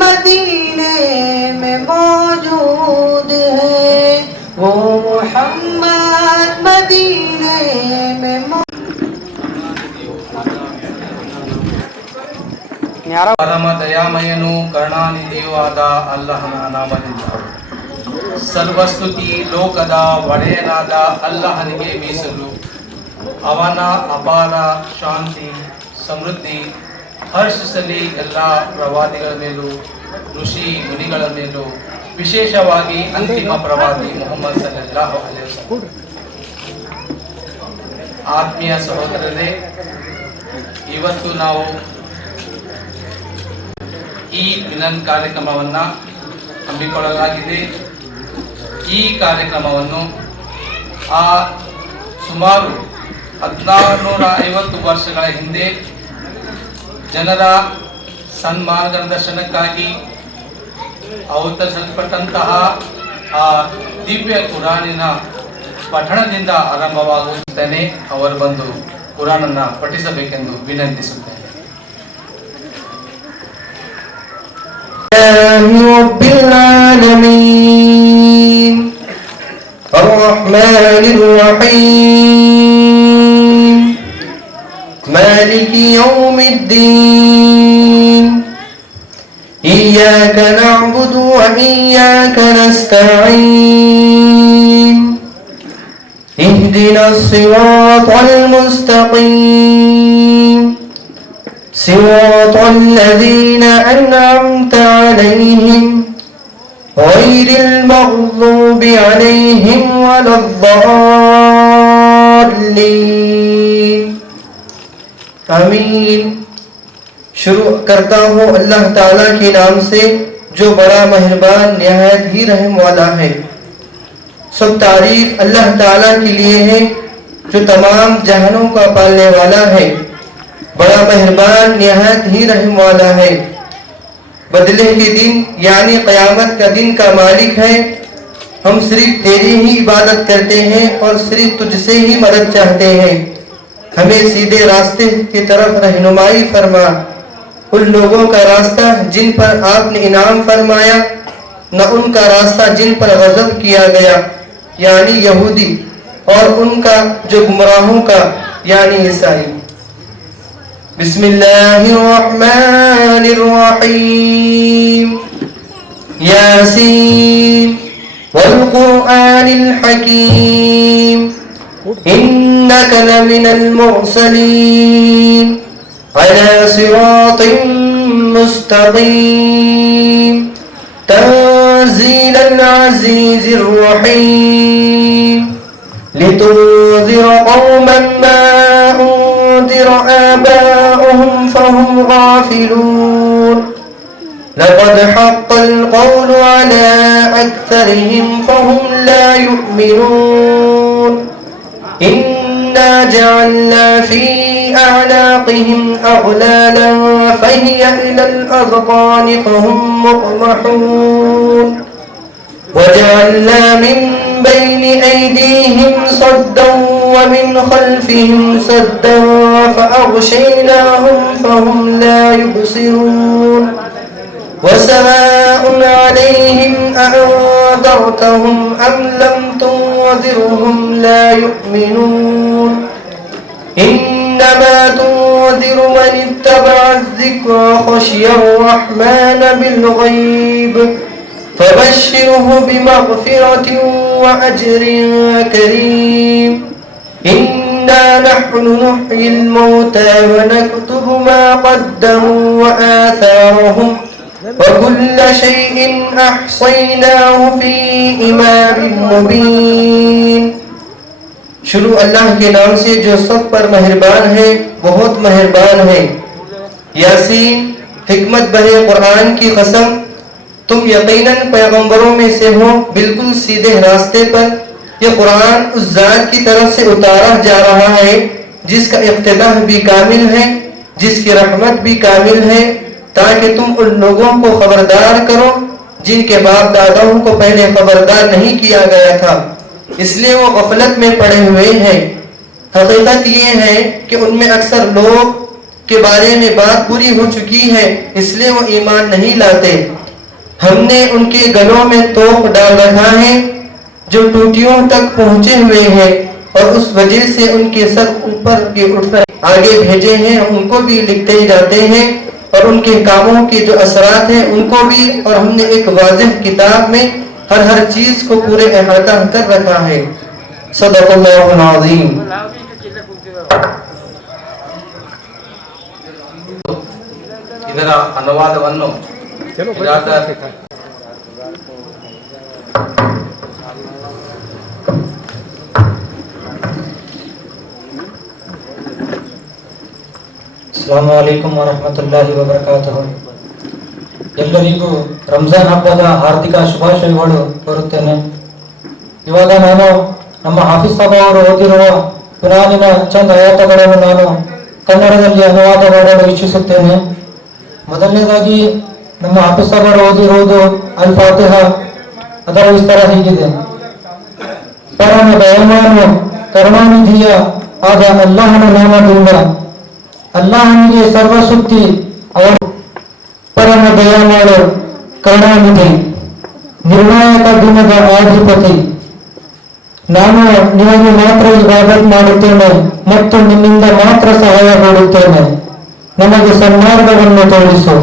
मदीने में मौजूद है, वो मोहम्मद मदीने में ಪರಮ ದಯಾಮಯನು ಕರುಣಾನಿಧಿಯೂ ಆದ ಅಲ್ಲಹನ ನಾಮದಿಂದ ಸರ್ವಸ್ತುತಿ ಲೋಕದ ಒಡೆಯನಾದ ಅಲ್ಲಹನಿಗೆ ಮೀಸಲು. ಅವನ ಅಪಾರ ಶಾಂತಿ ಸಮೃದ್ಧಿ ಹರ್ಷಿಸಲಿ ಎಲ್ಲ ಪ್ರವಾದಿಗಳ ಮೇಲೂ ಋಷಿ ಮುನಿಗಳ ಮೇಲೂ, ವಿಶೇಷವಾಗಿ ಅಂತಿಮ ಪ್ರವಾದಿ ಮುಹಮ್ಮದ್ ಸಲ್ಲಲ್ಲಾಹು ಅಲೈಹಿ ವಸಲ್ಲಂ. ಆತ್ಮೀಯ ಸಹೋದರರೇ, ಇವತ್ತು ನಾವು ಈ ಮಿಲನ್ ಕಾರ್ಯಕ್ರಮವನ್ನ ಹಮ್ಮಿಕೊಳ್ಳಲಾಗಿದೆ. ಈ ಕಾರ್ಯಕ್ರಮವನ್ನು ಸುಮಾರು 1450 ವರ್ಷಗಳ ಹಿಂದೆ ಜನರ ಸನ್ಮಾರ್ಗದರ್ಶನಕ್ಕಾಗಿ ಅವತರಿಸಲ್ಪಟ್ಟಂತಹ ಆ ದಿವ್ಯ ಕುರಾನಿನ ಪಠಣದಿಂದ ಆರಂಭವಾಗುತ್ತೇನೆ. ಅವರು ಬಂದು ಕುರಾನನ್ನ ಪಠಿಸಬೇಕೆಂದು ವಿನಂತಿಸುತ್ತೇನೆ. رب العالمين الرحمن الرحيم مالك يوم الدين إياك نعبد وإياك نستعين اهدنا الصراط المستقيم صراط الذين أنعمت عليهم غير المغضوب عليهم ولا الضالين आमीन। शुरू करता हूँ अल्लाह ताला के नाम से जो बड़ा मेहरबान निहायत ही रहम वाला है। सब तारीफ अल्लाह ताला के लिए है जो तमाम जहानों का पालने वाला है, बड़ा मेहरबान निहायत ही रहम वाला है। बदले के दिन यानी क़यामत का दिन का मालिक है। हम सिर्फ तेरी ही इबादत करते हैं और सिर्फ तुझसे ही मदद चाहते हैं। हमें सीधे रास्ते की तरफ रहनुमाई फरमा। उन लोगों का रास्ता जिन पर आपने इनाम फरमाया, न उनका रास्ता जिन पर गज़ब किया गया यानी यहूदी, और उनका जो गुमराहों का यानी ईसाई। बिस्मिल्लाहिर्रहमानिर्रहीम यासीन वल कुरआनिल हकीम इन्नका लमिनल मुरसलीन अला सिरातिन मुस्तकीम तंजीलल अज़ीज़िर रहीम लितुन्ज़िर कौमन मा उन्ज़िर आबाउहुम फहुम गाफिलून लक़द हक़्क़ल क़ौलु अला अक्सरिहिम फहुम ला युमिनून इन्ना जअलना फी अअनाक़िहिम अग़लालन फ़हिय इलल अज़क़ानि फ़हुम मुक़महून वजअलना मिन बैन अयदीहिम सद्दन वमिन खल्फ़िहिम सद्दन फ़अग़शयनाहुम फ़हुम ला युबसिरून वसवाउन अलैहिम अअन्ज़रतहुम अम लम तुन्ज़िरहुम ला युमिनून इन्नमा तुन्ज़िरु मन इत्तबअ अज़्ज़िक्र ख़शिय अर्रहमान बिल्ग़ैब फबश्शिरहु बिमग़फ़िरतिन व अज्रिन करीम इन्ना नहनु नुह्यिल मौता व नक्तुबु मा क़द्दमू व आथारहुम व कुल्ल शैइन अहसयनाहु फी इमामिन मुबीन। शुरू अल्लाह के नाम से जो सब पर मेहरबान है, बहुत मेहरबान है। यासीन, हिकमत भरे कुरान की कसम, तुम यकीनन पैगंबरों में से हो बिल्कुल सीधे रास्ते पर। यह कुरान उस जात की तरफ से उतारा जा रहा है जिसका इख्तिलाफ भी कामिल है, जिसकी रहमत भी कामिल है, ताकि तुम उन लोगों को खबरदार करो जिनके बाप दादाओं को पहले खबरदार नहीं किया गया था, इसलिए वो गफलत में पड़े हुए हैं। हकीकत ये है कि उनमें अक्सर लोग के बारे में बात पूरी हो चुकी है, इसलिए वो ईमान नहीं लाते। हमने उनके गलों में तोप डाल रखा है जो टूटियों तक पहुंचे हुए हैं, और उस वजह से उनके सर ऊपर के उठ रहे। आगे भेजे हैं उनको भी लिखते ही जाते हैं, और उनके कामों के जो असरात हैं उनको भी। और हमने एक वाज़ेह किताब में हर चीज को पूरे अहाता कर रखा है। सदक़ल्लाहुल अज़ीम। ಇದರ ಅನುವಾದವನ್ನು ಬಿರಾದರ್ ಅಸ್ಸಲಾಮು ಅಲೈಕುಂ ವರಹಮತುಲ್ಲಾಹಿ ವಬರಕಾತುಹು. ಎಲ್ಲರಿಗೂ ರಂಜಾನ್ ಹಬ್ಬದ ಹಾರ್ದಿಕ ಶುಭಾಶಯಗಳು ಕೋರುತ್ತೇನೆ. ಇವಾಗ ನಾನು ನಮ್ಮ ಹಾಫಿಜ್ ಸಾಬ್ ಅವರು ಓದಿರುವ ಕುರಾನಿನ ಚಂದ ಆಯಾತಗಳನ್ನು ನಾನು ಕನ್ನಡದಲ್ಲಿ ಅನುವಾದ ಮಾಡಲು ಇಚ್ಛಿಸುತ್ತೇನೆ. ಮೊದಲನೇದಾಗಿ ನಮ್ಮ ಹಾಫಿಜ್ ಸಾಬ್ ಅವರು ಓದಿರುವುದು ಅಲ್ ಫಾತಿಹ. ಅದರ ವಿಸ್ತಾರ ಹೀಗಿದೆ: ಪರಮ ದಯಾಮಯನು ಕರುಣಾನಿಧಿಯ ಆದ ಅಲ್ಲಾಹನ ನಾಮದಿಂದ. ಅಲ್ಲಾಹನಿಗೆ ಸರ್ವಸುತ್ತಿ. ಅವನು ಪರಮ ದಯಾಮಯ, ಕರುಣಾನಿಧಿ, ನಿರ್ಣಾಯಕ ದಿನದ ಅಧಿಪತಿ. ನಾನು ನಿನಗೆ ಮಾತ್ರ ಇಬಾದತ್ ಮಾಡುತ್ತೇನೆ ಮತ್ತು ನಿನ್ನಿಂದ ಮಾತ್ರ ಸಹಾಯ ಮಾಡುತ್ತೇನೆ. ನನಗೆ ಸನ್ಮಾರ್ಗವನ್ನು ತೋರಿಸು.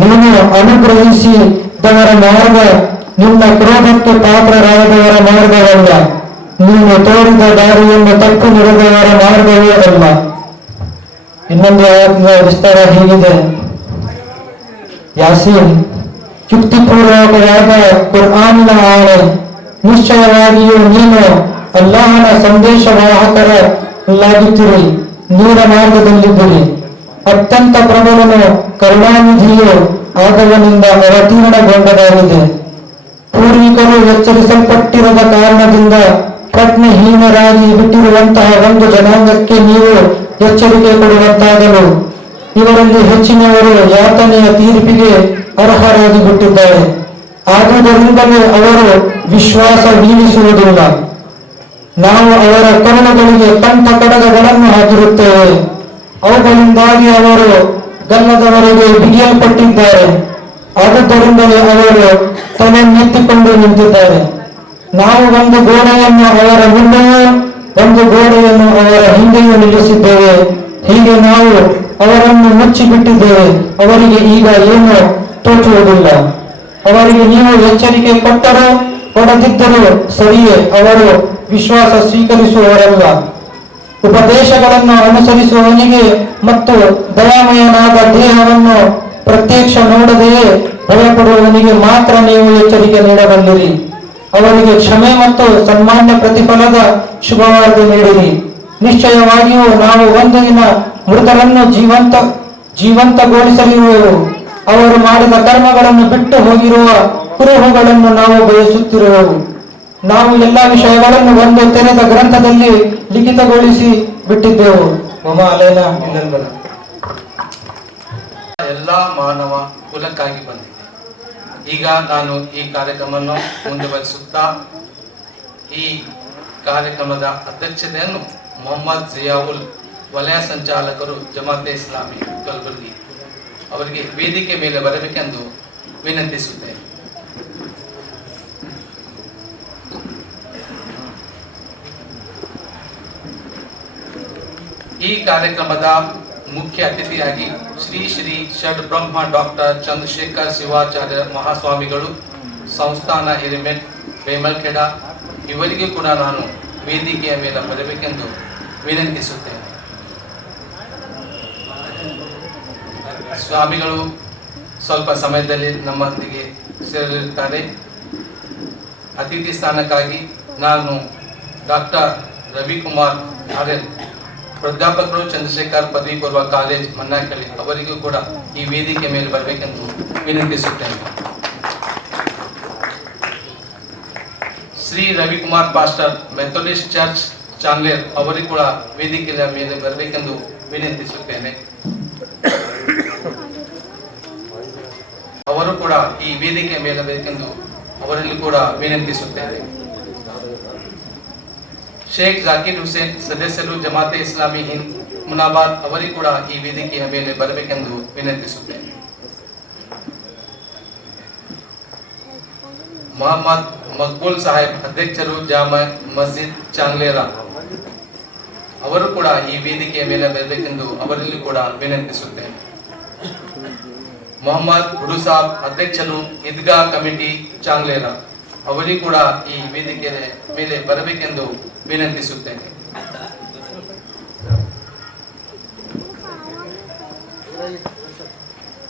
ನೀನು ಅನುಗ್ರಹಿಸಿದವರ ಮಾರ್ಗ ನಿನ್ನ ಕ್ರೋಧಕ್ಕೆ ಪಾತ್ರರಾದವರ ಮಾರ್ಗವಲ್ಲ. ನೀನು ತೋರಿದ ದಾರಿಯನ್ನು ತಪ್ಪು ನಡೆದವರ ಮಾರ್ಗವೇ ಅಲ್ಲ. ಇನ್ನೊಂದು ಆಯಾತದ ವಿಸ್ತಾರ ಹೀಗಿದೆ: ಯಾಸೀನ್, ಯುಕ್ತಿಪೂರ್ವಕವಾದ ಕುರ್ಆನಿನ ಆಣೆ. ನಿಶ್ಚಯವಾಗಿಯೂ ನೀನು ಅಲ್ಲಾಹನ ಸಂದೇಶವಾಹಕರಾಗಿದ್ದೀರಿ, ನೇರ ಮಾರ್ಗದಲ್ಲಿದ್ದೀರಿ. ಅತ್ಯಂತ ಪ್ರಬಲನು ಕರುಣಾನಿಧಿಯು ಆದವನಿಂದ ಅವತೀರ್ಣಗೊಂಡದಾಗಿದೆ. ಪೂರ್ವಿಕರು ಎಚ್ಚರಿಸಲ್ಪಟ್ಟಿರದ ಕಾರಣದಿಂದ ಪ್ರಜ್ಞೆಹೀನರಾಗಿ ಬಿಟ್ಟಿರುವಂತಹ ಒಂದು ಜನಾಂಗಕ್ಕೆ ನೀವು ಎಚ್ಚರಿಕೆ ಕೊಡುವಂತಾಗಲು ಇವರಲ್ಲಿ ಹೆಚ್ಚಿನವರು ಯಾತನೆಯ ತೀರ್ಪಿಗೆ ಅರ್ಹರಾಗಿ ಬಿಟ್ಟಿದ್ದಾರೆ. ಆದುದರಿಂದಲೇ ಅವರು ವಿಶ್ವಾಸವೀರಿಸುವುದಿಲ್ಲ. ನಾವು ಅವರ ಕರುಣಗಳಿಗೆ ಕಂಠ ಕಡಗಗಳನ್ನು ಹಾಕಿರುತ್ತೇವೆ. ಅವುಗಳಿಂದಾಗಿ ಅವರು ಗಲ್ಲದವರೆಗೆ ಬಿಗಿಯಲ್ಪಟ್ಟಿದ್ದಾರೆ. ಆದುದರಿಂದಲೇ ಅವರು ತಲೆಯೆತ್ತಿಕೊಂಡು ನಿಂತಿದ್ದಾರೆ. ನಾವು ಒಂದು ಗೋಡೆಯನ್ನು ಅವರ ಮುಂದೆಯೂ ಒಂದು ಗೋಡೆಯನ್ನು ಅವರ ಹಿಂದೆಯೂ ನಿಲ್ಲಿಸಿದ್ದೇವೆ. ಹೀಗೆ ನಾವು ಅವರನ್ನು ಮುಚ್ಚಿಬಿಟ್ಟಿದ್ದೇವೆ. ಅವರಿಗೆ ಈಗ ಏನು ತೋಚುವುದಿಲ್ಲ. ಅವರಿಗೆ ನೀವು ಎಚ್ಚರಿಕೆ ಕೊಟ್ಟರೂ ಕೊಡದಿದ್ದರೂ ಸರಿಯೇ, ಅವರು ವಿಶ್ವಾಸ ಸ್ವೀಕರಿಸುವವರಲ್ಲ. ಉಪದೇಶಗಳನ್ನು ಅನುಸರಿಸುವವನಿಗೆ ಮತ್ತು ದಯಾಮಯನಾದ ದೇಹವನ್ನು ಪ್ರತ್ಯಕ್ಷ ನೋಡದೆಯೇ ಭಯಪಡುವವನಿಗೆ ಮಾತ್ರ ನೀವು ಎಚ್ಚರಿಕೆ ನೀಡಬಲ್ಲಿರಿ. ಅವರಿಗೆ ಕ್ಷಮೆ ಮತ್ತು ಸನ್ಮಾನ್ಯ ಪ್ರತಿಫಲದ ಶುಭವಾರ್ತೆ ನೀಡಿರಿ. ನಿಶ್ಚಯವಾಗಿಯೂ ನಾವು ಒಂದು ದಿನ ಮೃತರನ್ನು ಜೀವಂತಗೊಳಿಸಲಿರುವೆವು. ಅವರು ಮಾಡಿದ ಕರ್ಮಗಳನ್ನು ಬಿಟ್ಟು ಹೋಗಿರುವ ಕುರುಹುಗಳನ್ನು ನಾವು ಬಯಸುತ್ತಿರುವೆವು. ನಾವು ಎಲ್ಲ ವಿಷಯಗಳನ್ನು ಒಂದು ತೆರೆದ ಗ್ರಂಥದಲ್ಲಿ ಲಿಖಿತಗೊಳಿಸಿ ಬಿಟ್ಟಿದ್ದೆವು. ವಮಾ ಅಲೈನಾ ಇಲ್ಲಲ್ ಬಲಾಗ್. ಎಲ್ಲ ಮಾನವ ಕುಲಕ್ಕಾಗಿ ಬಂದಿದೆ. ಈಗ ನಾನು ಈ ಕಾರ್ಯಕ್ರಮವನ್ನು ಮುಂದುವರಿಸುತ್ತಾ ಈ ಕಾರ್ಯಕ್ರಮದ ಅಧ್ಯಕ್ಷತೆಯನ್ನು ಮೊಹಮ್ಮದ್ ಜಿಯಾವುಲ್, ವಲಯ ಸಂಚಾಲಕರು, ಜಮಾತೆ ಇಸ್ಲಾಮಿ ಕಲಬುರಗಿ ಅವರಿಗೆ ವೇದಿಕೆ ಮೇಲೆ ಬರಬೇಕೆಂದು ವಿನಂತಿಸುತ್ತೇನೆ. ಈ ಕಾರ್ಯಕ್ರಮದ ಮುಖ್ಯ ಅತಿಥಿಯಾಗಿ ಶ್ರೀ ಶ್ರೀ ಷಡ್ ಬ್ರಹ್ಮ ಡಾಕ್ಟರ್ ಚಂದ್ರಶೇಖರ್ ಶಿವಾಚಾರ್ಯ ಮಹಾಸ್ವಾಮಿಗಳು, ಸಂಸ್ಥಾನ ಹಿರೇಮೆಟ್, ಬೇಮಲ್ಖೇಡ, ಇವರಿಗೂ ಕೂಡ ನಾನು ವೇದಿಕೆಯ ಮೇಲೆ ಬರಬೇಕೆಂದು ವಿನಂತಿಸುತ್ತೇನೆ. ಸ್ವಾಮಿಗಳು ಸ್ವಲ್ಪ ಸಮಯದಲ್ಲಿ ನಮ್ಮೊಂದಿಗೆ ಸೇರಲಿರುತ್ತಾರೆ. ಅತಿಥಿ ಸ್ಥಾನಕ್ಕಾಗಿ ನಾನು ಡಾಕ್ಟರ್ ರವಿಕುಮಾರ್ ಆರ್ಎಲ್, ಪ್ರಾಧ್ಯಾಪಕರು, ಚಂದ್ರಶೇಖರ್ ಪದವಿ ಪೂರ್ವ ಕಾಲೇಜ್, ಮನ್ನಾಕಳಿ, ಅವರಿಗೂ ಕೂಡ ಈ ವೇದಿಕೆ ಮೇಲೆ ಬರಬೇಕೆಂದು ವಿನಂತಿಸುತ್ತೇನೆ. Shri Ravikumar pastor, Methodist church, ಚಾನ್ಲೇರ್, ಅವರಿಗೂ ಕೂಡ ವೇದಿಕೆಯ ಮೇಲೆ ಬರಬೇಕೆಂದು ವಿನಂತಿಸುತ್ತೇನೆ. ಅವರು ಕೂಡ ಈ ವೇದಿಕೆ ಮೇಲೆ ಬೇಕೆಂದು ಅವರಲ್ಲಿ ಕೂಡ ವಿನಂತಿಸುತ್ತೇನೆ. ಶೇಖ್ ಜಾಕಿರ್ ಹುಸೇನ್, ಸದಸ್ಯರು, ಜಮಾತೆ ಇಸ್ಲಾಮಿ ಹಿಂದ್, ಮುನಾಬಾದ್ ಅವರಿಗೂ ಕೂಡ ಈ ವೇದಿಕೆಯ ಮೇಲೆ ಬರಬೇಕೆಂದು ವಿನಂತಿಸುತ್ತೇನೆ. ಮೊಹಮ್ಮದ್ ಮಕ್ಬೂಲ್ ಸಾಹೇಬ್ ಅಧ್ಯಕ್ಷರು ಜಾಮಾ ಮಸ್ಜಿದ್ ಚಾಂಗ್ಲೇರ ಅವರು ಕೂಡ ಈ ವೇದಿಕೆಯ ಮೇಲೆ ಬರಬೇಕೆಂದು ಅವರಲ್ಲಿ ಕೂಡ ವಿನಂತಿಸುತ್ತೇನೆ. ಮೊಹಮ್ಮದ್ ಹುಡು ಸಾಬ್ ಅಧ್ಯಕ್ಷರು ಈದ್ಗಾ ಕಮಿಟಿ ಚಾಂಗ್ಲೇರ ಅವರಿಗೂ ಕೂಡ ಈ ವೇದಿಕೆಯ ಮೇಲೆ ಬರಬೇಕೆಂದು ವಿನಂತಿಸುತ್ತೇನೆ.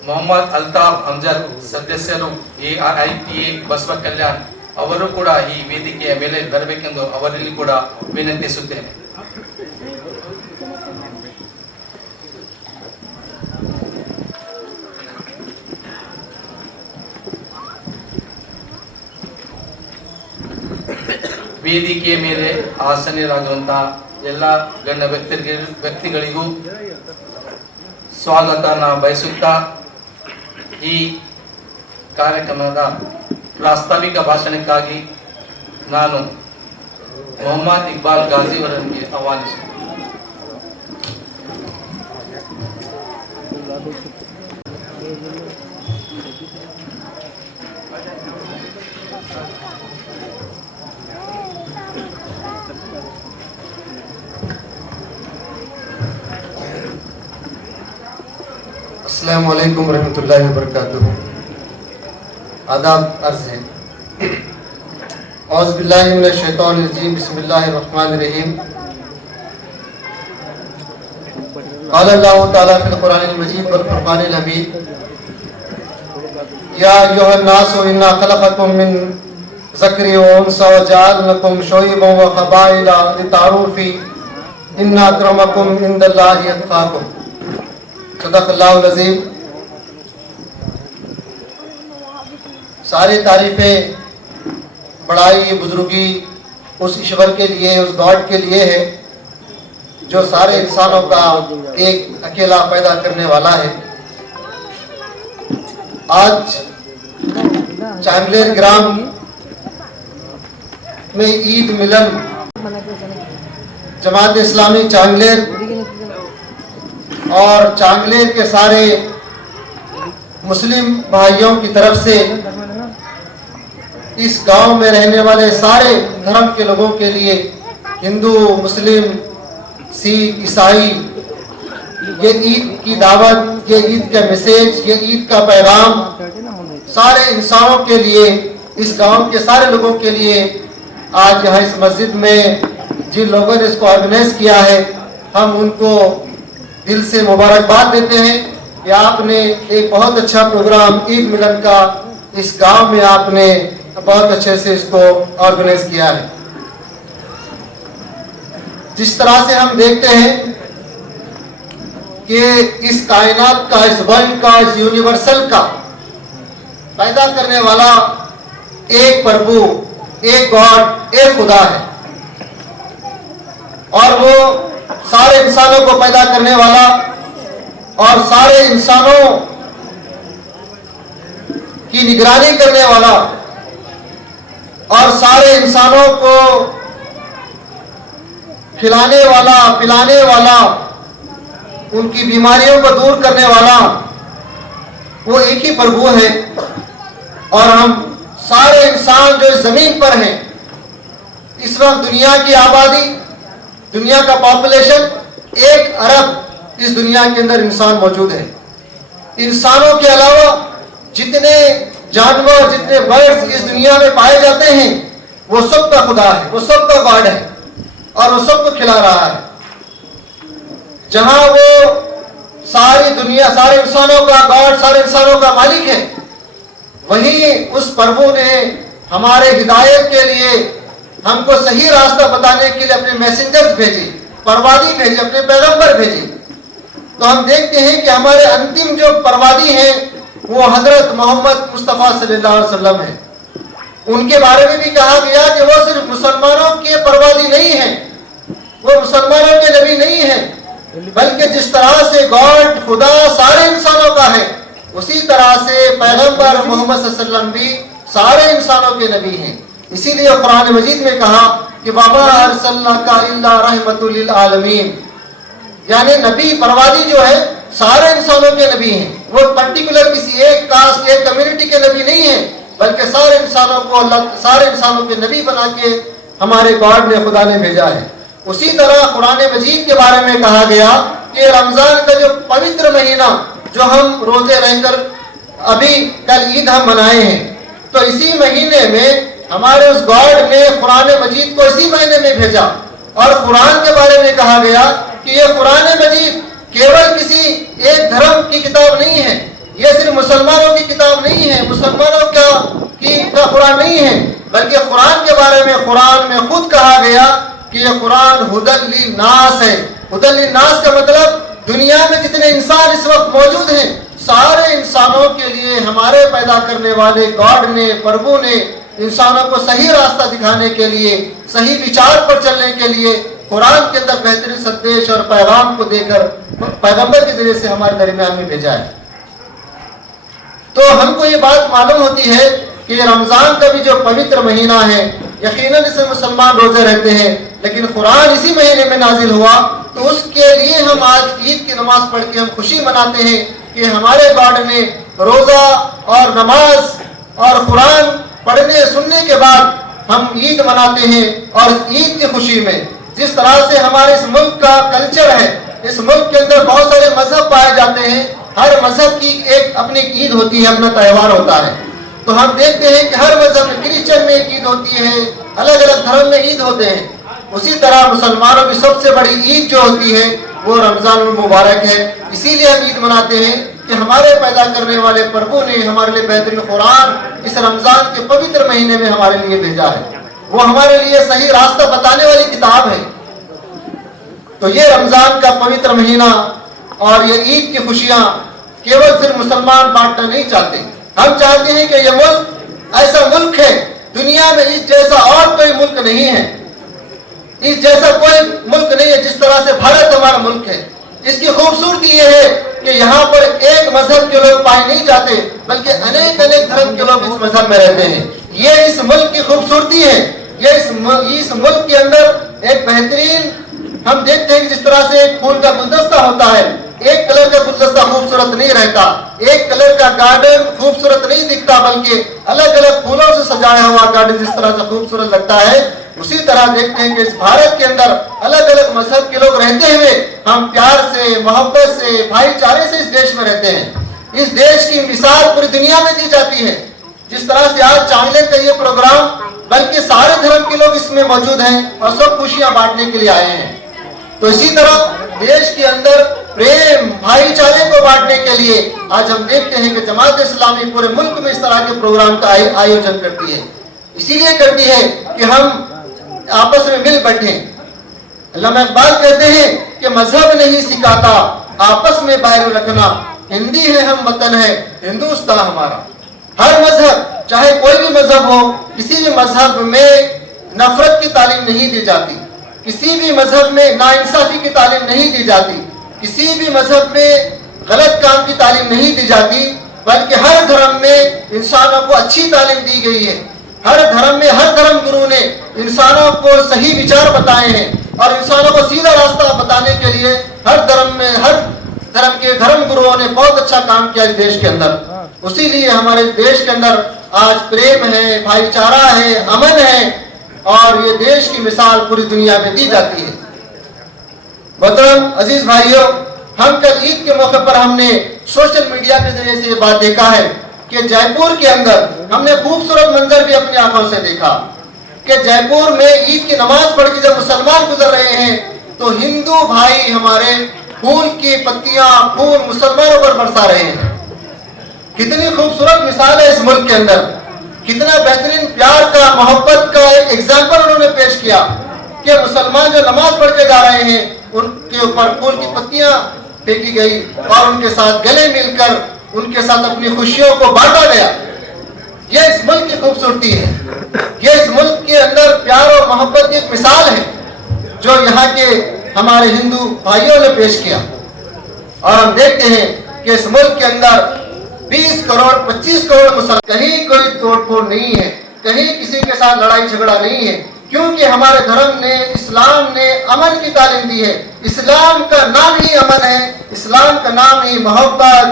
ಮೊಹಮ್ಮದ್ ಅಲ್ತಾಫ್ ಅಮ್ಜದ್ ಸದಸ್ಯರು AIPA ಬಸವ ಕಲ್ಯಾಣ್ ಅವರು ಕೂಡ ಈ ವೇದಿಕೆಯ ಮೇಲೆ ಬರಬೇಕೆಂದು ಅವರಲ್ಲಿ ಕೂಡ ವಿನಂತಿಸುತ್ತೇನೆ. ವೇದಿಕೆಯ ಮೇಲೆ ಆಸೀನರಾಗಿರುವಂತಹ ಎಲ್ಲ ಗಣ್ಯ ವ್ಯಕ್ತಿಗಳಿಗೂ ಸ್ವಾಗತನ ಬಯಸುತ್ತಾ ಈ ಕಾರ್ಯಕ್ರಮದ ಪ್ರಾಸ್ತಾವಿಕ ಭಾಷಣಕ್ಕಾಗಿ ನಾನು ಮೊಹಮ್ಮದ್ ಇಕ್ಬಾಲ್ ಗಾಜಿ ಅವರನ್ನು ಆಹ್ವಾನಿಸುತ್ತೇನೆ. अस्सलामु अलैकुम रहमतुल्लाहि व बरकातुहू। आदाब अर्ज़ है। औज़ु बिल्लाहि मिनश शैतानिर रजीम, बिस्मिल्लाहिर रहमानिर रहीम। क़ाल अल्लाहु तआला फ़िल क़ुरानिल मजीद वल फ़ुरक़ानिल हमीद, या अय्युहन नासु इन्ना ख़लक़कुम मिन ज़करिन व उन्सा व जअलनाकुम शुअयबन व क़बाइला लितअरूफ़ू इन्ना अक्रमकुम इंदल्लाहि अत्क़ाकुम। सदक़ल्लाहुल अज़ीम। सारी तारीफ़ें बड़ाई बुजुर्गी उस ईश्वर के लिए, उस गॉड के लिए है जो सारे इंसानों का एक अकेला पैदा करने वाला है। आज चांगलेर ग्राम में ईद मिलन जमात इस्लामी चांगलेर और चांगलेर के सारे मुस्लिम भाइयों की तरफ से इस गांव में रहने वाले सारे धर्म के लोगों के लिए, हिंदू मुस्लिम सिख ईसाई, ये ईद की दावत, ये ईद का मैसेज, ये ईद का पैगाम सारे इंसानों के लिए, इस गांव के सारे लोगों के लिए आज यहाँ इस मस्जिद में जिन लोगों ने इसको ऑर्गेनाइज किया है, हम उनको दिल से मुबारकबाद देते हैं कि आपने एक बहुत अच्छा प्रोग्राम ईद मिलन का इस गांव में आपने बहुत अच्छे से इसको ऑर्गेनाइज किया है। जिस तरह से हम देखते हैं कि इस कायनात का, इस वर्ल्ड का, इस यूनिवर्सल का पैदा करने वाला एक प्रभु, एक गॉड, एक खुदा है और वो सारे इंसानों को पैदा करने वाला और सारे इंसानों की निगरानी करने वाला और सारे इंसानों को खिलाने वाला, पिलाने वाला, उनकी बीमारियों को दूर करने वाला वो एक ही प्रभु है। और हम सारे इंसान जो इस जमीन पर हैं, इस वक्त दुनिया की आबादी, दुनिया का पॉपुलेशन 1 अरब इस दुनिया के अंदर इंसान मौजूद है। इंसानों के अलावा जितने जानवर, जितने बर्ड्स इस दुनिया में पाए जाते हैं, वो सबका खुदा है, वो सबका गॉड है और वो सबको खिला रहा है। जहां वो सारी दुनिया, सारे इंसानों का गॉड, सारे इंसानों का मालिक है, वहीं उस प्रभु ने हमारे हिदायत के लिए, हमको सही रास्ता बताने के लिए अपने मैसेंजर्स भेजे, परवादी भेजे, अपने पैगंबर भेजे। तो हम देखते हैं कि हमारे अंतिम जो परवादी हैं वो हजरत मोहम्मद मुस्तफ़ा सल्लल्लाहु अलैहि वसल्लम है। उनके बारे में भी कहा गया कि वो सिर्फ मुसलमानों के परवादी नहीं है, वो मुसलमानों के नबी नहीं है, बल्कि जिस तरह से गॉड, खुदा सारे इंसानों का है, उसी तरह से पैगंबर मोहम्मद सल्लल्लाहु अलैहि वसल्लम भी सारे इंसानों के नबी हैं। इसीलिए कुरान मजीद में कहा कि वमा अर्सलनाका इल्ला रहमतुल लिल आलमीन, यानी नबी परवादी जो है सारे इंसानों के नबी हैं। वो पर्टिकुलर किसी एक कास्ट एक कम्युनिटी के नबी नहीं है, बल्कि सारे इंसानों को अल्लाह सारे इंसानों के नबी बना के हमारे गॉड ने खुदा ने भेजा है। उसी तरह कुरान मजीद के बारे में कहा गया कि रमजान का जो पवित्र महीना जो हम रोजे रहकर अभी कल ईद हम मनाए हैं, तो इसी महीने में हमारे उस गॉड ने कुरान मजीद को इसी महीने में भेजा। और कुरान के बारे में कहा गया कि यह कुरान मजीद केवल किसी एक धर्म की किताब नहीं है, यह सिर्फ मुसलमानों की किताब नहीं है, मुसलमानों का कुरान नहीं है, बल्कि कुरान के बारे में कुरान में खुद कहा गया कि यह कुरान हुदल लिन्नास है। हुदल लिन्नास का मतलब दुनिया में जितने इंसान इस वक्त मौजूद हैं, सारे इंसानों के लिए हमारे पैदा करने वाले गॉड ने, प्रभु ने इंसानों को सही रास्ता दिखाने के लिए, सही विचार पर चलने के लिए कुरान के अंदर बेहतरीन संदेश और पैगाम को देकर पैगंबर के जरिए से हमारे दरमियान में भेजा है। तो हमको ये बात मालूम होती है कि रमजान का भी जो पवित्र महीना है, यकीनन इसमें मुसलमान रोजे रहते हैं, लेकिन कुरान इसी महीने में नाजिल हुआ, तो उसके लिए हम आज ईद की नमाज पढ़ के हम खुशी मनाते हैं कि हमारे गॉड ने रोजा और नमाज और कुरान पढ़ने सुनने के बाद हम ईद मनाते हैं। और ईद की खुशी में जिस तरह से हमारे इस मुल्क का कल्चर है, इस मुल्क के अंदर बहुत सारे मजहब पाए जाते हैं, हर मजहब की एक अपनी ईद होती है, अपना त्यौहार होता है। तो हम देखते हैं कि हर मजहब में, क्रिश्चियन में एक ईद होती है, अलग अलग धर्म में ईद होते हैं। उसी तरह मुसलमानों की सबसे बड़ी ईद जो होती है वो रमजान मुबारक है। इसीलिए हम ईद मनाते हैं कि हमारे पैदा करने वाले प्रभु ने हमारे लिए बेहतरीन कुरान इस रमजान के पवित्र महीने में हमारे लिए भेजा है। वो हमारे लिए सही रास्ता बताने वाली किताब है। तो ये रमजान का पवित्र महीना और ये ईद की खुशियां केवल सिर्फ मुसलमान बांटना नहीं चाहते, हम चाहते हैं कि ये मुल्क ऐसा मुल्क है, दुनिया में इस जैसा और कोई मुल्क नहीं है, इस जैसा कोई मुल्क नहीं है जिस तरह से भारत हमारा मुल्क है। इसकी खूबसूरती ये है कि यहाँ पर एक मजहब के लोग पाए नहीं जाते, बल्कि अनेक अनेक धर्म के लोग इस मजहब में रहते हैं। ये इस मुल्क की खूबसूरती है। ये इस मुल्क के अंदर एक बेहतरीन हम देखते हैं कि जिस तरह से एक फूल का गुलदस्ता होता है, एक कलर का गुलदस्ता खूबसूरत नहीं रहता, एक कलर का गार्डन खूबसूरत नहीं दिखता, बल्कि अलग अलग फूलों से सजाया हुआ गार्डन जिस तरह से खूबसूरत लगता है, उसी तरह देखते हैं कि इस भारत के अंदर अलग अलग मजहब के लोग रहते हुए हम प्यार से, मोहब्बत से, भाईचारे से इस देश में रहते हैं। इस देश की मिसाल पूरी दुनिया में दी जाती है। जिस तरह से आज चांगले का ये प्रोग्राम, बल्कि सारे धर्म के लोग इसमें मौजूद हैं और सब खुशियां बांटने के लिए आए हैं। तो इसी तरह देश के अंदर प्रेम भाईचारे को बांटने के लिए आज हम देखते हैं कि जमात इस्लामी पूरे मुल्क में इस तरह के प्रोग्राम का आयोजन करती है। इसीलिए करती है कि हम आपस में मिल बैठे। अल्लामा इकबाल कहते हैं कि मजहब नहीं सिखाता आपस में बैर रखना, हिंदी है हम वतन है हिंदुस्तान हमारा। हर मजहब चाहे कोई भी मजहब हो, किसी भी मजहब में नफरत की तालीम नहीं दी जाती, किसी भी मजहब में नाइंसाफी की तालीम नहीं दी जाती, किसी भी मजहब में गलत काम की तालीम नहीं दी जाती, बल्कि हर धर्म में इंसानों को अच्छी तालीम दी गई है। हर धर्म में हर धर्म गुरु ने इंसानों को सही विचार बताए हैं और इंसानों को सीधा रास्ता बताने के लिए हर धर्म में हर धर्म के धर्म गुरुओं ने बहुत अच्छा काम किया इस देश के अंदर। उसीलिए हमारे देश के अंदर आज प्रेम है, भाईचारा है, अमन है और ये देश की मिसाल पूरी दुनिया में दी जाती है। मोहतरम अजीज भाइयों, हम कल ईद के मौके पर हमने सोशल मीडिया के जरिए से ये बात देखा है कि जयपुर के अंदर हमने खूबसूरत मंजर भी अपनी आंखों से देखा कि जयपुर में ईद की नमाज पढ़ के जब मुसलमान गुजर रहे हैं तो हिंदू भाई हमारे फूल की पत्तियां फूल मुसलमानों पर बरसा रहे हैं। कितनी खूबसूरत मिसाल है इस मुल्क के अंदर, कितना बेहतरीन प्यार का, मोहब्बत का एक एग्जाम्पल उन्होंने पेश किया कि मुसलमान जो नमाज पढ़ के जा रहे हैं उनके ऊपर फूल की पत्तियां फेंकी गई और उनके साथ गले मिलकर उनके साथ अपनी खुशियों को बांटा गया। ये इस मुल्क की खूबसूरती है, ये इस मुल्क के अंदर प्यार और मोहब्बत की एक मिसाल है जो यहाँ के हमारे हिंदू भाइयों ने पेश किया। और हम देखते हैं कि इस मुल्क के अंदर 20 करोड़ 25 करोड़ मुसलमान, कहीं कोई तोड़फोड़ नहीं है, कहीं किसी के साथ लड़ाई झगड़ा नहीं है, क्योंकि हमारे धर्म ने, इस्लाम ने अमन की तालीम दी है। इस्लाम का नाम ही अमन है, इस्लाम का नाम ही मोहब्बत,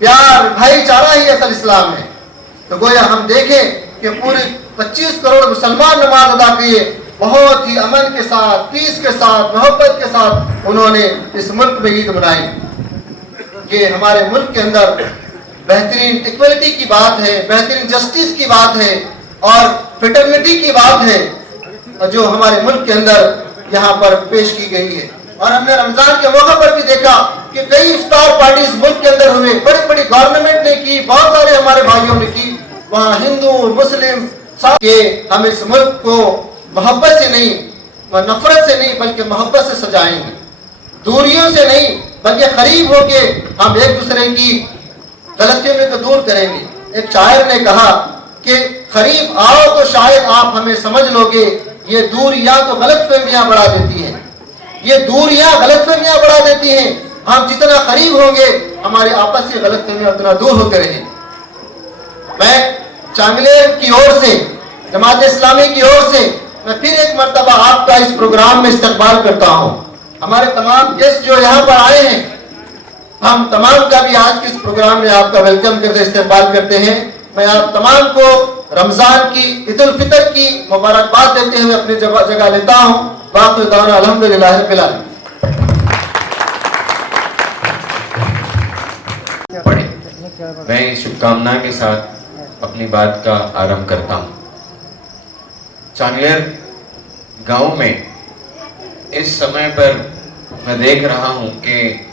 प्यार, भाईचारा ही असल इस्लाम है। तो गोया हम देखें कि पूरे 25 करोड़ मुसलमान नमाज अदा किए, बहुत ही अमन के साथ, पीस के साथ, मोहब्बत के साथ उन्होंने इस मुल्क में ईद मनाई। ये हमारे मुल्क के अंदर बेहतरीन इक्वलिटी की बात है, बेहतरीन जस्टिस की बात है और फ्रेटर्निटी की बात है जो हमारे मुल्क के अंदर यहाँ पर पेश की गई है। और हमने रमजान के मौके पर भी देखा कि कई इफ्तार पार्टीज मुल्क के अंदर हुए, बड़ी बड़ी गवर्नमेंट ने की, बहुत सारे हमारे भाइयों ने की। वहाँ हिंदू मुस्लिम के हम इस मुल्क को मोहब्बत से नहीं, नफरत से नहीं, बल्कि मोहब्बत से सजाएंगे, दूरियों से नहीं बल्कि करीब होके हम एक दूसरे की गलतियों को दूर करेंगे। एक शायर ने कहा कि करीब आओ तो शायद आप हमें समझ लोगे, ये दूरियां तो गलतफहमियां बढ़ा देती हैं, ये दूरियां गलतफहमियां बढ़ा देती हैं। हम जितना करीब होंगे हमारे आपस की गलतफहमियां उतना दूर होते रहेंगी। मैं चांगलेर की ओर से, जमात इस्लामी की ओर से मैं फिर एक मर्तबा आपका इस प्रोग्राम में इस्तकबाल करता हूँ। हमारे तमाम गेस्ट जो यहाँ पर आए हैं, हम तमाम का भी आज के इस प्रोग्राम में आपका वेलकम करते, इस्तकबाल करते हैं। मैं आप तमाम को रमजान की, ईद उल फितर की मुबारकबाद देते हुए अपनी जगह लेता हूँ। बाकी दाना अल्हम्दुलिल्लाह रब्बिल आलमीन। मैं शुभकामना के साथ अपनी बात का आरंभ करता हूँ। चांगलेर गांव में इस समय पर मैं देख रहा हूँ कि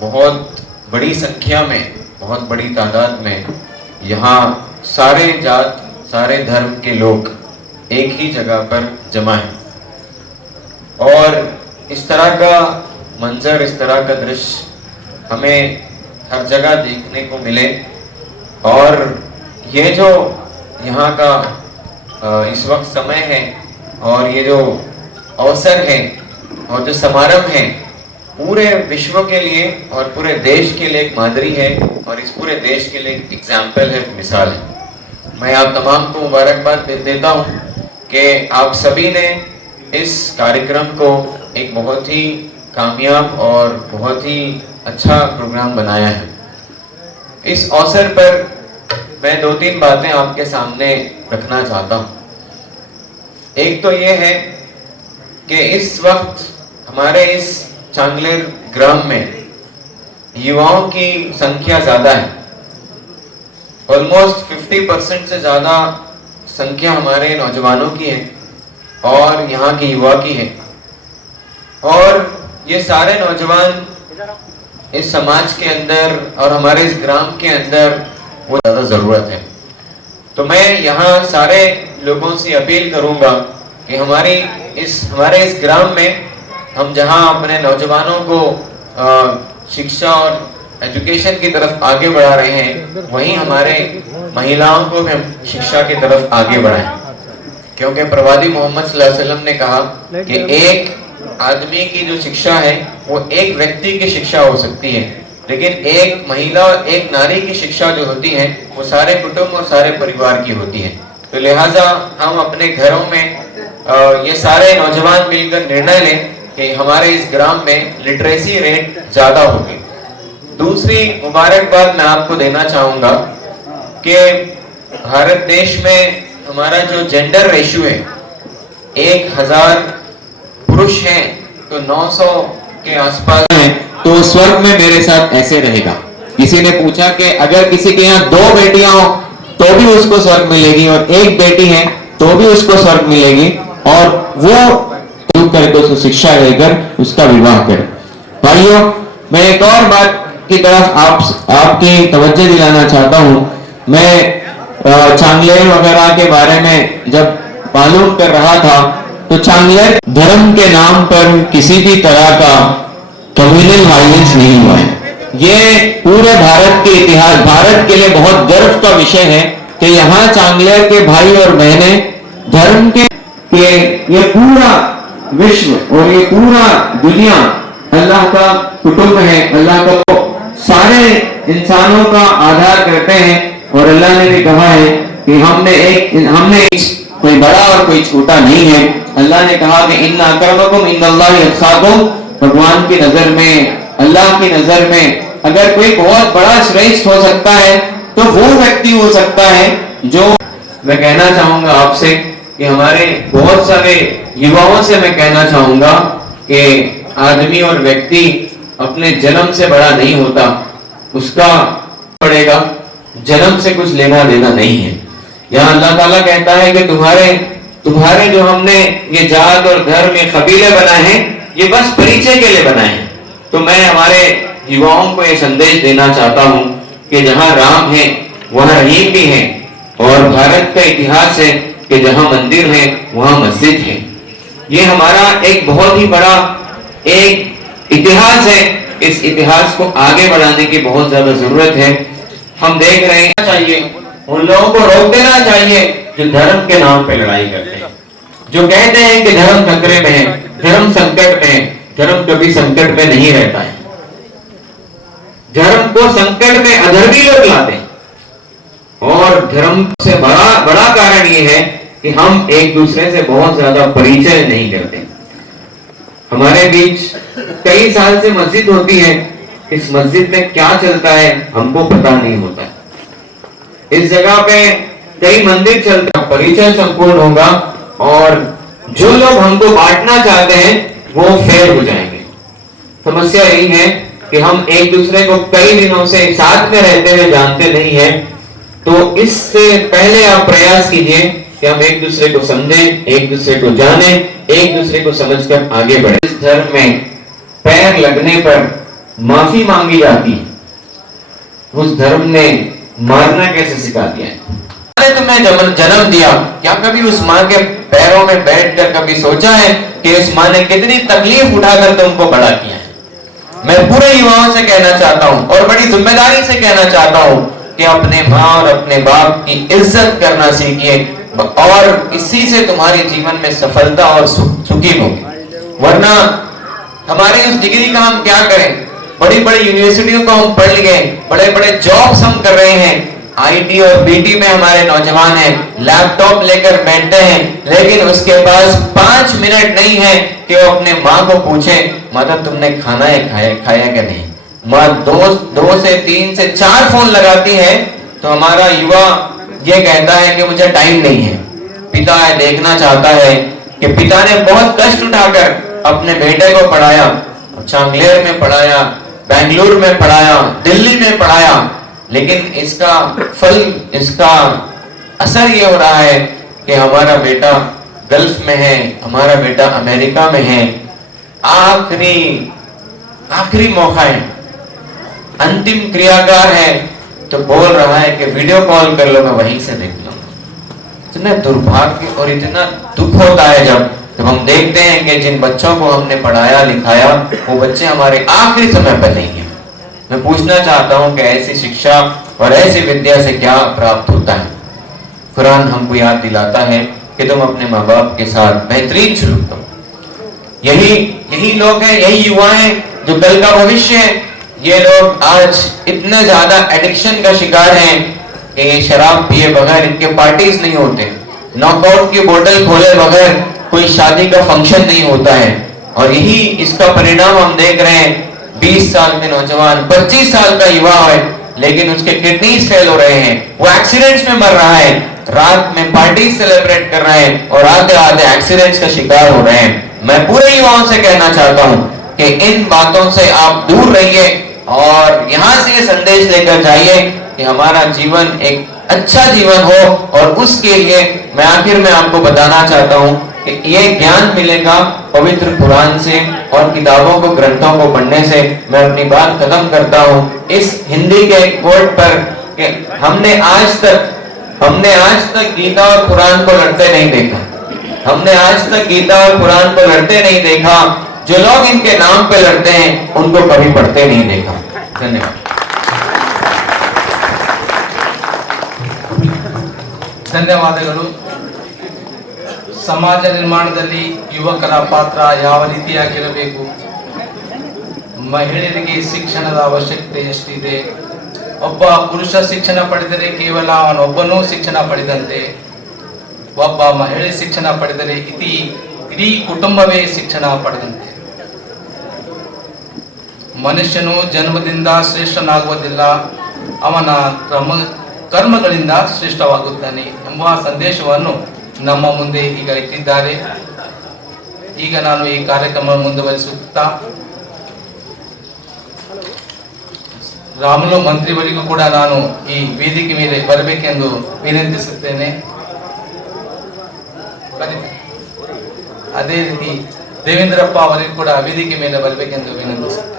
बहुत बड़ी संख्या में, बहुत बड़ी तादाद में यहाँ सारे जात, सारे धर्म के लोग एक ही जगह पर जमा हैं और इस तरह का मंजर, इस तरह का दृश्य हमें हर जगह देखने को मिले। और ये जो यहाँ का इस वक्त समय है और ये जो अवसर है और जो समारंभ है, पूरे विश्व के लिए और पूरे देश के लिए एक मादरी है और इस पूरे देश के लिए एक एग्जाम्पल है, मिसाल है। मैं आप तमाम को मुबारकबाद देता हूँ कि आप सभी ने इस कार्यक्रम को एक बहुत ही कामयाब और बहुत ही अच्छा प्रोग्राम बनाया है। इस अवसर पर मैं 2-3 बातें आपके सामने रखना चाहता हूँ। एक तो ये है कि इस वक्त हमारे इस चांगलेर ग्राम में युवाओं की संख्या ज़्यादा है। ऑलमोस्ट 50% से ज़्यादा संख्या हमारे नौजवानों की है और यहाँ के युवा की है। और ये सारे नौजवान इस समाज के अंदर और हमारे इस ग्राम के अंदर वो ज़्यादा ज़रूरत है। तो मैं यहाँ सारे लोगों से अपील करूँगा कि हमारे इस ग्राम में हम जहाँ अपने नौजवानों को शिक्षा और एजुकेशन की तरफ आगे बढ़ा रहे हैं, वहीं हमारे महिलाओं को भी हम शिक्षा की तरफ आगे बढ़ाएं। क्योंकि प्रवादी मोहम्मद सल्लल्लाहु अलैहि वसल्लम ने कहा कि एक आदमी की जो शिक्षा है वो एक व्यक्ति की शिक्षा हो सकती है, लेकिन एक महिला और एक नारी की शिक्षा जो होती है वो सारे कुटुंब और सारे परिवार की होती है। तो लिहाजा हम अपने घरों में ये सारे नौजवान मिलकर निर्णय लें कि हमारे इस ग्राम में लिटरेसी रेट ज्यादा होगी। दूसरी मुबारकबाद मैं आपको देना चाहूँगा कि भारत देश में हमारा जो जेंडर रेशियो है, 1000 पुरुष हैं तो 900 के आसपास हैं। तो स्वर्ग में मेरे साथ ऐसे रहेगा। किसी ने पूछा कि अगर किसी के यहाँ 2 बेटियां हो तो भी उसको स्वर्ग मिलेगी और 1 बेटी है तो भी उसको स्वर्ग मिलेगी, और वो करे तो उसको शिक्षा देकर उसका विवाह करे। भाइयों, मैं एक और बात की तरफ आपकी तवज्जो दिलाना चाहता हूँ। मैं चांगलेर वगैरह के बारे में जब मालूम कर रहा था तो चांगलेर धर्म के नाम पर किसी भी तरह का कम्युनल वायलेंस नहीं हुआ है। ये पूरे भारत के इतिहास, भारत के लिए बहुत गर्व का विषय है कि यहाँ चांगलेर के भाई और बहनें धर्म के ये पूरा विश्व और ये पूरा दुनिया अल्लाह का कुटुंब है, अल्लाह का सारे इंसानों का आधार करते हैं। और अल्लाह ने भी कहा है कि हमने कोई बड़ा और कोई छोटा नहीं है। अल्लाह ने कहा कि इन्ना अकरमकुम इन्नल्लाहि अत्काकुम, भगवान की नजर में, अल्लाह की नजर में अगर कोई बहुत बड़ा श्रेष्ठ हो सकता है तो वो व्यक्ति हो सकता है जो, मैं कहना चाहूंगा आपसे कि हमारे बहुत सारे युवाओं से मैं कहना चाहूंगा कि आदमी और व्यक्ति अपने जन्म से बड़ा नहीं होता, उसका पड़ेगा, जन्म से कुछ लेना देना नहीं है। यहाँ अल्लाह ताला कहता है कि तुम्हारे जो हमने ये जात और धर्म, ये कबीले बनाए हैं, ये बस परिचय के लिए बनाए हैं। तो मैं हमारे युवाओं को ये संदेश देना चाहता हूँ कि जहाँ राम है वहाँ रहीम भी है, और भारत का इतिहास है कि जहाँ मंदिर है वहाँ मस्जिद है। ये हमारा एक बहुत ही बड़ा एक इतिहास है। इस इतिहास को आगे बढ़ाने की बहुत ज्यादा जरूरत है। हम देख रहे हैं, चाहिए उन लोगों को रोक देना चाहिए जो धर्म के नाम पे लड़ाई करते हैं, जो कहते हैं कि धर्म खतरे में है, धर्म संकट में है। धर्म कभी संकट में नहीं रहता है। धर्म को संकट में अधर्मी लोग लाते हैं, और धर्म से बड़ा कारण ये है कि हम एक दूसरे से बहुत ज्यादा परिचय नहीं करते। हमारे बीच कई साल से मस्जिद होती है, इस मस्जिद में क्या चलता है हमको पता नहीं होता। इस जगह पे कई मंदिर चलते हैं, परिचय संपूर्ण होगा, और जो लोग हमको बांटना चाहते हैं वो फेल हो जाएंगे। समस्या यही है कि हम एक दूसरे को कई दिनों से साथ में रहते हुए जानते नहीं है। तो इससे पहले आप प्रयास कीजिए कि हम एक दूसरे को समझें, एक दूसरे को जाने, एक दूसरे को समझकर आगे बढ़े। इस धर्म में पैर लगने पर माफी मांगी जाती है, उस धर्म ने मारना कैसे सिखा दिया है। तुम्हें जन्म दिया, क्या कभी उस माँ के पैरों में बैठकर कभी सोचा है कि उस माँ ने कितनी तकलीफ उठाकर तुमको बड़ा किया है। मैं पूरे युवाओं से कहना चाहता हूँ और बड़ी जिम्मेदारी से कहना चाहता हूँ कि अपने माँ और अपने बाप की इज्जत करना सीखिए, और इसी से तुम्हारे जीवन में सफलता और सुखी होगी। वरना हमारे उस डिग्री का हम क्या करें, बड़ी बड़ी यूनिवर्सिटियों को हम पढ़ लिए, बड़े बड़े जॉब्स हम कर रहे हैं, आईटी और बीटी में हमारे नौजवान हैं, लैपटॉप लेकर बैठते हैं, लेकिन उसके पास 5 मिनट नहीं है कि वो अपने माँ को पूछे, माता तुमने खाना है खाया क्या नहीं। माँ 2 से 3 से 4 फोन लगाती है, तो हमारा युवा ये कहता है कि मुझे टाइम नहीं है। पिता है देखना चाहता है कि पिता ने बहुत कष्ट उठाकर अपने बेटे को पढ़ाया, चांगलेर में पढ़ाया, बेंगलुरु में पढ़ाया, दिल्ली में पढ़ाया, लेकिन इसका फल, इसका असर ये हो रहा है कि हमारा बेटा गल्फ में है, हमारा बेटा अमेरिका में है। आखिरी मौका है, अंतिम क्रियाकार है, तो बोल रहा है कि वीडियो कॉल कर लो, मैं वहीं से देख लूंगा। इतना दुर्भाग्य और इतना दुख होता है जब हम देखते हैं कि जिन बच्चों को हमने पढ़ाया लिखाया वो बच्चे हमारे आखिरी समय पर नहीं है। मैं पूछना चाहता हूं कि ऐसी शिक्षा और ऐसी विद्या से क्या प्राप्त होता है। कुरान हमको याद दिलाता है कि तुम अपने माँ बाप के साथ बेहतरीन सलूक करो। यही लोग हैं, यही युवा हैं जो कल का भविष्य है। ये लोग आज इतने ज्यादा एडिक्शन का शिकार हैं कि शराब पिए बगैर इनके पार्टीज नहीं होते, नॉकआउट की बोतल खोले बगैर कोई शादी का फंक्शन नहीं होता है। और यही इसका परिणाम हम देख रहे हैं। 20 साल के नौजवान, 25 साल का युवा है, लेकिन उसके किडनीज फेल हो रहे हैं, वो एक्सीडेंट्स में मर रहा है, रात में पार्टी सेलिब्रेट कर रहे हैं और आते आते एक्सीडेंट्स का शिकार हो रहे हैं। मैं पूरे युवाओं से कहना चाहता हूं कि इन बातों से आप दूर रहिए और यहां से ये संदेश लेकर जाइए कि हमारा जीवन एक अच्छा जीवन हो। और उसके लिए मैं आखिर में आपको बताना चाहता हूं कि ये ज्ञान मिलेगा पवित्र कुरान से और किताबों को, ग्रंथों को पढ़ने से। मैं अपनी बात खत्म करता हूं इस हिंदी के कोट पर कि हमने आज तक गीता और कुरान को लड़ते नहीं देखा। हमने आज तक गीता और कुरान को लड़ते नहीं देखा। जो लोग इनके नाम पे लड़ते हैं उनको कभी पढ़ते नहीं देखा। धन्यवाद। ಧನ್ಯವಾದಗಳು. ಸಮಾಜ ನಿರ್ಮಾಣದಲ್ಲಿ ಯುವಕರ ಪಾತ್ರ ಯಾವ ರೀತಿಯಾಗಿರಬೇಕು, ಮಹಿಳೆಯರಿಗೆ ಶಿಕ್ಷಣದ ಅವಶ್ಯಕತೆ ಎಷ್ಟಿದೆ, ಒಬ್ಬ ಪುರುಷ ಶಿಕ್ಷಣ ಪಡೆದರೆ ಕೇವಲ ಅವನೊಬ್ಬನೂ ಶಿಕ್ಷಣ ಪಡೆದಂತೆ, ಒಬ್ಬ ಮಹಿಳೆ ಶಿಕ್ಷಣ ಪಡೆದರೆ ಇಡೀ ಕುಟುಂಬವೇ ಶಿಕ್ಷಣ ಪಡೆದಂತೆ. ಮನುಷ್ಯನು ಜನ್ಮದಿಂದ ಶ್ರೇಷ್ಠನಾಗುವುದಿಲ್ಲ, ಅವನ ಕರ್ಮಗಳಿಂದ ಶ್ರೇಷ್ಠವಾಗುತ್ತಾನೆ ಎಂಬ ಸಂದೇಶವನ್ನು ನಮ್ಮ ಮುಂದೆ ಈಗ ಇಟ್ಟಿದ್ದಾರೆ. ಈಗ ನಾನು ಈ ಕಾರ್ಯಕ್ರಮ ಮುಂದುವರಿಸುತ್ತಾ ರಾಮುಲು ಮಂತ್ರಿವರಿಗೂ ಕೂಡ ನಾನು ಈ ವೇದಿಕೆ ಮೇಲೆ ಬರಬೇಕೆಂದು ವಿನಂತಿಸುತ್ತೇನೆ. ಅದೇ ರೀತಿ ದೇವೇಂದ್ರಪ್ಪ ಅವರಿಗೂ ಕೂಡ ವೇದಿಕೆ ಮೇಲೆ ಬರಬೇಕೆಂದು ವಿನಂತಿಸುತ್ತೇನೆ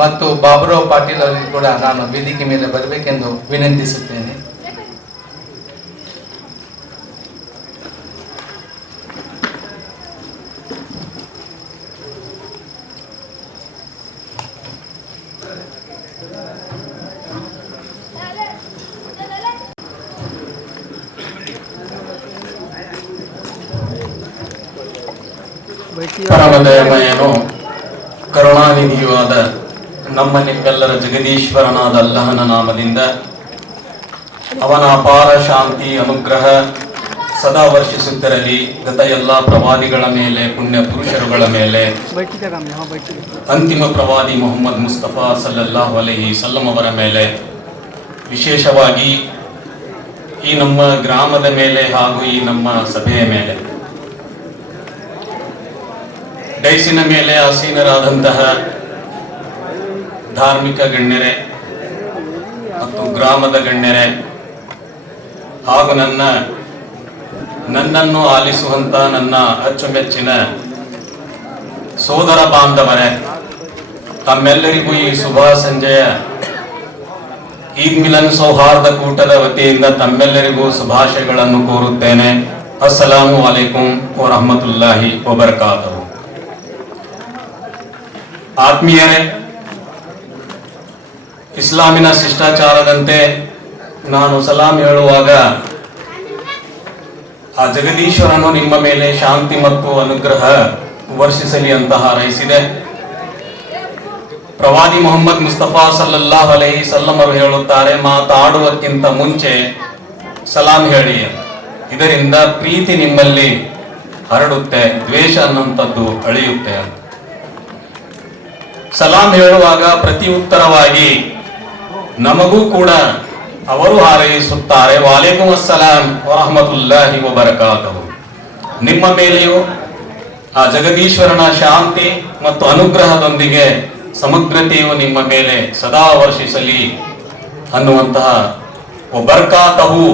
ಮತ್ತು ಬಾಬುರಾವ್ ಪಾಟೀಲ್ ಅವರಿಗೂ ಕೂಡ ನಾನು ವೇದಿಕೆ ಮೇಲೆ ಬರಬೇಕೆಂದು ವಿನಂತಿಸುತ್ತೇನೆ. ಪರಮದಯಮಯನು ಕರುಣಾನಿಧಿಯೂ ಆದ ನಮ್ಮ ನಿಮ್ಮೆಲ್ಲರ ಜಗದೀಶ್ವರನಾದ ಅಲ್ಲಹನ ನಾಮದಿಂದ ಅವನ ಅಪಾರ ಶಾಂತಿ ಅನುಗ್ರಹ ಸದಾ ವರ್ಷಿಸುತ್ತಿರಲಿ ಗತ ಎಲ್ಲ ಪ್ರವಾದಿಗಳ ಮೇಲೆ, ಪುಣ್ಯ ಪುರುಷರುಗಳ ಮೇಲೆ, ಅಂತಿಮ ಪ್ರವಾದಿ ಮೊಹಮ್ಮದ್ ಮುಸ್ತಫಾ ಸಲ್ಲಲ್ಲಾಹು ಅಲೈಹಿ ಸಲ್ಲಂ ಅವರ ಮೇಲೆ, ವಿಶೇಷವಾಗಿ ಈ ನಮ್ಮ ಗ್ರಾಮದ ಮೇಲೆ ಹಾಗೂ ಈ ನಮ್ಮ ಸಭೆಯ ಮೇಲೆ, ಡೈಸಿನ ಮೇಲೆ ಆಸೀನರಾದಂತಹ ಧಾರ್ಮಿಕ ಗಣ್ಯರೇ ಮತ್ತು ಗ್ರಾಮದ ಗಣ್ಯರೇ ಹಾಗೂ ನನ್ನನ್ನು ಆಲಿಸುವಂತ ನನ್ನ ಅಚ್ಚುಮೆಚ್ಚಿನ ಸೋದರ ಬಾಂಧವರೇ, ತಮ್ಮೆಲ್ಲರಿಗೂ ಈ ಶುಭ ಸಂಜೆಯ ಈದ್ ಮಿಲನ್ ಸೌಹಾರ್ದ ಕೂಟದ ವತಿಯಿಂದ ತಮ್ಮೆಲ್ಲರಿಗೂ ಶುಭಾಶಯಗಳನ್ನು ಕೋರುತ್ತೇನೆ. ಅಸ್ಸಲಾಮು ಅಲೈಕುಂ ವರಹಮತುಲ್ಲಾಹಿ ವಬರಕಾತುಹು. ಆತ್ಮೀಯರೇ, ಇಸ್ಲಾಮಿನ ಶಿಷ್ಟಾಚಾರದಂತೆ ನಾನು ಸಲಾಂ ಹೇಳುವಾಗ ಆ ಜಗದೀಶ್ವರನು ನಿಮ್ಮ ಮೇಲೆ ಶಾಂತಿ ಮತ್ತು ಅನುಗ್ರಹ ವರ್ಷಿಸಲಿ ಅಂತ ಹಾರೈಸಿದೆ. ಪ್ರವಾದಿ ಮೊಹಮ್ಮದ್ ಮುಸ್ತಫಾ ಸಲ್ಲಲ್ಲಾಹು ಅಲೈಹಿ ಸಲ್ಲಂ ಅವರು ಹೇಳುತ್ತಾರೆ, ಮಾತಾಡುವಕ್ಕಿಂತ ಮುಂಚೆ ಸಲಾಂ ಹೇಳಿ, ಇದರಿಂದ ಪ್ರೀತಿ ನಿಮ್ಮಲ್ಲಿ ಹರಡುತ್ತೆ, ದ್ವೇಷ ಅನ್ನುವಂಥದ್ದು ಅಳಿಯುತ್ತೆ ಅಂತ. ಸಲಾಂ ಹೇಳುವಾಗ ಪ್ರತಿ ಉತ್ತರವಾಗಿ ನಮಗೂ ಕೂಡ ಅವರು ಹಾರೈಸುತ್ತಾರೆ, ವಾಲೇಕುಂ ಅಸ್ಸಲಾಂ ವರಹಮತುಲ್ಲಾಹಿ ವಬರಕಾತುಹು. ನಿಮ್ಮ ಮೇಲೆಯೂ ಆ ಜಗದೀಶ್ವರನ ಶಾಂತಿ ಮತ್ತು ಅನುಗ್ರಹದೊಂದಿಗೆ ಸಮಗ್ರತೆಯು ನಿಮ್ಮ ಮೇಲೆ ಸದಾ ವರ್ಷಿಸಲಿ ಅನ್ನುವಂತಹ ವಬರಕಾತುಹು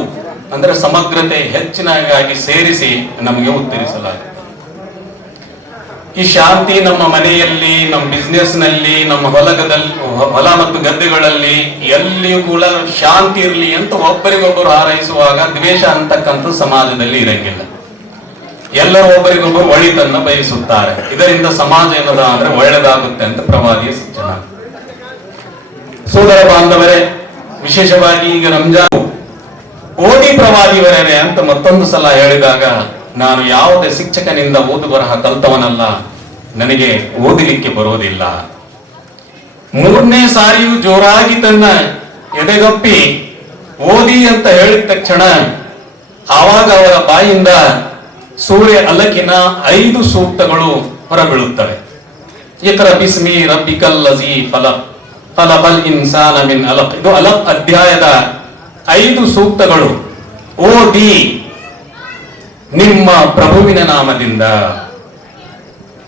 ಅಂದ್ರೆ ಸಮಗ್ರತೆ ಹೆಚ್ಚಿನದಾಗಿ ಸೇರಿಸಿ ನಮಗೆ ಉತ್ತರಿಸಲಾಗಿದೆ. ಈ ಶಾಂತಿ ನಮ್ಮ ಮನೆಯಲ್ಲಿ, ನಮ್ಮ ಬಿಸ್ನೆಸ್ ನಲ್ಲಿ, ನಮ್ಮ ಹೊಲ ಮತ್ತು ಗದ್ದೆಗಳಲ್ಲಿ ಎಲ್ಲಿಯೂ ಕೂಡ ಶಾಂತಿ ಇರಲಿ ಅಂತ ಒಬ್ಬರಿಗೊಬ್ಬರು ಹಾರೈಸುವಾಗ ದ್ವೇಷ ಅಂತಕ್ಕಂಥ ಸಮಾಜದಲ್ಲಿ ಇರಂಗಿಲ್ಲ. ಎಲ್ಲರೂ ಒಬ್ಬರಿಗೊಬ್ಬರು ಒಳಿತನ್ನ ಬಯಸುತ್ತಾರೆ. ಇದರಿಂದ ಸಮಾಜ ಏನದ ಅಂದ್ರೆ ಒಳ್ಳೆದಾಗುತ್ತೆ ಅಂತ ಪ್ರವಾದಿಯ ಸೂಚನ. ಸೋದರ ಬಾಂಧವರೇ, ವಿಶೇಷವಾಗಿ ಈಗ ರಂಜಾನ್ ಓದಿ ಪ್ರವಾದಿವರೇ ಅಂತ ಮತ್ತೊಂದು ಸಲ ಹೇಳಿದಾಗ, ನಾನು ಯಾವುದೇ ಶಿಕ್ಷಕನಿಂದ ಓದು ಬರಹ ಕಲ್ತವನಲ್ಲ, ನನಗೆ ಓದಲಿಕ್ಕೆ ಬರೋದಿಲ್ಲ. ಮೂರನೇ ಸಾರಿಯೂ ಜೋರಾಗಿ ತನ್ನ ಎದೆಗಪ್ಪಿ ಓದಿ ಅಂತ ಹೇಳಿದ ತಕ್ಷಣ ಆವಾಗ ಅವರ ಬಾಯಿಂದ ಸೂರ್ಯ ಅಲಕಿನ 5 ಸೂಕ್ತಗಳು ಹೊರಬೀಳುತ್ತವೆ. ಇಕ್ರ ಬಿಸ್ಮಿ ರಬ್ಬಿಕಲ್ ಲಜೀ ಫಲಕ್ ಖಲಕಲ್ ಇನ್ಸಾನ ಮಿನ್ ಅಲಕ್. ಇದು ಅಲಕ್ ಅಧ್ಯಾಯದ 5 ಸೂಕ್ತಗಳು. ಓದಿ ನಿಮ್ಮ ಪ್ರಭುವಿನ ನಾಮದಿಂದ,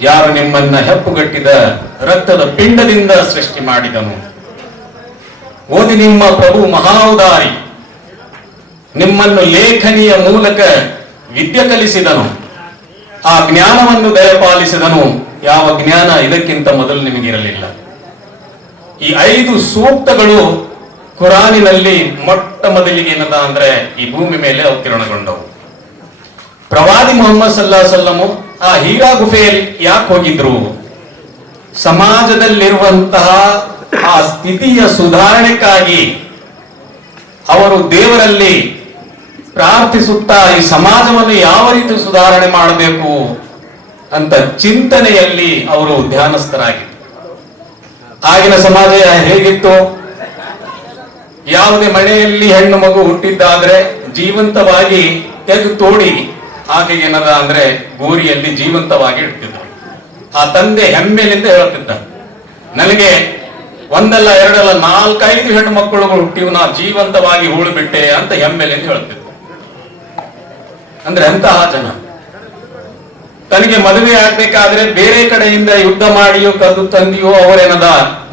ಯಾರು ನಿಮ್ಮನ್ನ ಹೆಪ್ಪುಗಟ್ಟಿದ ರಕ್ತದ ಪಿಂಡದಿಂದ ಸೃಷ್ಟಿ ಮಾಡಿದನು. ಓದಿ, ನಿಮ್ಮ ಪ್ರಭು ಮಹಾಉದಾರಿ, ನಿಮ್ಮನ್ನು ಲೇಖನಿಯ ಮೂಲಕ ವಿದ್ಯೆ ಕಲಿಸಿದನು, ಆ ಜ್ಞಾನವನ್ನು ದಯಪಾಲಿಸಿದನು. ಯಾವ ಜ್ಞಾನ ಇದಕ್ಕಿಂತ ಮೊದಲು ನಿಮಗಿರಲಿಲ್ಲ. ಈ 5 ಸೂಕ್ತಗಳು ಕುರಾನಿನಲ್ಲಿ ಮೊಟ್ಟ ಮೊದಲಿಗೆ ಏನದ ಅಂದ್ರೆ ಈ ಭೂಮಿ ಮೇಲೆ ಅವತೀರ್ಣಗೊಂಡವು. ಪ್ರವಾದಿ ಮೊಹಮ್ಮದ್ ಸಲ್ಲಲ್ಲಾಹು ಅಲೈಹಿ ವಸಲ್ಲಂ ಆ ಹೀರಾ ಗುಫೆಯಲ್ಲಿ ಯಾಕೆ ಹೋಗಿದ್ರು? ಸಮಾಜದಲ್ಲಿರುವಂತಹ ಆ ಸ್ಥಿತಿಯ ಸುಧಾರಣೆಗಾಗಿ ಅವರು ದೇವರಲ್ಲಿ ಪ್ರಾರ್ಥಿಸುತ್ತಾ ಈ ಸಮಾಜವನ್ನು ಯಾವ ರೀತಿ ಸುಧಾರಣೆ ಮಾಡಬೇಕು ಅಂತ ಚಿಂತನೆಯಲ್ಲಿ ಅವರು ಧ್ಯಾನಸ್ಥರಾಗಿದ್ದರು. ಆಗಿನ ಸಮಾಜ ಹೇಗಿತ್ತು? ಯಾವುದೇ ಮನೆಯಲ್ಲಿ ಹೆಣ್ಣು ಮಗು ಹುಟ್ಟಿದ್ದಾದ್ರೆ ಜೀವಂತವಾಗಿ ತೆಗೆದು ತೋಡಿ ಹಾಗೆ ಏನದ ಅಂದ್ರೆ ಗೋರಿಯಲ್ಲಿ ಜೀವಂತವಾಗಿ ಇಡ್ತಿದ್ರು. ಆ ತಂದೆ ಹೆಮ್ಮೆಲಿಂದ ಹೇಳ್ತಿದ್ದ, ನನಗೆ ಒಂದಲ್ಲ ಎರಡಲ್ಲ 4-5 ಹೆಣ್ಣು ಮಕ್ಕಳುಗಳು ಹುಟ್ಟಿವು, ನಾ ಜೀವಂತವಾಗಿ ಹೂಳು ಬಿಟ್ಟೆ ಅಂತ ಹೆಮ್ಮೆಲಿಂದ ಹೇಳ್ತಿದ್ದ. ಅಂದ್ರೆ ಅಂತಹ ಜನ. ತನಗೆ ಮದುವೆ ಆಗ್ಬೇಕಾದ್ರೆ ಬೇರೆ ಕಡೆಯಿಂದ ಯುದ್ಧ ಮಾಡಿಯೋ ಕದ್ದು ತಂದಿಯೋ ಅವರೇನದ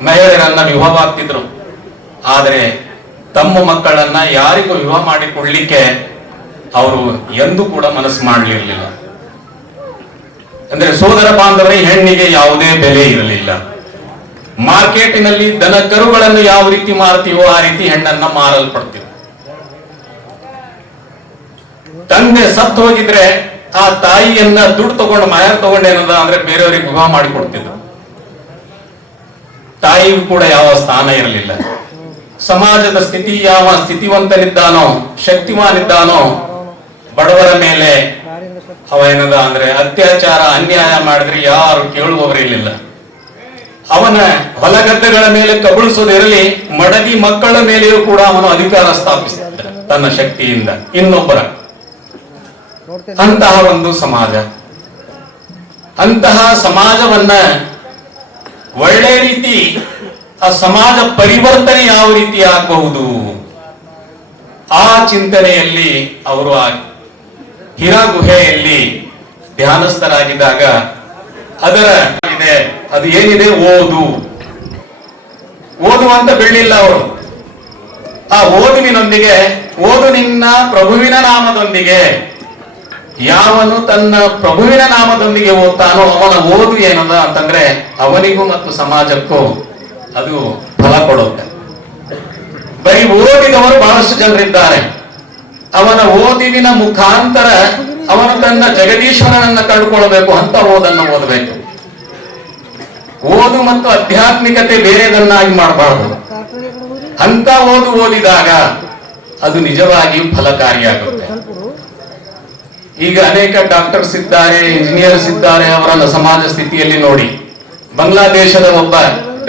ಮಹಿಳೆಯರನ್ನ ವಿವಾಹ ಆಗ್ತಿದ್ರು. ಆದ್ರೆ ತಮ್ಮ ಮಕ್ಕಳನ್ನ ಯಾರಿಗೂ ವಿವಾಹ ಮಾಡಿಕೊಡ್ಲಿಕ್ಕೆ ಅವರು ಎಂದೂ ಕೂಡ ಮನಸ್ಸು ಮಾಡಲಿರ್ಲಿಲ್ಲ. ಅಂದ್ರೆ ಸೋದರ ಬಾಂಧವರಿಗೆ ಹೆಣ್ಣಿಗೆ ಯಾವುದೇ ಬೆಲೆ ಇರಲಿಲ್ಲ. ಮಾರ್ಕೆಟಿನಲ್ಲಿ ದನ ಕರುಗಳನ್ನು ಯಾವ ರೀತಿ ಮಾರ್ತೀವೋ ಆ ರೀತಿ ಹೆಣ್ಣನ್ನ ಮಾರಲ್ಪಡ್ತೀವಿ. ತಂದೆ ಸತ್ತು ಹೋಗಿದ್ರೆ ಆ ತಾಯಿಯನ್ನ ದುಡ್ಡು ತಗೊಂಡು ಮಾಯರ್ ತಗೊಂಡೇನದ ಅಂದ್ರೆ ಬೇರೆಯವರಿಗೆ ವಿವಾಹ ಮಾಡಿಕೊಡ್ತಿದ್ರು. ತಾಯಿಗೂ ಕೂಡ ಯಾವ ಸ್ಥಾನ ಇರಲಿಲ್ಲ. ಸಮಾಜದ ಸ್ಥಿತಿ ಯಾವ ಸ್ಥಿತಿವಂತನಿದ್ದಾನೋ ಶಕ್ತಿಮಾನಿದ್ದಾನೋ ಬಡವರ ಮೇಲೆ ಅವ ಏನದ ಅಂದ್ರೆ ಅತ್ಯಾಚಾರ ಅನ್ಯಾಯ ಮಾಡಿದ್ರೆ ಯಾರು ಕೇಳುವವರಿರಲಿಲ್ಲ. ಅವನ ಹೊಲಗದ್ದೆಗಳ ಮೇಲೆ ಕಬಳಿಸೋದಿರಲಿ, ಮಡದಿ ಮಕ್ಕಳ ಮೇಲೆಯೂ ಕೂಡ ಅವನು ಅಧಿಕಾರ ಸ್ಥಾಪಿಸಿದ್ದ ತನ್ನ ಶಕ್ತಿಯಿಂದ ಇನ್ನೊಬ್ಬರ. ಅಂತಹ ಒಂದು ಸಮಾಜ, ಅಂತಹ ಸಮಾಜವನ್ನ ಒಳ್ಳೆ ರೀತಿ ಆ ಸಮಾಜ ಪರಿವರ್ತನೆ ಯಾವ ರೀತಿ ಆಗಬಹುದು ಆ ಚಿಂತನೆಯಲ್ಲಿ ಅವರು ಆ ಹಿರಾ ಗುಹೆಯಲ್ಲಿ ಧ್ಯಾನಸ್ಥರಾಗಿದ್ದಾಗ ಅದರ ಇದೆ, ಅದು ಏನಿದೆ, ಓದು ಅಂತ ಬೀಳಿಲ್ಲ ಅವರು. ಆ ಓದುವಿನೊಂದಿಗೆ, ಓದು ನಿನ್ನ ಪ್ರಭುವಿನ ನಾಮದೊಂದಿಗೆ, ಯಾವನು ತನ್ನ ಪ್ರಭುವಿನ ನಾಮದೊಂದಿಗೆ ಓದ್ತಾನೋ ಅವನ ಓದು ಏನದ ಅಂತಂದ್ರೆ ಅವನಿಗೂ ಮತ್ತು ಸಮಾಜಕ್ಕೂ ಅದು ಫಲ ಕೊಡುತ್ತೆ. ಬರೀ ಓದಿದವರು ಬಹಳಷ್ಟು ಜನರಿದ್ದಾರೆ. ಅವನ ಓದಿನ ಮುಖಾಂತರ ಅವನು ತನ್ನ ಜಗದೀಶ್ವರನನ್ನ ಕಂಡುಕೊಳ್ಳಬೇಕು ಅಂತ ಓದನ್ನು ಓದಬೇಕು. ಓದು ಮತ್ತು ಆಧ್ಯಾತ್ಮಿಕತೆ ಬೇರೆದನ್ನಾಗಿ ಮಾಡಬಾರದು. ಅಂತ ಓದಿದಾಗ ಅದು ನಿಜವಾಗಿಯೂ ಫಲಕಾರಿಯಾಗುತ್ತೆ. ಈಗ ಅನೇಕ ಡಾಕ್ಟರ್ಸ್ ಇದ್ದಾರೆ, ಇಂಜಿನಿಯರ್ಸ್ ಇದ್ದಾರೆ. ಅವರನ್ನ ಸಮಾಜ ಸ್ಥಿತಿಯಲ್ಲಿ ನೋಡಿ. ಬಾಂಗ್ಲಾದೇಶದ ಒಬ್ಬ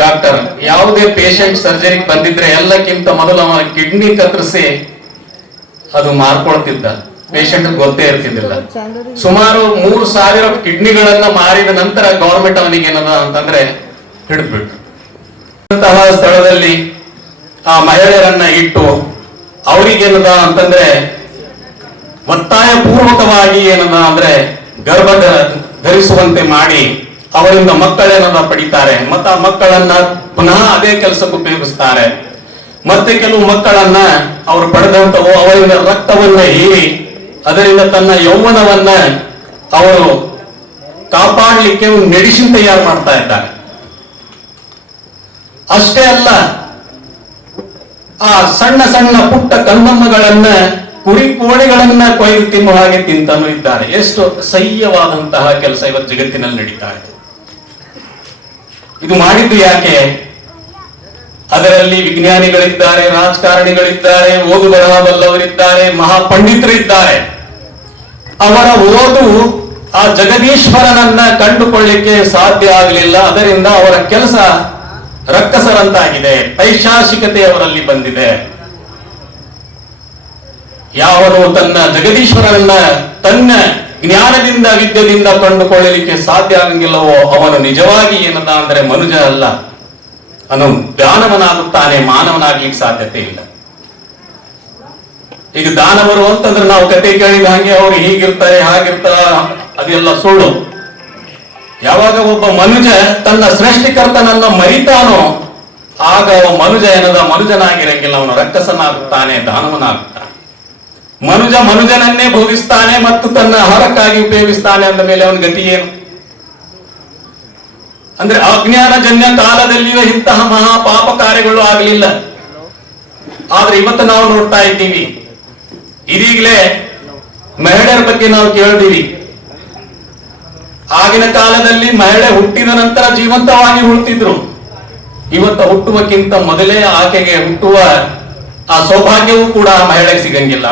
ಡಾಕ್ಟರ್ ಯಾವುದೇ ಪೇಷಂಟ್ ಸರ್ಜರಿಗೆ ಬಂದಿದ್ರೆ ಎಲ್ಲಕ್ಕಿಂತ ಮೊದಲು ಅವನ ಕಿಡ್ನಿ ಕತ್ತರಿಸಿ ಅದು ಮಾರ್ಕೊಳ್ತಿದ್ದ. ಪೇಷಂಟ್ ಗೊತ್ತೇ ಇರ್ತಿದ್ದಿಲ್ಲ. ಸುಮಾರು 3,000 ಕಿಡ್ನಿಗಳನ್ನ ಮಾರಿದ ನಂತರ ಗವರ್ಮೆಂಟ್ ಅವನಿಗೆ ಏನದ ಅಂತಂದ್ರೆ ಹಿಡಿದ್ಬಿಟ್ರು. ಅಂತಹ ಸ್ಥಳದಲ್ಲಿ ಆ ಮಹಿಳೆಯರನ್ನ ಇಟ್ಟು ಅವರಿಗೇನದ ಅಂತಂದ್ರೆ ಒತ್ತಾಯ ಪೂರ್ವಕವಾಗಿ ಏನದ ಅಂದ್ರೆ ಗರ್ಭ ಧರಿಸುವಂತೆ ಮಾಡಿ ಅವರಿಂದ ಮಕ್ಕಳೇನದ ಪಡಿತಾರೆ. ಮತ್ತ ಆ ಮಕ್ಕಳನ್ನ ಪುನಃ ಅದೇ ಕೆಲಸಕ್ಕೆ ಉಪಯೋಗಿಸ್ತಾರೆ. ಮತ್ತೆ ಕೆಲವು ಮಕ್ಕಳನ್ನ ಅವರು ಪಡೆದಂತವು ಅವರಿಂದ ರಕ್ತವನ್ನ ಹೀರಿ ಅದರಿಂದ ತನ್ನ ಯೌವನವನ್ನ ಅವರು ಕಾಪಾಡಲಿಕ್ಕೆ ಒಂದು ಮೆಡಿಸಿನ್ ತಯಾರು ಮಾಡ್ತಾ ಇದ್ದಾರೆ. ಅಷ್ಟೇ ಅಲ್ಲ, ಆ ಸಣ್ಣ ಸಣ್ಣ ಪುಟ್ಟ ಕಂದಮ್ಮಗಳನ್ನ ಕುರಿ ಕೋಳಿಗಳನ್ನ ಕೊಯ್ದು ತಿನ್ನುವ ಹಾಗೆ ತಿಂತಾನೂ ಇದ್ದಾರೆ. ಎಷ್ಟು ಅಸಹ್ಯವಾದಂತಹ ಕೆಲಸ ಇವತ್ತು ಜಗತ್ತಿನಲ್ಲಿ ನಡೀತಾ ಇದೆ. ಇದು ಮಾಡಿದ್ದು ಯಾಕೆ? ಅದರಲ್ಲಿ ವಿಜ್ಞಾನಿಗಳಿದ್ದಾರೆ, ರಾಜಕಾರಣಿಗಳಿದ್ದಾರೆ, ಓದು ಬರಹ ಬಲ್ಲವರಿದ್ದಾರೆ, ಮಹಾಪಂಡಿತರಿದ್ದಾರೆ. ಅವರ ಓದು ಆ ಜಗದೀಶ್ವರನನ್ನ ಕಂಡುಕೊಳ್ಳಿಕ್ಕೆ ಸಾಧ್ಯ ಆಗಲಿಲ್ಲ. ಅದರಿಂದ ಅವರ ಕೆಲಸ ರಕ್ಕಸರಂತಾಗಿದೆ, ಪೈಶಾಚಿಕತೆ ಅವರಲ್ಲಿ ಬಂದಿದೆ. ಯಾವನು ತನ್ನ ಜಗದೀಶ್ವರನನ್ನ ತನ್ನ ಜ್ಞಾನದಿಂದ ವಿದ್ಯೆಯಿಂದ ಕಂಡುಕೊಳ್ಳಲಿಕ್ಕೆ ಸಾಧ್ಯ ಆಗಂಗಿಲ್ಲವೋ ಅವನು ನಿಜವಾಗಿ ಏನದ ಅಂದ್ರೆ ಮನುಜ ಅಲ್ಲ, ಅವನು ದಾನವನಾಗುತ್ತಾನೆ, ಮಾನವನಾಗ್ಲಿಕ್ಕೆ ಸಾಧ್ಯತೆ ಇಲ್ಲ. ಈಗ ದಾನವರು ಅಂತಂದ್ರೆ ನಾವು ಕತೆ ಕೇಳಿದ ಹಾಗೆ ಅವ್ರು ಹೀಗಿರ್ತಾರೆ ಹಾಗಿರ್ತಾರ, ಅದೆಲ್ಲ ಸುಳ್ಳು. ಯಾವಾಗ ಒಬ್ಬ ಮನುಜ ತನ್ನ ಸೃಷ್ಟಿಕರ್ತನನ್ನ ಮರಿತಾನೋ ಆಗ ಅವ ಮನುಜ ಏನದ ಮನುಜನಾಗಿರಂಗಿಲ್ಲ, ಅವನು ರಕ್ಕಸನಾಗುತ್ತಾನೆ, ದಾನವನಾಗುತ್ತಾನೆ. ಮನುಜ ಮನುಜನನ್ನೇ ಭೋಗಿಸ್ತಾನೆ ಮತ್ತು ತನ್ನ ಆಹಾರಕ್ಕಾಗಿ ಉಪಯೋಗಿಸ್ತಾನೆ ಅಂದ ಮೇಲೆ ಅವನ ಗತಿ ಏನು? ಅಂದ್ರೆ ಅಜ್ಞಾನಜನ್ಯ ಕಾಲದಲ್ಲಿಯೂ ಇಂತಹ ಮಹಾಪಾಪ ಕಾರ್ಯಗಳು ಆಗಲಿಲ್ಲ. ಆದ್ರೆ ಇವತ್ತು ನಾವು ನೋಡ್ತಾ ಇದ್ದೀವಿ. ಇದೀಗಲೇ ಮಹಿಳೆಯರ ಬಗ್ಗೆ ನಾವು ಕೇಳ್ತೀವಿ. ಆಗಿನ ಕಾಲದಲ್ಲಿ ಮಹಿಳೆ ಹುಟ್ಟಿದ ನಂತರ ಜೀವಂತವಾಗಿ ಹುಟ್ಟಿದ್ರು. ಇವತ್ತು ಹುಟ್ಟುವಕ್ಕಿಂತ ಮೊದಲೇ ಆಕೆಗೆ ಹುಟ್ಟುವ ಆ ಸೌಭಾಗ್ಯವೂ ಕೂಡ ಮಹಿಳೆಗೆ ಸಿಗಂಗಿಲ್ಲ.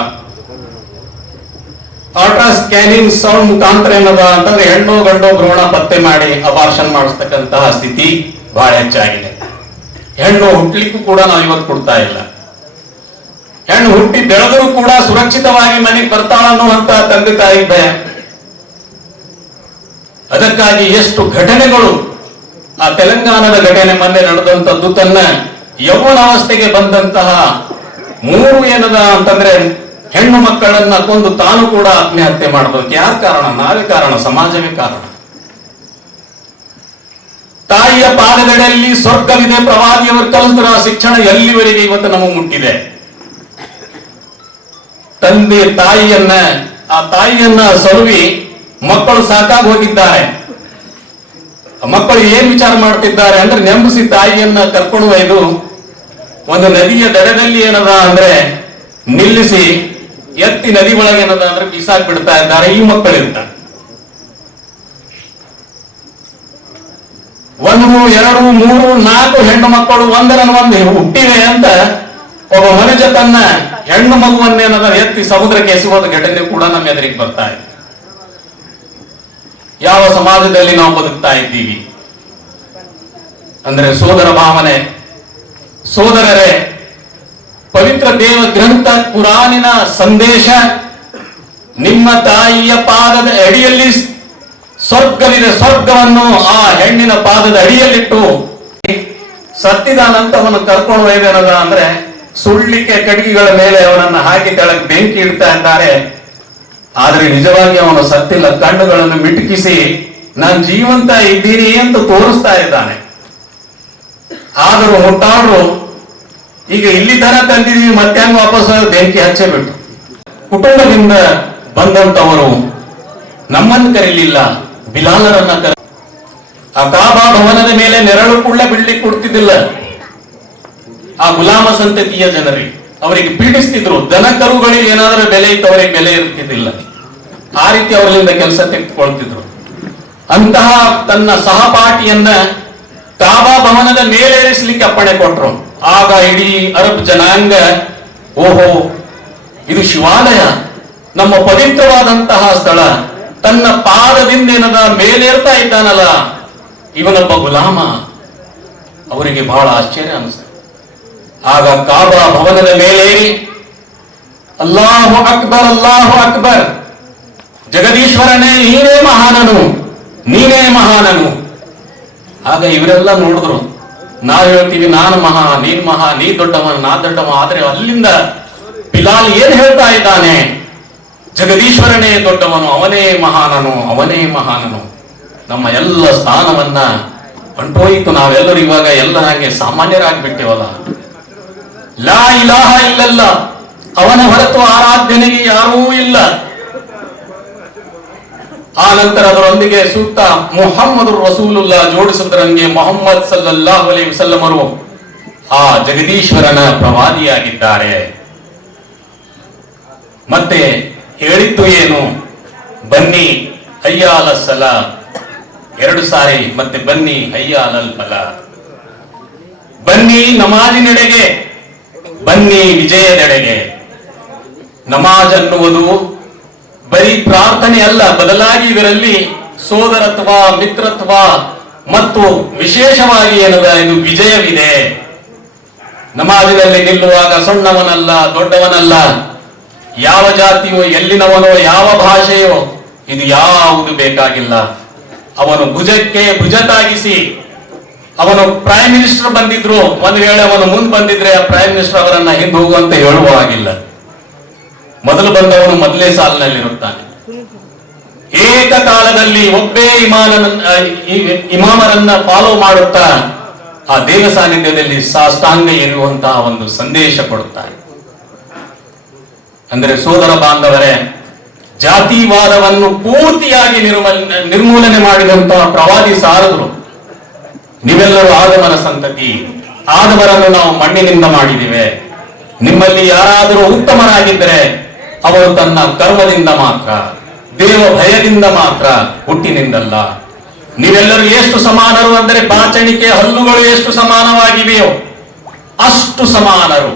ಅಲ್ಟ್ರಾ ಸ್ಕ್ಯಾನಿಂಗ್ ಸೌಂಡ್ ಮುಖಾಂತರ ಏನದ ಅಂತಂದ್ರೆ ಹೆಣ್ಣು ಗಂಡು ಭ್ರೂಣ ಪತ್ತೆ ಮಾಡಿ ಅಬಾರ್ಷನ್ ಮಾಡಿಸ್ತಕ್ಕಂತಹ ಸ್ಥಿತಿ ಬಹಳ ಹೆಚ್ಚಾಗಿದೆ. ಹೆಣ್ಣು ಹುಟ್ಲಿಕ್ಕೂ ಕೂಡ ನಾವು ಇವತ್ತು ಕೊಡ್ತಾ ಇಲ್ಲ. ಹೆಣ್ಣು ಹುಟ್ಟಿ ಬೆಳೆದರೂ ಕೂಡ ಸುರಕ್ಷಿತವಾಗಿ ಮನೆಗೆ ಬರ್ತಾಳನ್ನುವಂತ ತಂದೆ ತಾಯಿ ಭಯ. ಅದಕ್ಕಾಗಿ ಎಷ್ಟು ಘಟನೆಗಳು, ಆ ತೆಲಂಗಾಣದ ಘಟನೆ ಮೊನ್ನೆ ನಡೆದಂತದ್ದು, ತನ್ನ ಯೌವನಾವಸ್ಥೆಗೆ ಬಂದಂತಹ 3 ಏನದ ಅಂತಂದ್ರೆ ಹೆಣ್ಣು ಮಕ್ಕಳನ್ನ ಕೊಂದು ತಾನು ಕೂಡ ಆತ್ಮಹತ್ಯೆ ಮಾಡೋದಕ್ಕೆ ಯಾರು ಕಾರಣ? ನಾವೇ ಕಾರಣ, ಸಮಾಜವೇ ಕಾರಣ. ತಾಯಿಯ ಪಾದಗಳಲ್ಲಿ ಸ್ವರ್ಗವಿದೆ, ಪ್ರವಾದಿಯವರು ಕಲಿತರ ಶಿಕ್ಷಣ ಎಲ್ಲಿವರೆಗೆ ಇವತ್ತು ನಮಗೆ ಮುಟ್ಟಿದೆ. ತಂದೆ ತಾಯಿಯನ್ನ ಸರುವಿ ಮಕ್ಕಳು ಸಾಕಾಗಿ ಹೋಗಿದ್ದಾರೆ. ಮಕ್ಕಳು ಏನ್ ವಿಚಾರ ಮಾಡ್ತಿದ್ದಾರೆ ಅಂದ್ರೆ, ನೆಂಬಿಸಿ ತಾಯಿಯನ್ನ ಕರ್ಕೊಂಡು ಒಯ್ದು ಒಂದು ನದಿಯ ದಡದಲ್ಲಿ ಏನದ ಅಂದ್ರೆ ನಿಲ್ಲಿಸಿ ಎತ್ತಿ ನದಿ ಒಳಗೆ ಏನದ ಅಂದ್ರೆ ಬೀಸಾಕ್ ಬಿಡ್ತಾ ಇದ್ದಾರೆ ಈ ಮಕ್ಕಳಿರ್ತಾರೆ. 1, 2, 3, 4 ಹೆಣ್ಣು ಮಕ್ಕಳು ಒಂದರನ್ನು ಒಂದು ಹುಟ್ಟಿವೆ ಅಂತ ಒಬ್ಬ ಮನುಜ ತನ್ನ ಹೆಣ್ಣು ಮಗುವನ್ನೇನದ ಎತ್ತಿ ಸಮುದ್ರಕ್ಕೆ ಎಸೆಯುವ ಘಟನೆ ಕೂಡ ನಮ್ಮ ಎದುರಿಗೆ ಬರ್ತಾ ಇದೆ. ಯಾವ ಸಮಾಜದಲ್ಲಿ ನಾವು ಬದುಕ್ತಾ ಇದ್ದೀವಿ ಅಂದ್ರೆ ಸೋದರ ಭಾವನೆ, ಸೋದರರೇ, ಪವಿತ್ರ ದೇವ ಗ್ರಂಥ ಕುರಾನಿನ ಸಂದೇಶ, ನಿಮ್ಮ ತಾಯಿಯ ಪಾದದ ಅಡಿಯಲ್ಲಿ ಸ್ವರ್ಗವಿದೆ, ಸ್ವರ್ಗವನ್ನು ಆ ಹೆಣ್ಣಿನ ಪಾದದ ಅಡಿಯಲ್ಲಿಟ್ಟು ಸತ್ತಿದಾನಂತವನ್ನು ಕರ್ಕೊಂಡು ಒಯ್ದೇನದ ಅಂದ್ರೆ ಸುಳ್ಳಿಕೆ ಕಡ್ಗಿಗಳ ಮೇಲೆ ಅವನನ್ನ ಹಾಕಿ ತೆಳಗೆ ಬೆಂಕಿ ಇಡ್ತಾ ಇದ್ದಾರೆ. ಆದ್ರೆ ನಿಜವಾಗಿ ಅವನು ಸತ್ತಿಲ್ಲ, ಕಣ್ಣುಗಳನ್ನು ಮಿಟುಕಿಸಿ ನಾನು ಜೀವಂತ ಇದ್ದೀನಿ ಅಂತ ತೋರಿಸ್ತಾ ಇದ್ದಾನೆ. ಆದರೂ ಮುಟ್ಟಾಡ್ರು ಈಗ ಇಲ್ಲಿ ತರ ತಂದಿದೀವಿ ಮತ್ತೆ ವಾಪಸ್ ಬೆಂಕಿ ಹಚ್ಚೇ ಬಿಟ್ಟು. ಕುಟುಂಬದಿಂದ ಬಂದಂತವರು ನಮ್ಮನ್ನು ಕರೀಲಿಲ್ಲ, ಬಿಲಾಲರನ್ನ ಆ ಕಾಬಾ ಭವನದ ಮೇಲೆ ನೆರಳು ಕೂಡ ಬಿಡ್ಲಿಕ್ಕೆ ಕೊಡ್ತಿದ್ದಿಲ್ಲ. ಆ ಗುಲಾಮ ಸಂತತಿಯ ಜನರಿಗೆ ಅವರಿಗೆ ಪೀಡಿಸ್ತಿದ್ರು. ದನ ಕರುಗಳಿಗೆ ಏನಾದರೂ ಬೆಲೆ ಇತ್ತು, ಅವರಿಗೆ ಬೆಲೆ ಇರ್ತಿದ್ದಿಲ್ಲ. ಆ ರೀತಿ ಅವರಿಂದ ಕೆಲಸ ತೆಗೆದುಕೊಳ್ತಿದ್ರು. ಅಂತಹ ತನ್ನ ಸಹಪಾಠಿಯನ್ನ ಕಾಬಾ ಭವನದ ಮೇಲೇರಿಸಲಿಕ್ಕೆ ಅಪ್ಪಣೆ ಕೊಟ್ರು. ಆಗ ಇಡೀ ಅರಬ್ ಜನಾಂಗ, ಓಹೋ ಇದು ಶಿವಾಲಯ, ನಮ್ಮ ಪವಿತ್ರವಾದಂತಹ ಸ್ಥಳ, ತನ್ನ ಪಾದದಿಂದ ಏನದ ಮೇಲೇರ್ತಾ ಇದ್ದಾನಲ್ಲ ಇವನೊಬ್ಬ ಗುಲಾಮ. ಅವರಿಗೆ ಬಹಳ ಆಶ್ಚರ್ಯ ಅನಿಸ್ತು. ಆಗ ಕಾಬಾ ಭವನದ ಮೇಲೇರಿ ಅಲ್ಲಾಹು ಅಕ್ಬರ್, ಅಲ್ಲಾಹು ಅಕ್ಬರ್, ಜಗದೀಶ್ವರನೇ ನೀನೇ ಮಹಾನನು, ನೀನೇ ಮಹಾನನು. ಆಗ ಇವರೆಲ್ಲ ನೋಡಿದ್ರು, ನಾವು ಹೇಳ್ತೀವಿ ನಾನು ಮಹಾ, ನೀನ್ ಮಹಾ, ನೀ ದೊಡ್ಡವ, ನಾ ದೊಡ್ಡವ. ಆದ್ರೆ ಅಲ್ಲಿಂದ ಬಿಲಾಲ್ ಏನ್ ಹೇಳ್ತಾ ಇದ್ದಾನೆ? ಜಗದೀಶ್ವರನೇ ದೊಡ್ಡವನು, ಅವನೇ ಮಹಾನನು, ಅವನೇ ಮಹಾನನು. ನಮ್ಮ ಎಲ್ಲ ಸ್ಥಾನವನ್ನ ಹೊಂಟೋಯಿತು. ನಾವೆಲ್ಲರೂ ಇವಾಗ ಎಲ್ಲ ಹಾಗೆ ಸಾಮಾನ್ಯರಾಗ್ಬಿಟ್ಟೇವಲ್ಲ. ಲಾ ಇಲಾಹ ಇಲ್ಲಲ್ಲ, ಅವನ ಹೊರತು ಆರಾಧನೆಗೆ ಯಾರೂ ಇಲ್ಲ. ಆ ನಂತರ ಅದರೊಂದಿಗೆ ಸೂಕ್ತ ಮುಹಮ್ಮದ್ ರಸೂಲುಲ್ಲಾ ಜೋಡಿಸುವುದರಂಗೆ ಮೊಹಮ್ಮದ್ ಸಲ್ಲಲ್ಲಾಹು ಅಲೈಹಿ ವಸಲ್ಲಮರು ಆ ಜಗದೀಶ್ವರನ ಪ್ರವಾದಿಯಾಗಿದ್ದಾರೆ. ಮತ್ತೆ ಹೇಳಿದ್ದು ಏನು? ಬನ್ನಿ ಹಯ್ಯ ಅಲ ಸಲ 2 ಸಾರಿ, ಮತ್ತೆ ಬನ್ನಿ ಹಯ್ಯ ಅಲಲ್ ಫಲ. ಬನ್ನಿ ನಮಾಜಿನೆಡೆಗೆ, ಬನ್ನಿ ವಿಜಯದೆಡೆಗೆ. ನಮಾಜ್ ಅನ್ನುವುದು ಬರೀ ಪ್ರಾರ್ಥನೆ ಅಲ್ಲ, ಬದಲಾಗಿ ಇದರಲ್ಲಿ ಸೋದರತ್ವ, ಮಿತ್ರತ್ವ ಮತ್ತು ವಿಶೇಷವಾಗಿ ಏನದ ಇದು ವಿಜಯವಿದೆ. ನಮಾಜಿನಲ್ಲಿ ನಿಲ್ಲುವಾಗ ಸಣ್ಣವನಲ್ಲ, ದೊಡ್ಡವನಲ್ಲ, ಯಾವ ಜಾತಿಯೋ, ಎಲ್ಲಿನವನೋ, ಯಾವ ಭಾಷೆಯೋ, ಇದು ಯಾವುದು ಬೇಕಾಗಿಲ್ಲ. ಅವನು ಭುಜಕ್ಕೆ ಭುಜ ತಾಗಿಸಿ, ಅವನು ಪ್ರೈಮ್ ಮಿನಿಸ್ಟರ್ ಬಂದಿದ್ರು, ಒಂದು ವೇಳೆ ಅವನು ಮುಂದೆ ಬಂದಿದ್ರೆ ಆ ಪ್ರೈಮ್ ಮಿನಿಸ್ಟರ್ ಅವರನ್ನ ಹಿಂದೆ ಹೋಗುವಂತ ಹೇಳುವ ಹಾಗಿಲ್ಲ. ಮೊದಲು ಬಂದವನು ಮೊದಲೇ ಸಾಲಿನಲ್ಲಿರುತ್ತಾನೆ. ಏಕಕಾಲದಲ್ಲಿ ಒಬ್ಬೇ ಇಮಾಮರನ್ನ ಫಾಲೋ ಮಾಡುತ್ತಾ ಆ ದೇವ ಸಾನ್ನಿಧ್ಯದಲ್ಲಿ ಸಾಷ್ಟಾಂಗ ಇರುವಂತಹ ಒಂದು ಸಂದೇಶ ಕೊಡುತ್ತಾರೆ. ಅಂದರೆ ಸೋದರ ಬಾಂಧವರೇ, ಜಾತಿವಾದವನ್ನು ಪೂರ್ತಿಯಾಗಿ ನಿರ್ಮೂಲನೆ ಮಾಡಿದಂತಹ ಪ್ರವಾದಿ ಸಾರದರು. ನೀವೆಲ್ಲರೂ ಆದಮನ ಸಂತತಿ, ಆದಮರನ್ನು ನಾವು ಮಣ್ಣಿನಿಂದ ಮಾಡಿದ್ದೇವೆ. ನಿಮ್ಮಲ್ಲಿ ಯಾರಾದರೂ ಉತ್ತಮರಾಗಿದ್ದರೆ ಅವರು ತನ್ನ ಕರ್ಮದಿಂದ ಮಾತ್ರ, ದೇವ ಭಯದಿಂದ ಮಾತ್ರ, ಹುಟ್ಟಿನಿಂದಲ್ಲ. ನೀವೆಲ್ಲರೂ ಎಷ್ಟು ಸಮಾನರು ಅಂದರೆ ಬಾಚಣಿಕೆ ಹಲ್ಲುಗಳು ಎಷ್ಟು ಸಮಾನವಾಗಿವೆಯೋ ಅಷ್ಟು ಸಮಾನರು.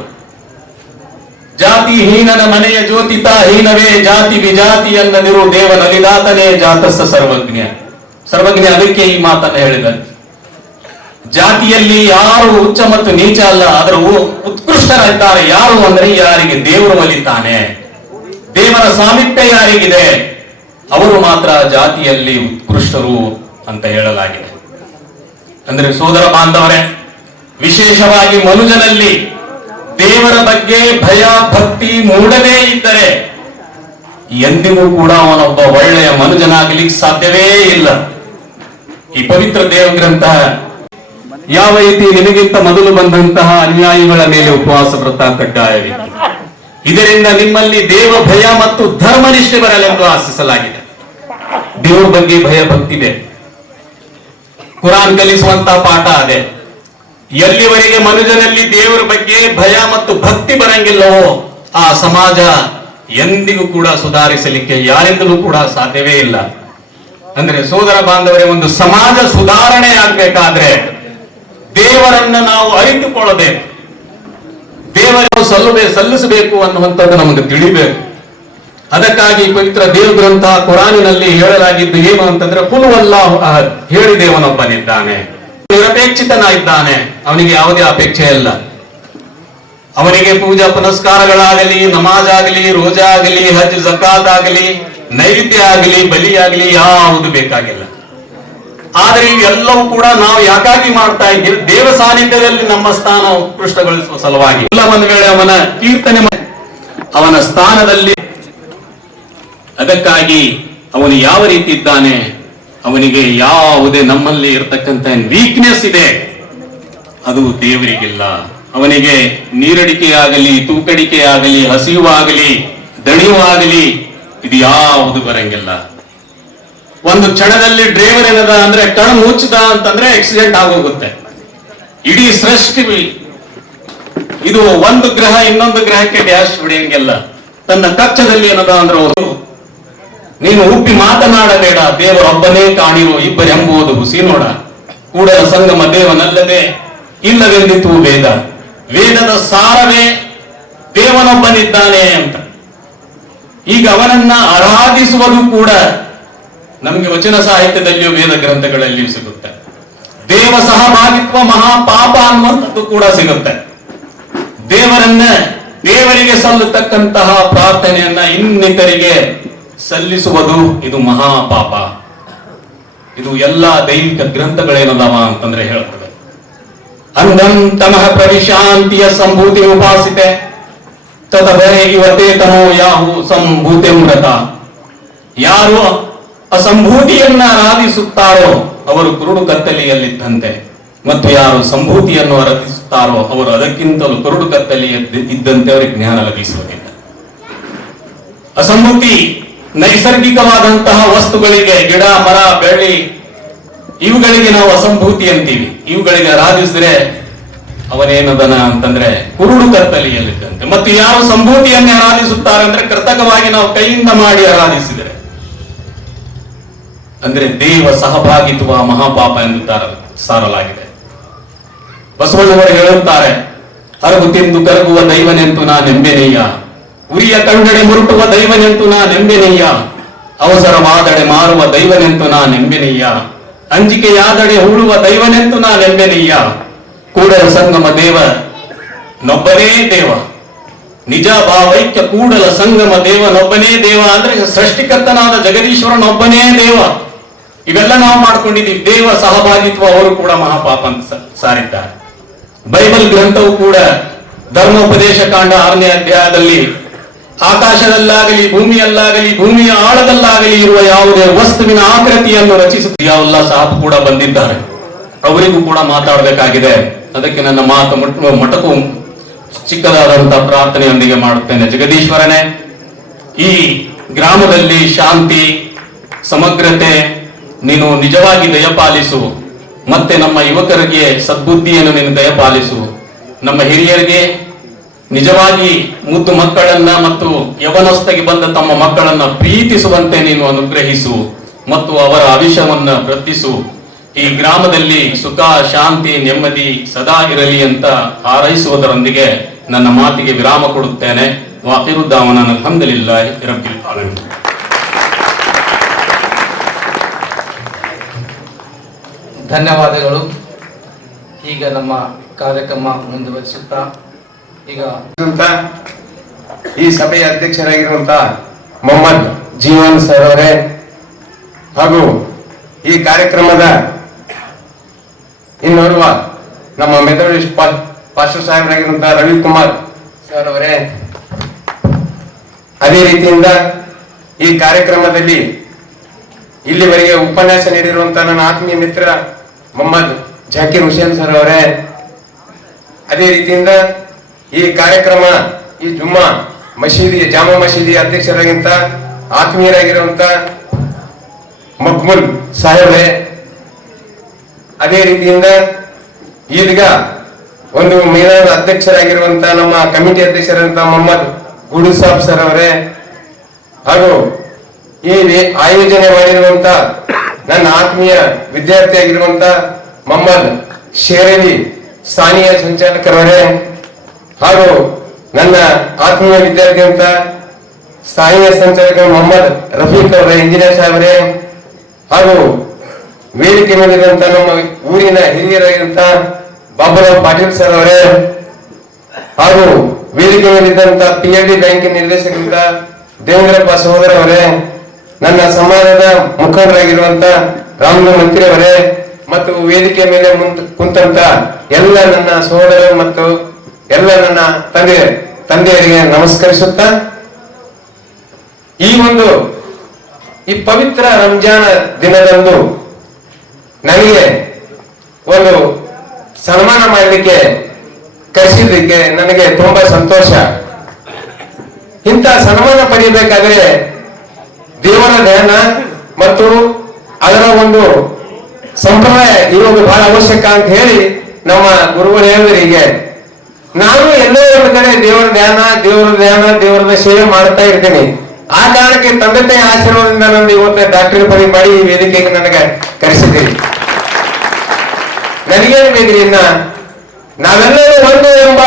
ಜಾತಿ ಹೀನನ ಮನೆಯ ಜ್ಯೋತಿತ ಹೀನವೇ, ಜಾತಿ ವಿಜಾತಿಯನ್ನದಿರು ದೇವನಲಿದಾತನೇ ಜಾತಸ್ಸ ಸರ್ವಜ್ಞ. ಸರ್ವಜ್ಞ ಅದಕ್ಕೆ ಈ ಮಾತನ್ನು ಹೇಳಿದ. ಜಾತಿಯಲ್ಲಿ ಯಾರು ಉಚ್ಚ ಮತ್ತು ನೀಚ ಅಲ್ಲ, ಅದರ ಉತ್ಕೃಷ್ಟ ಉತ್ಕೃಷ್ಟರಾಗಿದ್ದಾರೆ. ಯಾರು ಅಂದ್ರೆ ಯಾರಿಗೆ ದೇವರು ಒಲಿತಾನೆ, ದೇವರ ಸಾಮೀಪ್ಯ ಯಾರಿಗಿದೆ ಅವರು ಮಾತ್ರ ಜಾತಿಯಲ್ಲಿ ಉತ್ಕೃಷ್ಟರು ಅಂತ ಹೇಳಲಾಗಿದೆ. ಅಂದ್ರೆ ಸೋದರ ಬಾಂಧವರೇ, ವಿಶೇಷವಾಗಿ ಮನುಜನಲ್ಲಿ ದೇವರ ಬಗ್ಗೆ ಭಯ ಭಕ್ತಿ ಮೂಡದೇ ಇದ್ದರೆ ಎಂದಿಗೂ ಕೂಡ ಅವನೊಬ್ಬ ಒಳ್ಳೆಯ ಮನುಜನಾಗಲಿಕ್ಕೆ ಸಾಧ್ಯವೇ ಇಲ್ಲ. ಈ ಪವಿತ್ರ ದೇವ ಗ್ರಂಥ ಯಾವ ರೀತಿ ನಿಮಗಿಂತ ಮೊದಲು ಬಂದಂತಹ ಅನ್ಯಾಯಿಗಳ ಮೇಲೆ ಉಪವಾಸ ವ್ರತ ಕಡ್ಡಾಯವಿದೆ, ಇದರಿಂದ ನಿಮ್ಮಲ್ಲಿ ದೇವ ಭಯ ಮತ್ತು ಧರ್ಮನಿಷ್ಠೆ ಬರಲೆಂದು ಆಶಿಸಲಾಗಿದೆ. ದೇವರ ಬಗ್ಗೆ ಭಯ ಭಕ್ತಿ ಇದೆ, ಕುರಾನ್ ಕಲಿಸುವಂತಹ ಪಾಠ ಅದೇ. ಎಲ್ಲಿವರೆಗೆ ಮನುಜನಲ್ಲಿ ದೇವರ ಬಗ್ಗೆ ಭಯ ಮತ್ತು ಭಕ್ತಿ ಬರಂಗಿಲ್ಲವೋ ಆ ಸಮಾಜ ಎಂದಿಗೂ ಕೂಡ ಸುಧಾರಿಸಲಿಕ್ಕೆ ಯಾರಿಂದಲೂ ಕೂಡ ಸಾಧ್ಯವೇ ಇಲ್ಲ. ಅಂದ್ರೆ ಸೋದರ ಬಾಂಧವರೇ, ಒಂದು ಸಮಾಜ ಸುಧಾರಣೆ ಆಗ್ಬೇಕಾದ್ರೆ ದೇವರನ್ನ ನಾವು ಅರಿತುಕೊಳ್ಳಬೇಕು, ದೇವರನ್ನು ಸಲ್ಲಿಸಬೇಕು ಅನ್ನುವಂಥದ್ದು ನಮಗೆ ತಿಳಿಬೇಕು. ಅದಕ್ಕಾಗಿ ಪವಿತ್ರ ದೇವ ಗ್ರಂಥ ಕುರಾನಿನಲ್ಲಿ ಹೇಳಲಾಗಿದ್ದು ಏನು ಅಂತಂದ್ರೆ, ಕುಲ್ ಅಲ್ಲಾಹು ಅಹದ್, ಹೇಳಿ ದೇವನೊಬ್ಬನಿದ್ದಾನೆ, ನಿರಪೇಕ್ಷಿತನಾಗಿದ್ದಾನೆ, ಅವನಿಗೆ ಯಾವುದೇ ಅಪೇಕ್ಷೆ ಇಲ್ಲ. ಅವನಿಗೆ ಪೂಜಾ ಪುನಸ್ಕಾರಗಳಾಗಲಿ, ನಮಾಜ್ ಆಗಲಿ, ರೋಜಾ ಆಗಲಿ, ಹಜ್ ಜಕಾತ್ ಆಗಲಿ, ನೈವೇದ್ಯ ಆಗಲಿ, ಬಲಿ ಆಗಲಿ ಯಾವುದು ಬೇಕಾಗಿಲ್ಲ. ಆದ್ರೆ ಇವೆಲ್ಲವೂ ಕೂಡ ನಾವು ಯಾಕಾಗಿ ಮಾಡ್ತಾ ಇದ್ದೀವಿ? ದೇವ ಸಾನ್ನಿಧ್ಯದಲ್ಲಿ ನಮ್ಮ ಸ್ಥಾನ ಉತ್ಕೃಷ್ಟಗೊಳಿಸುವ ಸಲುವಾಗಿ. ಇಲ್ಲ ಒಂದು ವೇಳೆ ಅವನ ಕೀರ್ತನೆ ಅವನ ಸ್ಥಾನದಲ್ಲಿ, ಅದಕ್ಕಾಗಿ ಅವನು ಯಾವ ರೀತಿ ಇದ್ದಾನೆ, ಅವನಿಗೆ ಯಾವುದೇ ನಮ್ಮಲ್ಲಿ ಇರತಕ್ಕಂತ ವೀಕ್ನೆಸ್ ಇದೆ ಅದು ದೇವರಿಗಿಲ್ಲ. ಅವನಿಗೆ ನೀರಡಿಕೆಯಾಗಲಿ, ತೂಕಡಿಕೆಯಾಗಲಿ, ಹಸಿವಾಗಲಿ, ದಣಿವಾಗಲಿ ಇದು ಯಾವುದು ಬರಂಗಿಲ್ಲ. ಒಂದು ಕ್ಷಣದಲ್ಲಿ ಡ್ರೈವರ್ ಏನದ ಅಂದ್ರೆ ಕಣ್ಣು ಮುಚ್ಚದ ಅಂತಂದ್ರೆ ಆಕ್ಸಿಡೆಂಟ್ ಆಗೋಗುತ್ತೆ. ಇಡೀ ಸೃಷ್ಟಿ ಇದು ಒಂದು ಗ್ರಹ ಇನ್ನೊಂದು ಗ್ರಹಕ್ಕೆ ಡ್ಯಾಶ್ ಹೊಡೆಯಂಗಿಲ್ಲ. ತನ್ನ ಕಕ್ಷದಲ್ಲಿ ಏನದ ಅಂದ್ರೆ ನೀನು ಉಪ್ಪಿ ಮಾತನಾಡಬೇಡ, ದೇವರೊಬ್ಬನೇ ಕಾಣಿರೋ ಇಬ್ಬರೆಂಬುದು ಹುಸಿ ನೋಡ, ಕೂಡಲ ಸಂಗಮ ದೇವನಲ್ಲದೆ ಇಲ್ಲವೆಂದಿತು ವೇದ, ವೇದದ ಸಾರವೇ ದೇವನೊಬ್ಬನಿದ್ದಾನೆ ಅಂತ. ಈಗ ಅವನನ್ನ ಆರಾಧಿಸುವುದು ಕೂಡ ನಮಗೆ ವಚನ ಸಾಹಿತ್ಯದಲ್ಲಿಯೂ ವೇದ ಗ್ರಂಥಗಳಲ್ಲಿಯೂ ಸಿಗುತ್ತೆ. ದೇವ ಸಹಭಾಗಿತ್ವ ಮಹಾಪಾಪ ಅನ್ನುವಂಥದ್ದು ಕೂಡ ಸಿಗುತ್ತೆ. ದೇವರಿಗೆ ಸಲ್ಲತಕ್ಕಂತಹ ಪ್ರಾರ್ಥನೆಯನ್ನ ಇನ್ನಿತರಿಗೆ ಸಲ್ಲಿಸುವುದು ಇದು ಮಹಾಪಾಪ. ಇದು ಎಲ್ಲ ದೈವಿಕ ಗ್ರಂಥಗಳೇನದವ ಅಂತಂದ್ರೆ ಹೇಳ್ತದೆ. ಅಂಧಂ ತಮಃ ಪ್ರವಿಶಾಂತಿಯ ಸಂಭೂತಿ ಉಪಾಸಿತೆ ತದಭಯ ಇವತೇತನೋ ಯಾಹು ಸಂಭೂತಿ ಮೃತ. ಯಾರು ಅಸಂಭೂತಿಯನ್ನ ಆರಾಧಿಸುತ್ತಾರೋ ಅವರು ಕುರುಡು ಕತ್ತಲೆಯಲ್ಲಿದ್ದಂತೆ, ಮತ್ತು ಯಾರು ಸಂಭೂತಿಯನ್ನು ಆರಾಧಿಸುತ್ತಾರೋ ಅವರು ಅದಕ್ಕಿಂತಲೂ ಕುರುಡು ಕತ್ತಲೆಯಲ್ಲಿ ಇದ್ದಂತೆ ಅವರಿಗೆ ಜ್ಞಾನ ಲಭಿಸುವುದಿಲ್ಲ. ಅಸಂಭೂತಿ ನೈಸರ್ಗಿಕವಾದಂತಹ ವಸ್ತುಗಳಿಗೆ, ಗಿಡ ಮರ ಬೆಳ್ಳಿ ಇವುಗಳಿಗೆ ನಾವು ಅಸಂಭೂತಿ ಅಂತೀವಿ. ಇವುಗಳಿಗೆ ಆರಾಧಿಸಿದ್ರೆ ಅವನೇನದನ ಅಂತಂದ್ರೆ ಕುರುಡು ಕತ್ತಲೆಯಲ್ಲಿದ್ದಂತೆ. ಮತ್ತು ಯಾವ ಸಂಭೂತಿಯನ್ನೇ ಆರಾಧಿಸುತ್ತಾರೆ ಅಂದ್ರೆ ಕೃತಕವಾಗಿ ನಾವು ಕೈಯಿಂದ ಮಾಡಿ ಆರಾಧಿಸಿದರೆ ಅಂದ್ರೆ ದೇವ ಸಹಭಾಗಿತ್ವ ಮಹಾಪಾಪ ಎಂದು ಸಾರಲಾಗಿದೆ. ಬಸವಣ್ಣವರು ಹೇಳುತ್ತಾರೆ, ಅರಗು ತಿಂದು ಕರಗುವ ದೈವನೆಂತು ನಾನೆಂಬೆನಯ್ಯ, ಉರಿಯ ಕಂಡಡೆ ಮುರುಟುವ ದೈವನೆಂತು ನಾನೆಂಬೆನಯ್ಯ, ಅವಸರವಾದಡೆ ಮಾರುವ ದೈವನೆಂತು ನಾನೆಂಬೆನಯ್ಯ, ಅಂಜಿಕೆಯಾದಡೆ ಹೂಳುವ ದೈವನೆಂತು ನಾನೆಂಬೆನಯ್ಯ, ಕೂಡಲ ಸಂಗಮ ದೇವ ನೊಬ್ಬನೇ ದೇವ, ನಿಜ ಭಾವೈಕ್ಯ ಕೂಡಲ ಸಂಗಮ ದೇವನೊಬ್ಬನೇ ದೇವ ಅಂದ್ರೆ ಸೃಷ್ಟಿಕರ್ತನಾದ ಜಗದೀಶ್ವರನೊಬ್ಬನೇ ದೇವ. ಇವೆಲ್ಲ ನಾವು ಮಾಡ್ಕೊಂಡಿದ್ದೀವಿ. ದೇವ ಸಹಭಾಗಿತ್ವ ಅವರು ಕೂಡ ಮಹಾಪಾಪ ಅಂತ ಸಾರಿದ್ದಾರೆ. ಬೈಬಲ್ ಗ್ರಂಥವು ಕೂಡ ಧರ್ಮೋಪದೇಶ ಕಾಂಡ 6ನೇ ಅಧ್ಯಾಯದಲ್ಲಿ ಆಕಾಶದಲ್ಲಾಗಲಿ ಭೂಮಿಯಲ್ಲಾಗಲಿ ಭೂಮಿಯ ಆಳದಲ್ಲಾಗಲಿ ಇರುವ ಯಾವುದೇ ವಸ್ತುವಿನ ಆಕೃತಿಯನ್ನು ರಚಿಸುತ್ತೀಯ ಅಲ್ಲಾ ಸಾಹಬ್ ಕೂಡ ಬಂದಿದ್ದಾರೆ. ಅವರಿಗೂ ಕೂಡ ಮಾತಾಡಬೇಕಾಗಿದೆ. ಅದಕ್ಕೆ ನನ್ನ ಮಾತು ಮಟಕು ಚಿಕ್ಕದಾದಂತಹ ಪ್ರಾರ್ಥನೆಯೊಂದಿಗೆ ಮಾಡುತ್ತೇನೆ. ಜಗದೀಶ್ವರನೇ, ಈ ಗ್ರಾಮದಲ್ಲಿ ಶಾಂತಿ ಸಮಗ್ರತೆ ನೀನು ನಿಜವಾಗಿ ದಯಪಾಲಿಸು. ಮತ್ತೆ ನಮ್ಮ ಯುವಕರಿಗೆ ಸದ್ಬುದ್ಧಿಯನ್ನು ನೀನು ದಯಪಾಲಿಸು. ನಮ್ಮ ಹಿರಿಯರಿಗೆ ನಿಜವಾಗಿ ಮುದ್ದು ಮಕ್ಕಳನ್ನ ಮತ್ತು ಯವನಸ್ಥೆಗೆ ಬಂದ ತಮ್ಮ ಮಕ್ಕಳನ್ನ ಪ್ರೀತಿಸುವಂತೆ ನೀನು ಅನುಗ್ರಹಿಸು ಮತ್ತು ಅವರ ಆಯುಷ್ಯವನ್ನ ವೃದ್ಧಿಸು. ಈ ಗ್ರಾಮದಲ್ಲಿ ಸುಖ ಶಾಂತಿ ನೆಮ್ಮದಿ ಸದಾ ಇರಲಿ ಅಂತ ಹಾರೈಸುವುದರೊಂದಿಗೆ ನನ್ನ ಮಾತಿಗೆ ವಿರಾಮ ಕೊಡುತ್ತೇನೆ. ವಾಕಿರು ದಾವನ ಅಲ್ಹಮ್ದುಲಿಲ್ಲಾಹಿ ರಬ್ಬಿಲ್ ಆಲಮೀನ್. ಧನ್ಯವಾದಗಳು. ಈಗ ನಮ್ಮ ಕಾರ್ಯಕ್ರಮ ಮುಂದುವರಿಸುತ್ತಾ ಈಗ ಈ ಸಭೆಯ ಅಧ್ಯಕ್ಷರಾಗಿರುವಂತ ಮೊಹಮ್ಮದ್ ಜೀವನ್ ಸರ್ ಅವರೇ ಹಾಗೂ ಈ ಕಾರ್ಯಕ್ರಮದ ಇನ್ನೋರ್ವ ನಮ್ಮ ಮೆಥಡಿಸ್ಟ್ ಪಾಸ್ಟರ್ ಸಾಹೇಬರಾಗಿರುವಂತಹ ರವಿಕುಮಾರ್ ಸರ್ ಅವರೇ, ಅದೇ ರೀತಿಯಿಂದ ಈ ಕಾರ್ಯಕ್ರಮದಲ್ಲಿ ಇಲ್ಲಿವರೆಗೆ ಉಪನ್ಯಾಸ ನೀಡಿರುವಂತಹ ನನ್ನ ಆತ್ಮೀಯ ಮಿತ್ರ ಮೊಹಮ್ಮದ್ ಜಾಕೀರ್ ಹುಸೇನ್ ಸರ್ ಅವರೇ, ಅದೇ ರೀತಿಯಿಂದ ಈ ಕಾರ್ಯಕ್ರಮ ಈ ಜುಮ್ಮಾ ಮಸೀದಿ ಜಾಮಾ ಮಸೀದಿ ಅಧ್ಯಕ್ಷರಾಗಿಂತ ಆತ್ಮೀಯರಾಗಿರುವಂತ ಮಕ್ಮುಲ್ ಸಾಹೇಬ್ರೆ, ಅದೇ ರೀತಿಯಿಂದ ಈಗ ಒಂದು ಮೇಳದ ಅಧ್ಯಕ್ಷರಾಗಿರುವಂತ ನಮ್ಮ ಕಮಿಟಿ ಅಧ್ಯಕ್ಷರಾದಂತ ಮೊಹಮ್ಮದ್ ಗುಡು ಸಾಬ್ ಸರ್ ಅವರೇ, ಹಾಗೂ ಈ ಆಯೋಜನೆ ಮಾಡಿರುವಂತ ನನ್ನ ಆತ್ಮೀಯ ವಿದ್ಯಾರ್ಥಿಯಾಗಿರುವಂತ ಮೊಹಮ್ಮದ್ ಶೇರಲಿ ಸ್ಥಾನೀಯ ಸಂಚಾಲಕರವರೇ, ಹಾಗೂ ನನ್ನ ಆತ್ಮೀಯ ವಿದ್ಯಾರ್ಥಿ ಅಂತ ಸ್ಥಾನೀಯ ಸಂಚಾಲಕ ಮೊಹಮ್ಮದ್ ರಫೀಕ್ ಅವರೇ, ಇಂಜಿನಿಯರ್ ಸಾಹೇಬರೇ, ಹಾಗೂ ವೇದಿಕೆ ಮೇಲಿರುವಂತ ನಮ್ಮ ಊರಿನ ಹಿರಿಯರಾಗಿರುವಂತ ಬಾಬುರಾವ್ ಪಾಟೀಲ್ ಸರ್ ಅವರೇ, ಹಾಗೂ ವೇದಿಕೆ ಮೇಲಿದ್ದಂತ PLD ಬ್ಯಾಂಕಿನ ನಿರ್ದೇಶಕರಿಂದ ದೇವೇಂದ್ರಪ್ಪ ಸಹೋದರ ಅವರೇ, ನನ್ನ ಸಮಾಜದ ಮುಖಂಡರಾಗಿರುವಂತ ರಾಮನು ಮಂತ್ರಿ ಅವರೇ, ಮತ್ತು ವೇದಿಕೆ ಮೇಲೆ ಕುಂತಂತ ಎಲ್ಲ ನನ್ನ ಸಹೋದರರು ಮತ್ತು ಎಲ್ಲ ನನ್ನ ತಂದೆಯರಿಗೆ ನಮಸ್ಕರಿಸುತ್ತಾ, ಈ ಪವಿತ್ರ ರಂಜಾನ್ ದಿನದಂದು ನನಗೆ ಒಂದು ಸನ್ಮಾನ ಮಾಡಲಿಕ್ಕೆ ಕರೆಸಿದ್ದಕ್ಕೆ ನನಗೆ ತುಂಬಾ ಸಂತೋಷ. ಇಂಥ ಸನ್ಮಾನ ಪಡೆಯಬೇಕಾದ್ರೆ ದೇವರ ಧ್ಯಾನ ಮತ್ತು ಅದರ ಒಂದು ಸಂಪ್ರದಾಯ ಇರೋದು ಬಹಳ ಅವಶ್ಯಕ ಅಂತ ಹೇಳಿ ನಮ್ಮ ಗುರುಗಳು ಹೇಳಿದರಿಗೆ ನಾನು ಎಲ್ಲೋ ಒಂದು ಕಡೆ ದೇವರ ಸೇವೆ ಮಾಡ್ತಾ ಇರ್ತೇನೆ. ಆ ಕಾರಣಕ್ಕೆ ತಂದೆ ತಾಯಿ ಆಶೀರ್ವಾದದಿಂದ ನಾನು ಇವತ್ತು ಡಾಕ್ಟರ್ ಪದವಿ ಮಾಡಿ ಈ ವೇದಿಕೆಗೆ ನನಗೆ ಕರೆಸಿದ್ದೀರಿ. ನನಗೇನು ಬೇಕ್ರಿ, ಇನ್ನ ನಾವೆಲ್ಲರೂ ಒಂದು ಎಂಬ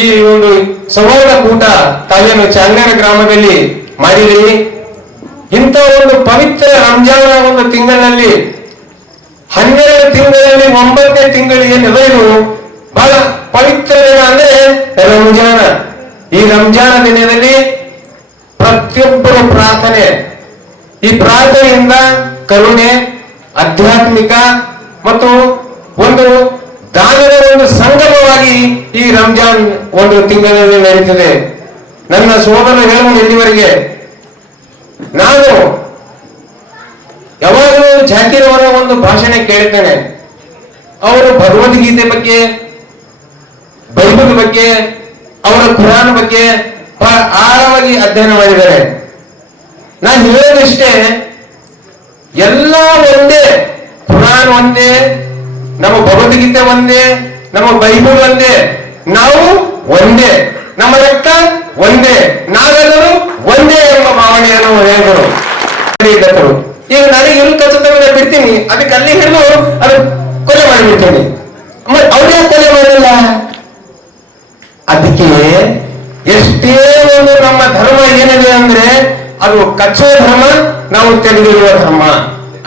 ಈ ಒಂದು ಸೌಹಾರ್ದ ಕೂಟ ತಾವೇನು ಚಾಂಗ್ನೇರ ಗ್ರಾಮದಲ್ಲಿ ಮಾಡಿರಿ. ಇಂಥ ಒಂದು ಪವಿತ್ರ ರಂಜಾನ ಒಂದು ತಿಂಗಳಿನಲ್ಲಿ 12 ತಿಂಗಳಲ್ಲಿ 9ನೇ ತಿಂಗಳಿಗೆ ಇದು ಬಹಳ ಪವಿತ್ರ ದಿನ ಅಂದ್ರೆ ರಂಜಾನ. ಈ ರಂಜಾನ ದಿನದಲ್ಲಿ ಪ್ರತಿಯೊಬ್ಬರ ಪ್ರಾರ್ಥನೆ, ಈ ಪ್ರಾರ್ಥನೆಯಿಂದ ಕರುಣೆ, ಆಧ್ಯಾತ್ಮಿಕ ಮತ್ತು ಒಂದು ದಾನದ ಒಂದು ಸಂಗಮವಾಗಿ ಈ ರಂಜಾನ್ ಒಂದು ತಿಂಗಳಲ್ಲಿ ನಡೀತದೆ. ನನ್ನ ಸೋದರ ಹೇಳುವ ಇಲ್ಲಿವರೆಗೆ ನಾನು ಯಾವಾಗಲೂ ಜಾಕೀರ್ ಅವರ ಒಂದು ಭಾಷಣ ಕೇಳ್ತೇನೆ. ಅವರು ಭಗವದ್ಗೀತೆ ಬಗ್ಗೆ, ಬೈಬಲ್ ಬಗ್ಗೆ, ಅವರ ಕುರಾನ್ ಬಗ್ಗೆ ಬಹಳ ಆಳವಾಗಿ ಅಧ್ಯಯನ ಮಾಡಿದ್ದಾರೆ. ನಾನು ಹೇಳೋದಿಷ್ಟೇ, ಎಲ್ಲ ಒಂದೇ, ಕುರಾನ್ ಒಂದೇ, ನಮ್ಮ ಭಗವದ್ಗೀತೆ ಒಂದೇ, ನಮ್ಮ ಬೈಬಲ್ ಒಂದೇ, ನಾವು ಒಂದೇ, ನಮ್ಮ ರಕ್ತ ಒಂದೇ, ನಾವೆಲ್ಲರೂ ಒಂದೇ ಎಂಬ ಭಾವನೆಯನ್ನು ಹೇಳಿದರು. ಈಗ ನನಗೆ ಇಲ್ಲಿ ಕಚ್ಚುತ್ತವೆ ಬಿಡ್ತೀನಿ, ಅದಕ್ಕೆ ಅಲ್ಲಿ ಹಿಡಿದು ಅದು ಕೊಲೆ ಮಾಡಿಬಿಡ್ತೀನಿ. ಅವ್ರೇ ಕೊಲೆ ಮಾಡಿಲ್ಲ. ಅದಕ್ಕೆ ಎಷ್ಟೇ ಒಂದು ನಮ್ಮ ಧರ್ಮ ಏನಿದೆ ಅಂದ್ರೆ ಅದು ಕಚ್ಚುವ ಧರ್ಮ, ನಾವು ತೆಗೆದಿರುವ ಧರ್ಮ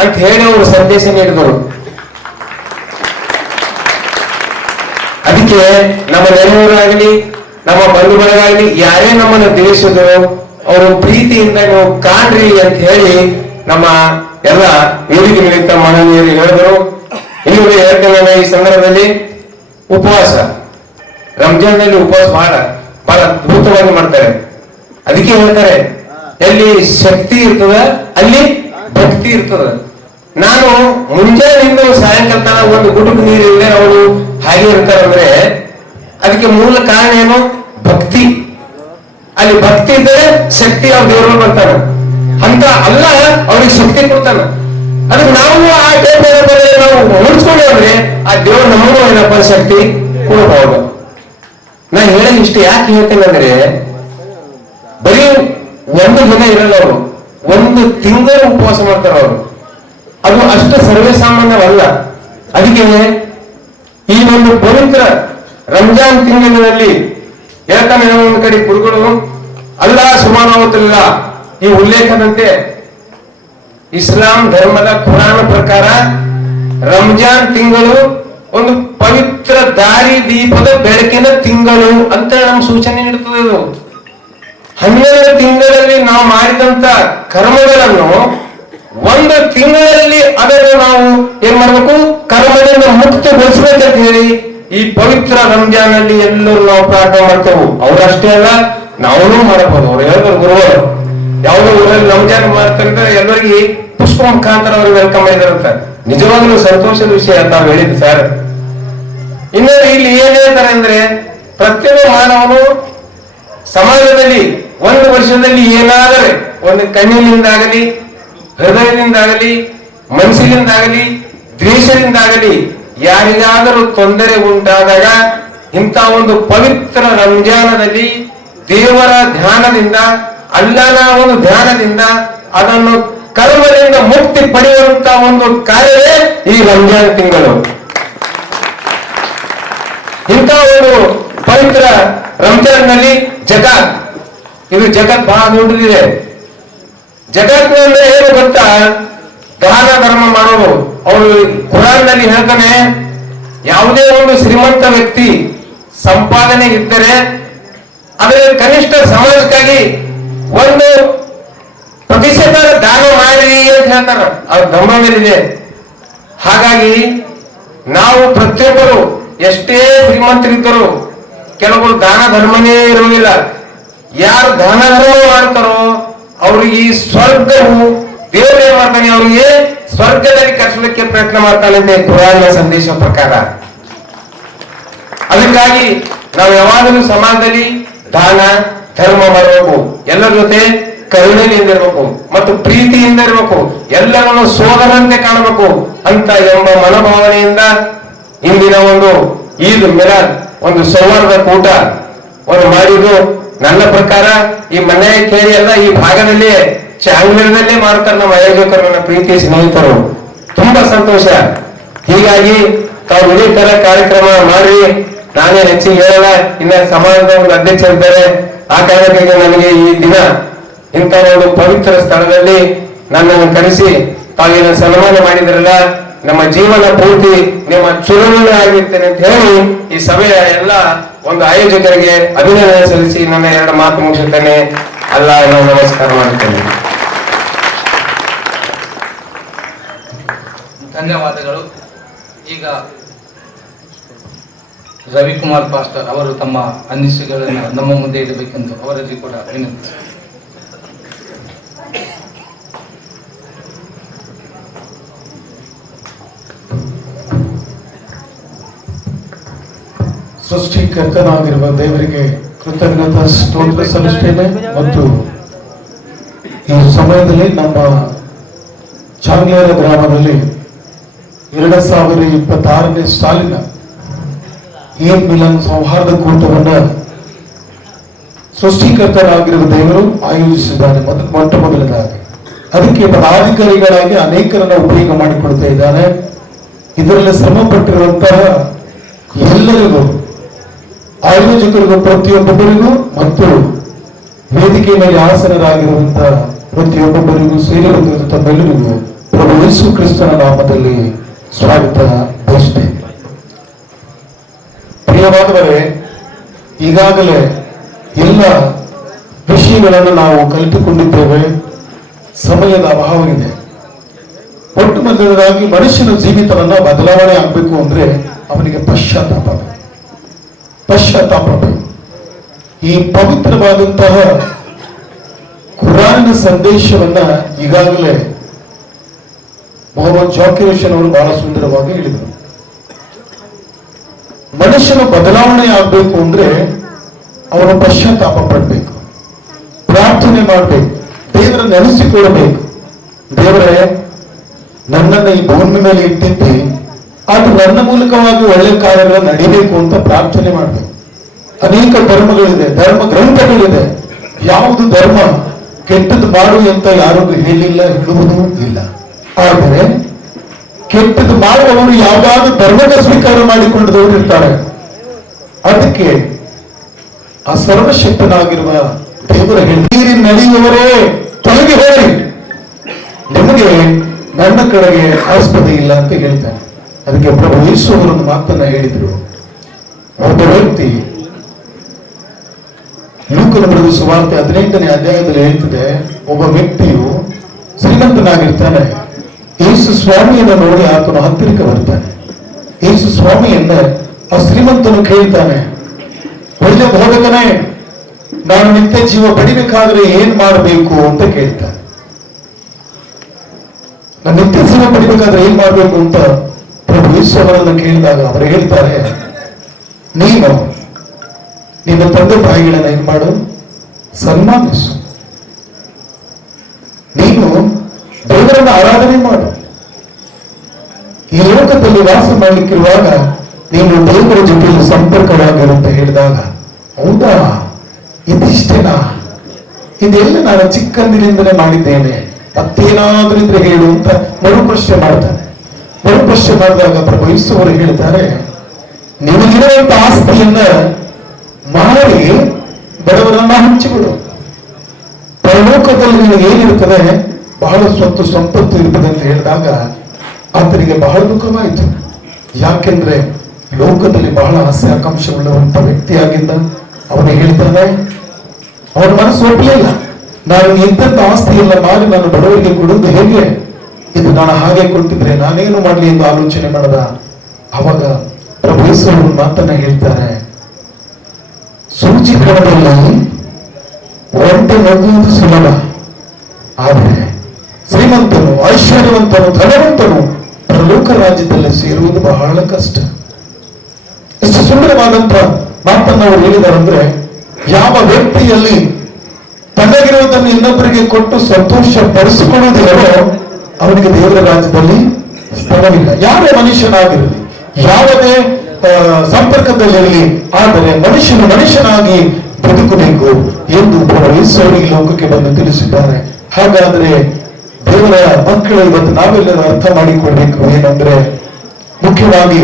ಅಂತ ಹೇಳಿ ಅವರು ಸಂದೇಶ ನೀಡಿದರು. ಅದಕ್ಕೆ ನಮ್ಮ ನೆರೆಯವರಾಗಲಿ, ನಮ್ಮ ಬಂಧುಗಳಾಗಲಿ, ಯಾರೇ ನಮ್ಮನ್ನು ತಿಳಿಸಿದ್ರು ಅವರು ಪ್ರೀತಿಯಿಂದ ನೀವು ಕಾಣ್ರಿ ಅಂತ ಹೇಳಿ ನಮ್ಮ ಎಲ್ಲ ವೇದಿಕೆ ನಿಮಿತ್ತ ಮಾನವೀಯರು ಹೇಳಿದರು. ಇನ್ನೊಂದು ಹೇಳ್ತೇನೆ, ಈ ಸಂದರ್ಭದಲ್ಲಿ ಉಪವಾಸ, ರಂಜಾನ್ನಲ್ಲಿ ಉಪವಾಸ ಬಹಳ ಅದ್ಭುತವಾಗಿ ಮಾಡ್ತಾರೆ. ಅದಕ್ಕೆ ಹೇಳ್ತಾರೆ, ಎಲ್ಲಿ ಶಕ್ತಿ ಇರ್ತದ ಅಲ್ಲಿ ಭಕ್ತಿ ಇರ್ತದ. ನಾನು ಮುಂಜಾನೆಯಿಂದ ಸಾಯಂಕಾಲ ತನಕ ಒಂದು ಗುಡುಗು ನೀರಿಲ್ಲದೆ ಅವರು ಹಾಗೆ ಇರ್ತಾರಂದ್ರೆ ಅದಕ್ಕೆ ಮೂಲ ಕಾರಣ ಏನು? ಭಕ್ತಿ. ಅಲ್ಲಿ ಭಕ್ತಿ ಇದ್ದರೆ ಶಕ್ತಿ ಅವ್ರ ದೇವರು ಬರ್ತಾನ ಅಂತ ಅಲ್ಲ, ಅವ್ರಿಗೆ ಶಕ್ತಿ ಕೊಡ್ತಾನ. ಅದಕ್ಕೆ ನಾವು ಆ ಟೈಪ್ ನಾವು ಉಳಿಸ್ಕೊಂಡ್ರೆ ಆ ದೇವರು ನಮಗೂ ಏನಪ್ಪ ಶಕ್ತಿ ಕೊಡಬಹುದು. ನಾ ಹೇಳೋದು ಇಷ್ಟು ಯಾಕೆ ಹೇಳ್ತೇನೆ ಅಂದ್ರೆ, ಬರೀ ಒಂದು ದಿನ ಇರಲ್ಲ, ಅವರು 1 ತಿಂಗಳು ಉಪವಾಸ ಮಾಡ್ತಾರ ಅವರು. ಅದು ಅಷ್ಟು ಸರ್ವೇ ಸಾಮಾನ್ಯವಲ್ಲ. ಅದಕ್ಕೆ ಈ ಒಂದು ಪವಿತ್ರ ರಂಜಾನ್ ತಿಂಗಳಿನಲ್ಲಿ ಹೇಳ್ತಾನೆ ಒಂದು ಕಡೆ ಗುರುಗಳು, ಅಲ್ಲಾಹ್ ಸುಬ್ಹಾನಹು ವ ತಆಲಾ ಈ ಉಲ್ಲೇಖದಂತೆ ಇಸ್ಲಾಂ ಧರ್ಮದ ಕುರಾನ್ ಪ್ರಕಾರ ರಂಜಾನ್ ತಿಂಗಳು ಒಂದು ಪವಿತ್ರ ದಾರಿ ದೀಪದ ಬೆಳಕಿನ ತಿಂಗಳು ಅಂತ ನಮ್ಗೆ ಸೂಚನೆ ನೀಡುತ್ತದೆ. ಇದು 12 ತಿಂಗಳಲ್ಲಿ ನಾವು ಮಾಡಿದಂತ ಕರ್ಮಗಳನ್ನು 1 ತಿಂಗಳಲ್ಲಿ ಅದನ್ನು ನಾವು ಏನ್ ಮಾಡ್ಬೇಕು, ಕರ್ಮದಿಂದ ಮುಕ್ತಗೊಳಿಸ್ಬೇಕಂತ ಹೇಳಿ ಈ ಪವಿತ್ರ ರಂಜಾನ್ ಅಲ್ಲಿ ಎಲ್ಲರೂ ನಾವು ಪ್ರಾರ್ಥನೆ ಮಾಡ್ತೇವೆ. ಅವರಷ್ಟೇ ಅಲ್ಲ, ನಾವು ಮಾಡಬಹುದು. ಅವ್ರು ಹೇಳಿದ್ರು ಗುರುಗಳು, ಯಾವುದೋ ಊರಲ್ಲಿ ರಂಜಾನ್ ಮಾಡ್ತಾರೆ ಎಲ್ಲರಿಗೆ ಪುಷ್ಪ ಮುಖಾಂತರ ಅವ್ರಿಗೆ ವೆಲ್ಕಮ್ ಮಾಡಿದಾರಂತ. ನಿಜವಾಗ್ಲೂ ಸಂತೋಷದ ವಿಷಯ ಅಂತ ಹೇಳಿದ್ರು ಸರ್. ಇನ್ನು ಇಲ್ಲಿ ಏನ್ ಹೇಳ್ತಾರೆ ಅಂದ್ರೆ, ಪ್ರತಿಯೊಬ್ಬ ಮಾನವನು ಸಮಾಜದಲ್ಲಿ 1 ವರ್ಷದಲ್ಲಿ ಏನಾದರೆ ಒಂದು ಕಣ್ಣಿನಿಂದಾಗಲಿ, ಹೃದಯದಿಂದಾಗಲಿ, ಮನಸ್ಸಿನಿಂದಾಗಲಿ, ದ್ವೇಷದಿಂದಾಗಲಿ ಯಾರಿಗಾದರೂ ತೊಂದರೆ ಉಂಟಾದಾಗ ಇಂಥ ಒಂದು ಪವಿತ್ರ ರಂಜಾನದಲ್ಲಿ ದೇವರ ಧ್ಯಾನದಿಂದ, ಅಲ್ಲನ ಒಂದು ಧ್ಯಾನದಿಂದ ಅದನ್ನು ಕರ್ಮದಿಂದ ಮುಕ್ತಿ ಪಡೆಯುವಂತ ಒಂದು ಕಾರ್ಯವೇ ಈ ರಂಜಾನ್ ತಿಂಗಳು. ಇಂಥ ಒಂದು ಪವಿತ್ರ ರಂಜಾನ್ ನಲ್ಲಿ ಜಗತ್, ಇದು ಜಗತ್ ಬಹಳ ದೊಡ್ಡದಿದೆ. ಜಗತ್ತಿನಲ್ಲಿ ಏನು ಗೊತ್ತಾ, ದಾನ ಧರ್ಮ ಮಾಡೋದು. ಅವರು ಕುರಾನ್ ನಲ್ಲಿ ಹೇಳ್ತಾನೆ, ಯಾವುದೇ ಒಂದು ಶ್ರೀಮಂತ ವ್ಯಕ್ತಿ ಸಂಪಾದನೆ ಇದ್ದರೆ ಅದರ ಕನಿಷ್ಠ ಸಮಾಜಕ್ಕಾಗಿ 1% ದಾನ ಮಾಡಿ ಅಂತ ಹೇಳ್ತಾರ. ಅವ್ರ ಧರ್ಮ ಮೇಲಿದೆ. ಹಾಗಾಗಿ ನಾವು ಪ್ರತಿಯೊಬ್ಬರು ಎಷ್ಟೇ ಶ್ರೀಮಂತರಿದ್ದರು ಕೆಲವರು ದಾನ ಧರ್ಮನೇ ಇರುವುದಿಲ್ಲ. ಯಾರು ದಾನ ಧರ್ಮ ಮಾಡ್ತಾರೋ ಅವ್ರಿಗೆ ಸ್ವರ್ಗವು ದೇವರು ಏನ್ ಮಾಡ್ತಾನೆ, ಅವರಿಗೆ ಸ್ವರ್ಗದಲ್ಲಿ ಕರೆಸಲಿಕ್ಕೆ ಪ್ರಯತ್ನ ಮಾಡ್ತಾನೆ ಅಂತ ಕುರಾನ್ನ ಸಂದೇಶ ಪ್ರಕಾರ. ಅದಕ್ಕಾಗಿ ನಾವು ಯಾವಾಗಲೂ ಸಮಾಜದಲ್ಲಿ ದಾನ ಧರ್ಮ ಮಾಡಬೇಕು, ಎಲ್ಲರ ಜೊತೆ ಕರುಣೆಯಿಂದ ಇರಬೇಕು ಮತ್ತು ಪ್ರೀತಿಯಿಂದ ಇರಬೇಕು, ಎಲ್ಲರನ್ನು ಸೋದರಂತೆ ಕಾಣಬೇಕು ಅಂತ ಎಂಬ ಮನೋಭಾವನೆಯಿಂದ ಇಂದಿನ ಒಂದು ಈದ್ ಮಿಲಾದ್ ಒಂದು ಸೌಹಾರ್ದ ಕೂಟ ಒಂದು ಮಾಡಿದ್ದು. ನನ್ನ ಪ್ರಕಾರ ಈ ಮನೆ ಕೇಳಿ ಎಲ್ಲ ಈ ಭಾಗದಲ್ಲಿ ಚಾಂಗ್ಲೂರಿನಲ್ಲೇ ಮಾಡ್ತಾರೆ ನಮ್ಮ ಆಯೋಜಕರು, ನನ್ನ ಪ್ರೀತಿಯ ಸ್ನೇಹಿತರು. ತುಂಬಾ ಸಂತೋಷ. ಹೀಗಾಗಿ ತಾವು ಇದೇ ತರ ಕಾರ್ಯಕ್ರಮ ಮಾಡಿ, ನಾನೇ ಹೆಚ್ಚಿಗೆ ಹೇಳಲ್ಲ, ಇನ್ನ ಸಮಾಜದ ಒಂದು ಅಧ್ಯಕ್ಷರಿದ್ದಾರೆ. ಆ ಕಾರಣಕ್ಕಾಗಿ ನನಗೆ ಈ ದಿನ ಇಂಥ ಒಂದು ಪವಿತ್ರ ಸ್ಥಳದಲ್ಲಿ ನನ್ನನ್ನು ಕರೆಸಿ ತಾವೇನು ಸನ್ಮಾನ ಮಾಡಿದ್ರಲ್ಲ, ನಮ್ಮ ಜೀವನ ಪೂರ್ತಿ ನಿಮ್ಮ ಚುನಾವಣೆ ಆಗಿರ್ತೇನೆ ಅಂತ ಹೇಳಿ ಈ ಸಭೆಯ ಎಲ್ಲ ಒಂದು ಆಯೋಜಕರಿಗೆ ಅಭಿನಂದನೆ ಸಲ್ಲಿಸಿ ನನ್ನ 2 ಮಾತು ಮುಗಿಸುತ್ತೇನೆ. ಅಲ್ಲ, ನಮಸ್ಕಾರ ಮಾಡುತ್ತೇನೆ. ಧನ್ಯವಾದಗಳು. ಈಗ ರವಿಕುಮಾರ್ ಪಾಸ್ಟರ್ ಅವರು ತಮ್ಮ ಅನಿಸಿಕೆಗಳನ್ನು ನಮ್ಮ ಮುಂದೆ ಇಡಬೇಕೆಂದು ಅವರಲ್ಲಿ ಕೂಡ ವಿನಂತಿ. ಸೃಷ್ಟಿಕರ್ತನಾಗಿರುವ ದೇವರಿಗೆ ಕೃತಜ್ಞತಾ ಸ್ತೋತ್ರ ಸಲ್ಲಿಸುತ್ತೇನೆ. ಮತ್ತು ಈ ಸಮಯದಲ್ಲಿ ನಮ್ಮ ಚಾಂಗ್ಲೇರ ಗ್ರಾಮದಲ್ಲಿ 2026ನೇ ಸಾಲಿನ ಈದ್ ಮಿಲನ್ ಸೌಹಾರ್ದ ಕೂಟವನ್ನ ಸೃಷ್ಟಿಕರ್ತರಾಗಿರುವ ದೇವರು ಆಯೋಜಿಸಿದ್ದಾನೆ. ಮೊಟ್ಟ ಮೊದಲನೇದಾಗಿ ಅದಕ್ಕೆ ಪದಾಧಿಕಾರಿಗಳಾಗಿ ಅನೇಕರನ್ನ ಉಪಯೋಗ ಮಾಡಿಕೊಳ್ತಾ ಇದ್ದಾನೆ. ಇದರಲ್ಲಿ ಶ್ರಮ ಪಟ್ಟಿರುವಂತಹ ಎಲ್ಲರಿಗೂ, ಆಯೋಜಕರಿಗೂ, ಪ್ರತಿಯೊಬ್ಬರಿಗೂ ಮತ್ತು ವೇದಿಕೆ ಮೇಲೆ ಆಸನರಾಗಿರುವಂತಹ ಪ್ರತಿಯೊಬ್ಬರಿಗೂ ಸೇರಿರುವಂತಹ ತಮ್ಮೆಲ್ಲರಿಗೂ ಪ್ರಭು ಯೇಸು ಕ್ರಿಸ್ತನ ನಾಮದಲ್ಲಿ ಸ್ವಾಗತ ಬಯಸುತ್ತೇನೆ. ಪ್ರಿಯವಾದವರೇ, ಈಗಾಗಲೇ ಎಲ್ಲ ವಿಷಯಗಳನ್ನು ನಾವು ಕಲಿತುಕೊಂಡಿದ್ದೇವೆ. ಸಮಯದ ಅಭಾವವಿದೆ. ಒಟ್ಟು ಮೊದಲನೇದಾಗಿ ಮನುಷ್ಯನ ಜೀವಿತವನ್ನ ಬದಲಾವಣೆ ಆಗಬೇಕು ಅಂದ್ರೆ ಅವನಿಗೆ ಪಶ್ಚಾತ್ತಾಪ ಬೇಕು. ಈ ಪವಿತ್ರವಾದಂತಹ ಕುರಾನಿನ ಸಂದೇಶವನ್ನ ಈಗಾಗಲೇ ಮೊಹಮ್ಮದ್ ಜಾಕಿರ್ ಹುಸೇನ್ ಅವರು ಬಹಳ ಸುಂದರವಾಗಿ ಹೇಳಿದರು. ಮನುಷ್ಯನ ಬದಲಾವಣೆ ಆಗಬೇಕು ಅಂದ್ರೆ ಅವನು ಪಶ್ಚಾತ್ತಾಪ ಪಡಬೇಕು, ಪ್ರಾರ್ಥನೆ ಮಾಡಬೇಕು, ದೇವರ ನೆನೆಸಿಕೊಳ್ಳಬೇಕು. ದೇವರೇ, ನನ್ನನ್ನು ಈ ಭೂಮಿ ಮೇಲೆ ಇಟ್ಟಿದ್ದಿ, ಅದು ನನ್ನ ಮೂಲಕವಾಗಿ ಒಳ್ಳೆ ಕಾರ್ಯಗಳು ನಡೀಬೇಕು ಅಂತ ಪ್ರಾರ್ಥನೆ ಮಾಡಬೇಕು. ಅನೇಕ ಧರ್ಮಗಳಿದೆ, ಧರ್ಮ ಗ್ರಂಥಗಳಿದೆ. ಯಾವುದು ಧರ್ಮ ಕೆಟ್ಟದ್ದು ಮಾಡು ಅಂತ ಯಾರಿಗೂ ಹೇಳಿಲ್ಲ, ಹೇಳುವುದೂ ಇಲ್ಲ. ಆದರೆ ಕೆಟ್ಟದ್ದು ಮಾಡುವವರು ಯಾವುದಾದ್ರೂ ಧರ್ಮದ ಸ್ವೀಕಾರ ಮಾಡಿಕೊಂಡವರು ಇರ್ತಾರೆ. ಅದಕ್ಕೆ ಆ ಸರ್ವಶಕ್ತನಾಗಿರುವ ದೇವರ ನೀರಿ ನಡೆಯುವವರೇ ತೊಲಗಿ ಹೋಗಿ, ನಿಮಗೆ ನನ್ನ ಕಡೆಗೆ ಆಸ್ಪದೆ ಇಲ್ಲ ಅಂತ ಹೇಳ್ತಾನೆ. ಅದಕ್ಕೆ ಪ್ರಭು ಯೇಸು ಅವರೊಂದು ಮಾತನ್ನ ಹೇಳಿದ್ರು, ಒಬ್ಬ ವ್ಯಕ್ತಿ ಲೂಕನ ಬರೆದ ಸುವಾರ್ತೆ 18ನೇ ಅಧ್ಯಾಯದಲ್ಲಿ ಹೇಳ್ತಿದೆ, ಒಬ್ಬ ವ್ಯಕ್ತಿಯು ಶ್ರೀಮಂತನಾಗಿರ್ತಾನೆ. ಯೇಸು ಸ್ವಾಮಿಯನ್ನು ನೋಡಿ ಆತನು ಹತ್ತಿರಕ್ಕೆ ಬರ್ತಾನೆ. ಯೇಸು ಸ್ವಾಮಿಯನ್ನ ಆ ಶ್ರೀಮಂತನು ಕೇಳ್ತಾನೆ, ಒಳ್ಳೆ ಬೋಧಕನೇ, ನಾನು ನಿತ್ಯ ಜೀವ ಪಡಿಬೇಕಾದ್ರೆ ಏನ್ ಮಾಡಬೇಕು ಅಂತ ಕೇಳ್ತಾನೆ. ನಾನು ನಿತ್ಯ ಜೀವ ಪಡಿಬೇಕಾದ್ರೆ ಏನ್ ಮಾಡಬೇಕು ಅಂತ ಪ್ರಭು ಯೇಸು ಅವರನ್ನು ಕೇಳಿದಾಗ ಅವರು ಹೇಳ್ತಾರೆ, ನೀನು ನಿನ್ನ ತಂದೆ ತಾಯಿಗಳನ್ನ ಏನ್ ಮಾಡು, ಸನ್ಮಾನಿಸು. ನೀನು ದೇವರನ್ನ ಆರಾಧನೆ ಮಾಡು. ಈ ಲೋಕದಲ್ಲಿ ವಾಸ ಮಾಡಲಿಕ್ಕಿರುವಾಗ ನೀನು ದೇವರ ಜೊತೆಯಲ್ಲಿ ಸಂಪರ್ಕವಾಗಿರುವಂತ ಹೇಳಿದಾಗ, ಹೌದಾ ಇದಿಷ್ಟೇನಾ, ಇದೆಲ್ಲ ನಾನು ಚಿಕ್ಕಂದಿನಿಂದಲೇ ಮಾಡಿದ್ದೇನೆ, ಮತ್ತೇನಾದ್ರೂ ಇದ್ರೆ ಹೇಳು ಅಂತ ಮರುಪ್ರಶ್ನೆ ಮಾಡ್ತಾನೆ. ಮರುಪ್ರಶ್ನೆ ಮಾಡಿದಾಗ ಪ್ರಭು ಯೇಸು ಅವರು ಹೇಳ್ತಾರೆ, ನಿಮಗಿರುವಂತ ಆಸ್ತಿಯನ್ನ ಮಾಡಿ ಬಡವರನ್ನ ಹಂಚಿಬಿಡು. ಪರಲೋಕದಲ್ಲಿ ನಿನಗೆ ಏನಿರ್ತದೆ, ಬಹಳ ಸ್ವತ್ತು ಸಂಪತ್ತು ಇರ್ತದೆ ಅಂತ ಹೇಳಿದಾಗ ಆತನಿಗೆ ಬಹಳ ದುಃಖವಾಯಿತು. ಯಾಕೆಂದ್ರೆ ಲೋಕದಲ್ಲಿ ಬಹಳ ಆಸೆ ಆಕಾಂಕ್ಷೆಯುಳ್ಳವಂತ ವ್ಯಕ್ತಿಯಾಗಿದ್ದ. ಅವನು ಹೇಳ್ತಾನೆ, ಅವನ ಮನಸ್ಸು ಒಪ್ಪಲಿಲ್ಲ. ನಾನು ಇಂಥದ್ದು ಆಸ್ತಿ ಎಲ್ಲ ಮಾಡಿ ನಾನು ಬಡವರಿಗೆ ಕೊಡುವುದು ಹೇಗೆ, ಇದು ನಾನು ಹಾಗೆ ಕೊಟ್ಟಿದ್ರೆ ನಾನೇನು ಮಾಡ್ಲಿ ಎಂದು ಆಲೋಚನೆ ಮಾಡದ. ಅವಾಗ ಪ್ರಭು ಯೇಸು ಅವರು ಮಾತನ್ನ ಹೇಳ್ತಾರೆ, ಸೂಚಿ ಕಣದಲ್ಲಿ ಒಂಟೆ ನಗುವುದು ಸುಲಭ, ಆದರೆ ಶ್ರೀಮಂತನು, ಐಶ್ವರ್ಯವಂತನು, ಧನವಂತನು ಪರಲೋಕ ರಾಜ್ಯದಲ್ಲಿ ಸೇರುವುದು ಬಹಳ ಕಷ್ಟ. ಎಷ್ಟು ಸುಂದರವಾದಂತ ಮಾತನ್ನು ಅವರು ಹೇಳಿದಾರಂದ್ರೆ, ಯಾವ ವ್ಯಕ್ತಿಯಲ್ಲಿ ತನಗಿರುವುದನ್ನು ಇನ್ನೊಬ್ಬರಿಗೆ ಕೊಟ್ಟು ಸಂತೋಷ ಪಡಿಸಿಕೊಳ್ಳುವುದಿಲ್ಲವೋ ಅವನಿಗೆ ದೇವರ ರಾಜ್ಯದಲ್ಲಿ ಸ್ಥಳವಿಲ್ಲ. ಯಾರೇ ಮನುಷ್ಯನಾಗಿರಲಿ, ಯಾವುದೇ ಸಂಪರ್ಕದಲ್ಲಿರಲಿ, ಆದರೆ ಮನುಷ್ಯನು ಮನುಷ್ಯನಾಗಿ ಬದುಕಬೇಕು ಎಂದು ಈ ಲೋಕಕ್ಕೆ ಬಂದು ತಿಳಿಸಿದ್ದಾರೆ. ಹಾಗಾದ್ರೆ ದೇವರ ಮಕ್ಕಳು ಇವತ್ತು ನಾವೆಲ್ಲರೂ ಅರ್ಥ ಮಾಡಿಕೊಳ್ಬೇಕು ಏನಂದ್ರೆ, ಮುಖ್ಯವಾಗಿ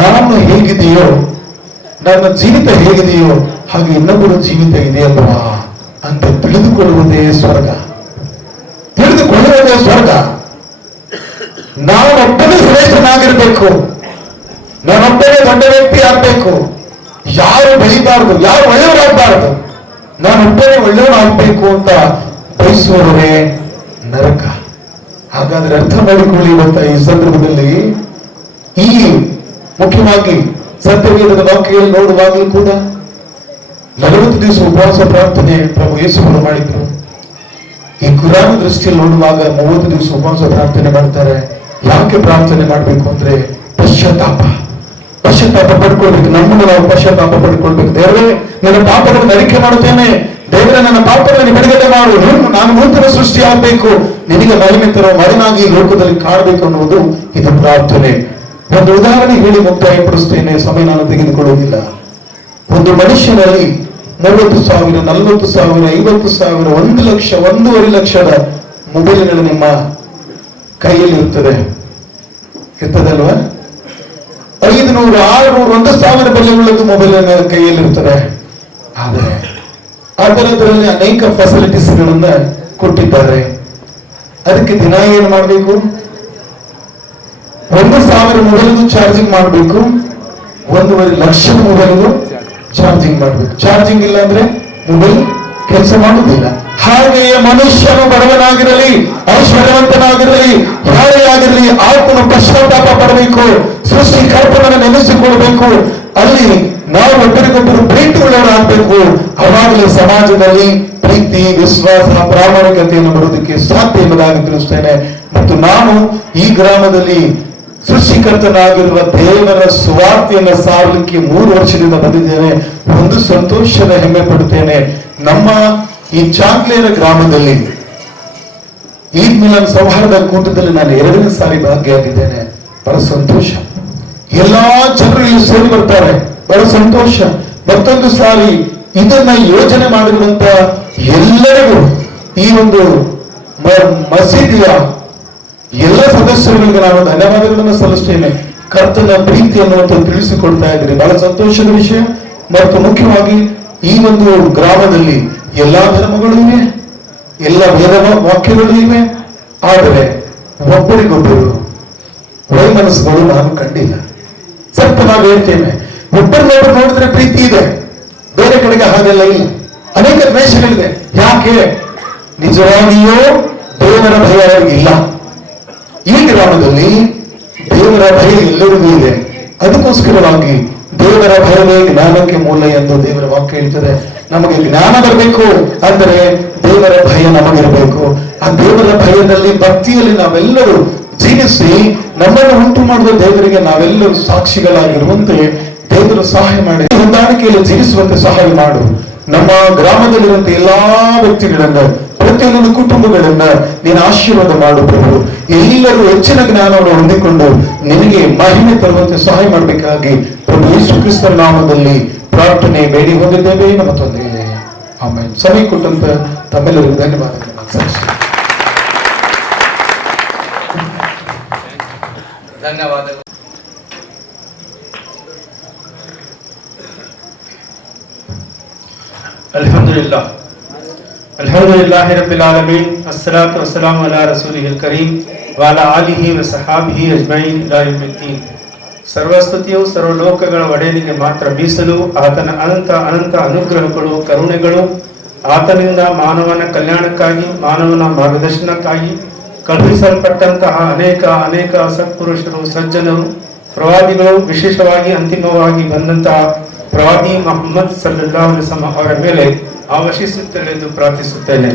ನಾನು ಹೇಗಿದೆಯೋ, ನನ್ನ ಜೀವಿತ ಹೇಗಿದೆಯೋ ಹಾಗೆ ಇನ್ನೊಬ್ಬರ ಜೀವಿತ ಇದೆಯಲ್ವಾ ಅಂತ ತಿಳಿದುಕೊಳ್ಳುವುದೇ ಸ್ವರ್ಗ. ತಿಳಿದುಕೊಳ್ಳುವುದೇ ಸ್ವರ್ಗ. ನಾನೊಬ್ಬನೇ ಶ್ರೇಷ್ಠನಾಗಿರ್ಬೇಕು, ನಾನೊಬ್ಬನೇ ದೊಡ್ಡ ವ್ಯಕ್ತಿ ಆಗ್ಬೇಕು, ಯಾರು ಬೆಳಿಬಾರ್ದು, ಯಾರು ಒಳ್ಳೆಯವರಾಗಬಾರ್ದು, ನಾನೊಬ್ಬನೇ ಒಳ್ಳೆಯವನಾಗಬೇಕು ಅಂತ ಬಯಸುವವರೇ ನರಕ. ಹಾಗಾದ್ರೆ ಅರ್ಥ ಮಾಡಿಕೊಳ್ಳಿ ಇವತ್ತ ಈ ಸಂದರ್ಭದಲ್ಲಿ, ಈ ಮುಖ್ಯವಾಗಿ ಸತ್ಯವೇದದ ವಾಕ್ಯಗಳಲ್ಲಿ ನೋಡುವಾಗಲೂ ಕೂಡ 40 ದಿವಸ ಉಪವಾಸ ಪ್ರಾರ್ಥನೆ ಪ್ರಭು ಯೇಸುಗಳು ಮಾಡಿದ್ರು. ಈ ಕುರಾನ್ ದೃಷ್ಟಿಯಲ್ಲಿ ನೋಡುವಾಗ 30 ದಿವಸ ಉಪವಾಸ ಪ್ರಾರ್ಥನೆ ಮಾಡ್ತಾರೆ. ಯಾಕೆ ಪ್ರಾರ್ಥನೆ ಮಾಡ್ಬೇಕು ಅಂದ್ರೆ ಪಶ್ಚಾತ್ತಾಪ ಪಡ್ಕೊಳ್ಬೇಕು. ನಮ್ಮನ್ನು ನಾವು ಪಶ್ಚಾತ್ತಾಪ ಪಡ್ಕೊಳ್ಬೇಕು. ದೇವರೇ, ನನ್ನ ಪಾಪಗಳನ್ನು ಅರಿಕೆ ಮಾಡುತ್ತೇನೆ, ದೇವರೇ ನನ್ನ ಪಾಪಗಳನ್ನು ಬಿಡುಗಡೆ ಮಾಡು, ನಾನು ನೂತನ ಸೃಷ್ಟಿ ಆಗಬೇಕು, ನಿನಗೆ ಮಹಿಮೆ ತರುವ ಮಗನಾಗಿ ಲೋಕದಲ್ಲಿ ಕಾಣಬೇಕು ಅನ್ನುವುದು ಇದು ಪ್ರಾರ್ಥನೆ. ಒಂದು ಉದಾಹರಣೆ ಹೇಳಿ ಮುಕ್ತಾಯಪಡಿಸ್ತೇನೆ, ಸಮಯ ನಾನು ತೆಗೆದುಕೊಳ್ಳುವುದಿಲ್ಲ. ಒಂದು ಮನುಷ್ಯನಲ್ಲಿ 30,000, 40,000, 50,000, 1 ಲಕ್ಷ, 1.5 ಲಕ್ಷದ ಮೊಬೈಲ್ಗಳು ನಿಮ್ಮ ಕೈಯಲ್ಲಿ ಇರ್ತದಲ್ವಾ? 500, 600, 1,000 ಬೆಲೆಯುಳ್ಳದ್ದು ಮೊಬೈಲ್ ಕೈಯಲ್ಲಿ ಇರ್ತದೆ. ಆದರೆ ಅದರಲ್ಲಿ ಅನೇಕ ಫೆಸಿಲಿಟೀಸ್ ಗಳನ್ನ ಕೊಟ್ಟಿದ್ದಾರೆ. ಅದಕ್ಕೆ ದಿನ ಏನು ಮಾಡಬೇಕು? 1,000 ಮೊಬೈಲ್ಗೂ ಚಾರ್ಜಿಂಗ್ ಮಾಡಬೇಕು, 1.5 ಲಕ್ಷದ ಮೊಬೈಲ್ಗೂ ಚಾರ್ಜಿಂಗ್ ಮಾಡಬೇಕು. ಚಾರ್ಜಿಂಗ್ ಇಲ್ಲ ಅಂದ್ರೆ ಮೊಬೈಲ್ ಕೆಲಸ ಮಾಡುವುದಿಲ್ಲ. ಹಾಗೆಯೇ ಮನುಷ್ಯನು ಬಡವನಾಗಿರಲಿ, ಐಶ್ವರ್ಯವಂತನಾಗಿರಲಿ, ಯಾರೇ ಆಗಿರಲಿ, ಆತ್ಮನ ಪಶ್ಚಾತ್ತಾಪ ಪಡಬೇಕು, ಸೃಷ್ಟಿಕರ್ತನನ್ನು ನೆನೆಸಿಕೊಳ್ಳಬೇಕು. ಅಲ್ಲಿ ನಾವು ಒಬ್ಬರಿಗೊಬ್ಬರು ಪ್ರೀತಿ ಉಳ್ಳವರಾಗಬೇಕು. ಅವಾಗಲೇ ಸಮಾಜದಲ್ಲಿ ಪ್ರೀತಿ, ವಿಶ್ವಾಸ, ಪ್ರಾಮಾಣಿಕತೆಯನ್ನು ಬರುವುದಕ್ಕೆ ಸಾಧ್ಯ ಎಂಬುದಾಗಿ ತಿಳಿಸ್ತೇನೆ. ಮತ್ತು ನಾನು ಈ ಗ್ರಾಮದಲ್ಲಿ ಸೃಷ್ಟಿಕರ್ತನಾಗಿರುವ ದೇವರ ಸುವಾರ್ತೆಯನ್ನು ಸಾರಲಿಕ್ಕೆ 3 ವರ್ಷದಿಂದ ಬಂದಿದ್ದೇನೆ. ಒಂದು ಸಂತೋಷದ ಹೆಮ್ಮೆ ಪಡುತ್ತೇನೆ. ನಮ್ಮ ಈ ಚಾಂಗ್ಲೇರ ಗ್ರಾಮದಲ್ಲಿ ಈದ್ ಮಿಲನ್ ಸೌಹಾರ್ದ ಕೂಟದಲ್ಲಿ ನಾನು 2ನೇ ಸಾರಿ ಭಾಗಿಯಾಗಿದ್ದೇನೆ. ಬಹಳ ಸಂತೋಷ. ಎಲ್ಲಾ ಜನರು ಇಲ್ಲಿ ಸೇರಿ ಬರ್ತಾರೆ, ಬಹಳ ಸಂತೋಷ. ಮತ್ತೊಂದು ಸಾರಿ ಇದನ್ನ ಯೋಜನೆ ಮಾಡಿರುವಂತ ಎಲ್ಲರಿಗೂ ಈ ಒಂದು ಮಸೀದಿಯ ಎಲ್ಲ ಸದಸ್ಯರುಗಳಿಗೆ ನಾನು ಧನ್ಯವಾದಗಳನ್ನು ಸಲ್ಲಿಸ್ತೇನೆ. ಕರ್ತನ ಪ್ರೀತಿ ಅನ್ನುವಂಥ ತಿಳಿಸಿಕೊಡ್ತಾ ಇದ್ದೀರಿ, ಬಹಳ ಸಂತೋಷದ ವಿಷಯ. ಮತ್ತು ಮುಖ್ಯವಾಗಿ ಈ ಒಂದು ಗ್ರಾಮದಲ್ಲಿ ಎಲ್ಲಾ ಧರ್ಮಗಳು ಇವೆ, ಎಲ್ಲ ವೇದ ವಾಕ್ಯಗಳು ಇವೆ. ಆದರೆ ಒಬ್ಬರಿಗೊಬ್ಬರು ವೈಮನಸ್ಸುಗಳು ನಾನು ಕಂಡಿಲ್ಲ. ಸ್ವಲ್ಪ ನಾವು ಹೇಳ್ತೇವೆ, ಒಬ್ಬರನ್ನೊಬ್ಬರು ನೋಡಿದ್ರೆ ಪ್ರೀತಿ ಇದೆ, ಬೇರೆ ಕಡೆಗೆ ಹಾಗೆಲ್ಲ ಇಲ್ಲ. ಅನೇಕ ದ್ವೇಷಗಳಿದೆ. ಯಾಕೆ? ನಿಜವಾಗಿಯೂ ದೇವರ ಭಯ ಇಲ್ಲ. ಈ ಗ್ರಾಮದಲ್ಲಿ ದೇವರ ಭಯ ಎಲ್ಲರಿಗೂ ಇದೆ. ಅದಕ್ಕೋಸ್ಕರವಾಗಿ ದೇವರ ಭಯವೇ ಜ್ಞಾನಕ್ಕೆ ಮೂಲ ಎಂದು ದೇವರ ವಾಕ್ಯ ಹೇಳ್ತದೆ. ನಮಗೆ ಜ್ಞಾನ ಬರಬೇಕು ಅಂದರೆ ದೇವರ ಭಯ ನಮಗಿರಬೇಕು. ಆ ದೇವರ ಭಯದಲ್ಲಿ, ಭಕ್ತಿಯಲ್ಲಿ ನಾವೆಲ್ಲರೂ ಜೀವಿಸಿ ನಮ್ಮನ್ನು ಉಂಟು ಮಾಡುವ ದೇವರಿಗೆ ನಾವೆಲ್ಲರೂ ಸಾಕ್ಷಿಗಳಾಗಿರುವಂತೆ ದೇವರು ಸಹಾಯ ಮಾಡಿ, ಹೊಂದಾಣಿಕೆಯಲ್ಲಿ ಜೀವಿಸುವಂತೆ ಸಹಾಯ ಮಾಡು. ನಮ್ಮ ಗ್ರಾಮದಲ್ಲಿರುವಂತ ಎಲ್ಲಾ ವ್ಯಕ್ತಿಗಳನ್ನ, ಪ್ರತಿಯೊಂದು ಕುಟುಂಬಗಳನ್ನ ನೀನು ಆಶೀರ್ವಾದ ಮಾಡು ಪ್ರಭು. ಎಲ್ಲರೂ ಹೆಚ್ಚಿನ ಜ್ಞಾನವನ್ನು ಹೊಂದಿಕೊಂಡು ನಿನಗೆ ಮಹಿಮೆ ತರುವಂತೆ ಸಹಾಯ ಮಾಡಬೇಕಾಗಿ ಪ್ರಭು ಯೇಸು ಕ್ರಿಸ್ತರ ನಾಮದಲ್ಲಿ ಪ್ರಾರ್ಥನೆ ಬೇಡಿ ಹೊಂದಿದ್ದೇವೆ ನಮ್ಮ ತಂದೆಯೇ, ಆಮೇಲೆ. ಸಮಯ ಕೊಟ್ಟಂತ ತಮ್ಮೆಲ್ಲರಿಗೂ ಧನ್ಯವಾದಗಳು. ಧನ್ಯವಾದಗಳು. अल्हम्दुलिल्लाह अल्हम्दुलिल्लाह रब्बिल आलमीन अस्सलातु वस्सलामु अला रसूलिहिल करीम व अला आलिहि व सहाबिहि अज्मईन इला यौमिद्दीन. ಸರ್ವಸ್ತುತಿಯು ಸರ್ವಲೋಕಗಳ ಒಡೆಯನಿಗೆ ಮಾತ್ರ ಮೀಸಲು. ಆತನ ಅನಂತ ಅನಂತ ಅನುಗ್ರಹಗಳು, ಕರುಣೆಗಳು ಆತನಿಂದ ಮಾನವನ ಕಲ್ಯಾಣಕ್ಕಾಗಿ, ಮಾನವನ ಮಾರ್ಗದರ್ಶನಕ್ಕಾಗಿ ಕಳುಹಿಸಲ್ಪಟ್ಟಂತಹ ಅನೇಕ ಅನೇಕ ಸತ್ಪುರುಷರು, ಸಜ್ಜನರು, ಪ್ರವಾದಿಗಳು, ವಿಶೇಷವಾಗಿ ಅಂತಿಮವಾಗಿ ಬಂದಂತಹ ಪ್ರವಾದಿ ಮೊಹಮ್ಮದ್ ಸಲ್ಲಲ್ಲಾಹು ಅಲೈಹಿ ವಸಲ್ಲಂ ಅವರ ಮೇಲೆ ಆವಶಿಸುತ್ತಲೆಂದು ಪ್ರಾರ್ಥಿಸುತ್ತೇನೆ.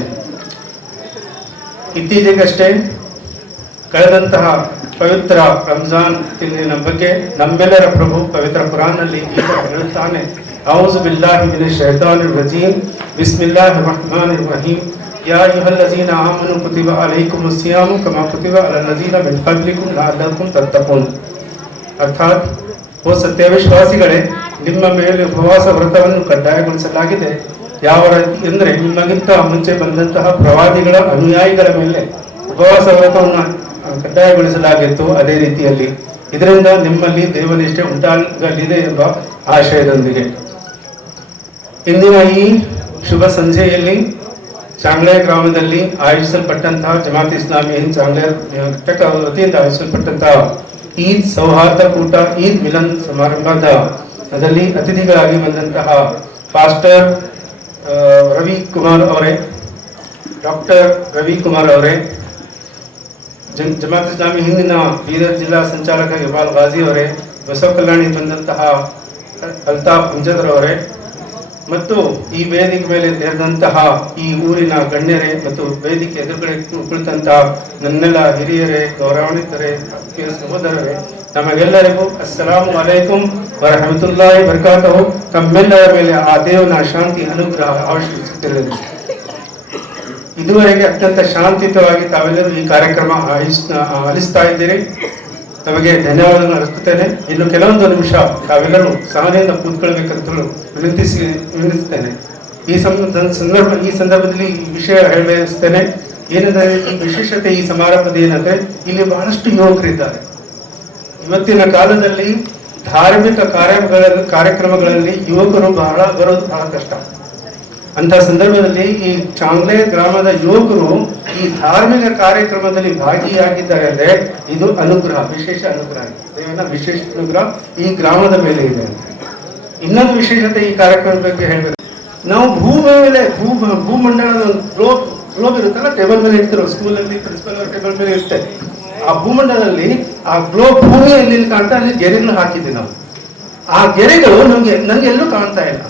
ಇತ್ತೀಚೆಗಷ್ಟೇ ಕಳೆದಂತಹ ಪವಿತ್ರ ರಂಜಾನ್ ತಿಂಗಳಿನ ಬಗ್ಗೆ ನಮ್ಮೆಲ್ಲರ ಪ್ರಭು ಪವಿತ್ರ ಕುರಾನ್ನಲ್ಲಿ ಈಗ ಹೇಳುತ್ತಾನೆ, ಔಜು ಬಿಲ್ಲಾಹಿ ಮಿನಶ್ ಶೈತಾನಿರ್ ರಜೀಮ್, ಬಿಸ್ಮಿಲ್ಲಾಹಿರ್ ರಹ್ಮಾನಿರ್ ರಹೀಮ್, ಯಾ ಅಯ್ಯುಹಲ್ಲಜೀನ ಆಮನು ಕುತಿಬ ಅಲೈಕುಮುಸ್ ಸಿಯಾಮು ಕಮಾ ಕುತಿಬ ಅಲಲ್ಲಜೀನ ಮಿನ್ क़ब्लिकुम ಲಅಲ್ಲಕುಮ್ ತತ್ತಕೂನ್. ಅರ್ಥಾತ್, ಓ ಸತ್ಯವಿಶ್ವಾಸಿಗಳೇ, ನಿಮ್ಮ ಮೇಲೆ ಉಪವಾಸ ವ್ರತವನ್ನು ಕಡ್ಡಾಯಗೊಳಿಸಲಾಗಿದೆ. ಯಾವ ರೀತಿ ಎಂದರೆ, ನಿಮಗಿಂತ ಮುಂಚೆ ಬಂದಂತಹ ಪ್ರವಾದಿಗಳ ಅನುಯಾಯಿಗಳ ಮೇಲೆ ಉಪವಾಸ ವ್ರತವನ್ನು ಕಡ್ಡಾಯಗೊಳಿಸಲಾಗಿತ್ತು. ಅದೇ ರೀತಿಯಲ್ಲಿ ಇದರಿಂದ ನಿಮ್ಮಲ್ಲಿ ದೇವನಿಷ್ಠೆ ಉಂಟಾಗಲಿದೆ ಎಂಬ ಆಶಯದೊಂದಿಗೆ ಇಂದಿನ ಈ ಶುಭ ಸಂಜೆಯಲ್ಲಿ ಚಾಂಗ್ಲೆ ಗ್ರಾಮದಲ್ಲಿ ಆಯೋಜಿಸಲ್ಪಟ್ಟಂತಹ ಜಮಾತ್ ಇಸ್ಲಾಮಿ ಹಿಂದ್ ಚಾಂಗ್ಲೆ ಘಟಕ ವತಿಯಿಂದ ಆಯೋಜಿಸಲ್ಪಟ್ಟಂತಹ ಈದ್ ಸೌಹಾರ್ದ ಕೂಟ, ಈದ್ ಮಿಲನ್ ಸಮಾರಂಭದಲ್ಲಿ ಅತಿಥಿಗಳಾಗಿ ಬಂದಂತಹ ಪಾಸ್ಟರ್ ರವಿಕುಮಾರ್ ಅವರೇ, ಡಾಕ್ಟರ್ ರವಿಕುಮಾರ್ ಅವರೇ, ಜಮಾತ್ ಇಸ್ಲಾಮಿ ಹಿಂದಿನ ಬೀದರ್ ಜಿಲ್ಲಾ ಸಂಚಾಲಕ ಇಕ್ಬಾಲ್ ಗಾಜಿ ಅವರೇ, ಬಸವ ಕಲ್ಯಾಣಿ ಬಂದಂತಹ ಅಲ್ತಾಫ್ ಹುಂಜದ್ರವರೇ ಮತ್ತು ಈ ವೇದಿಕೆ ಮೇಲೆ ಸೇರಿದಂತಹ ಈ ಊರಿನ ಗಣ್ಯರೇ ಮತ್ತು ವೇದಿಕೆ ಎದುರುಗಡೆ ಕುಳಿತಂತಹ ನನ್ನೆಲ್ಲ ಹಿರಿಯರೇ, ಗೌರವಾನ್ವಿತರೇ, ಸಹೋದರರೇ, ನಮಗೆಲ್ಲರಿಗೂ ಅಸ್ಸಲಾಮು ಅಲೈಕುಂ ವರಹಮತುಲ್ಲಾಹಿ ಬರ್ಕಾತಹು. ತಮ್ಮೆಲ್ಲರ ಮೇಲೆ ಆ ದೇವನ ಶಾಂತಿ ಅನುಗ್ರಹ ಅವಶ್ಯಕತೆ. ಇದುವರೆಗೆ ಅತ್ಯಂತ ಶಾಂತಿಯುತವಾಗಿ ತಾವೆಲ್ಲರೂ ಈ ಕಾರ್ಯಕ್ರಮ ಆಲಿಸ್ತಾ ಇದ್ದೀರಿ. ತಮಗೆ ಧನ್ಯವಾದಗಳನ್ನು ಅರ್ಪಿಸುತ್ತೇನೆ. ಇನ್ನು ಕೆಲವೊಂದು ನಿಮಿಷ ತಾವೆಲ್ಲರೂ ಸಹನೆಯಿಂದ ಕೂತ್ಕೊಳ್ಬೇಕಂತಲೂ ವಿನಂತಿಸ್ತೇನೆ. ಈ ಸಂದರ್ಭದಲ್ಲಿ ಈ ವಿಷಯ ಹೇಳಬಯಸ್ತೇನೆ. ಏನೆಂದರೆ, ಈ ವಿಶೇಷತೆ ಈ ಸಮಾರಂಭದ ಏನಂದ್ರೆ, ಇಲ್ಲಿ ಬಹಳಷ್ಟು ಯುವಕರಿದ್ದಾರೆ. ಇವತ್ತಿನ ಕಾಲದಲ್ಲಿ ಧಾರ್ಮಿಕ ಕಾರ್ಯಕ್ರಮಗಳಲ್ಲಿ ಯುವಕರು ಬರೋದು ಬಹಳ ಕಷ್ಟ. ಅಂತ ಸಂದರ್ಭದಲ್ಲಿ ಈ ಚಾಂಗ್ಲೆ ಗ್ರಾಮದ ಯುವಕರು ಈ ಧಾರ್ಮಿಕ ಕಾರ್ಯಕ್ರಮದಲ್ಲಿ ಭಾಗಿಯಾಗಿದ್ದಾರೆ ಅಂದ್ರೆ ಇದು ಅನುಗ್ರಹ, ವಿಶೇಷ ಅನುಗ್ರಹ, ದೇವನ ವಿಶೇಷ ಅನುಗ್ರಹ ಈ ಗ್ರಾಮದ ಮೇಲೆ ಇದೆ ಅಂತ. ಇನ್ನೊಂದು ವಿಶೇಷತೆ ಈ ಕಾರ್ಯಕ್ರಮದ ಬಗ್ಗೆ ಹೇಳಬೇಕು. ನಾವು ಭೂಮಂಡಲದ ಗ್ಲೋಬ್ ಇರುತ್ತಲ್ಲ, ಟೇಬಲ್ ಮೇಲೆ ಇರ್ತಿರೋ ಸ್ಕೂಲಲ್ಲಿ ಪ್ರಿನ್ಸಿಪಲ್ ಅವರ ಟೇಬಲ್ ಮೇಲೆ ಇರುತ್ತೆ. ಆ ಭೂಮಂಡಲದಲ್ಲಿ ಆ ಗ್ಲೋಬ್ ಭೂಮಿಯಲ್ಲಿ ಕಾಣ್ತಾ, ಅಲ್ಲಿ ಗೆರೆಗಳು ಹಾಕಿದ್ವಿ ನಾವು. ಆ ಗೆರೆಗಳು ನಂಗೆ ಎಲ್ಲೂ ಕಾಣ್ತಾ ಇಲ್ಲ.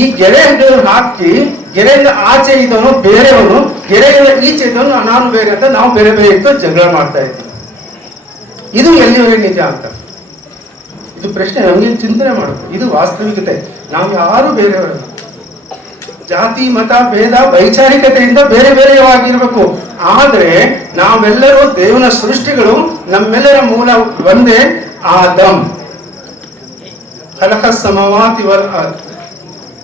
ಈ ಗೆರೆಗಳು ಹಾಕಿ ಗೆರೆಯಿಂದ ಆಚೆ ಇದ್ದವನು ಬೇರೆಯವನು, ಗೆರೆಯಿಂದ ಈಚೆ ಇದ್ದವನು ನಾನು ಬೇರೆ ಅಂತ ನಾವು ಬೇರೆ ಬೇರೆ ಇತ್ತು ಜಗಳ ಮಾಡ್ತಾ ಇದ್ದೀವಿ. ಇದು ಎಲ್ಲಿವರೆಗೆ ನಿಜ ಅಂತ ಇದು ಪ್ರಶ್ನೆ ನಮಗೆ ಚಿಂತನೆ ಮಾಡುತ್ತೆ. ಇದು ವಾಸ್ತವಿಕತೆ. ನಾವು ಯಾರು ಬೇರೆಯವರಲ್ಲ. ಜಾತಿ, ಮತ, ಭೇದ, ವೈಚಾರಿಕತೆಯಿಂದ ಬೇರೆ ಬೇರೆಯಾಗಿರ್ಬೇಕು. ಆದ್ರೆ ನಾವೆಲ್ಲರೂ ದೇವನ ಸೃಷ್ಟಿಗಳು. ನಮ್ಮೆಲ್ಲರ ಮೂಲ ಒಂದೇ, ಆದಮ್. ಖಲಖ ಸಮವಾತಿ ವಲ್ ಅರ್ದ್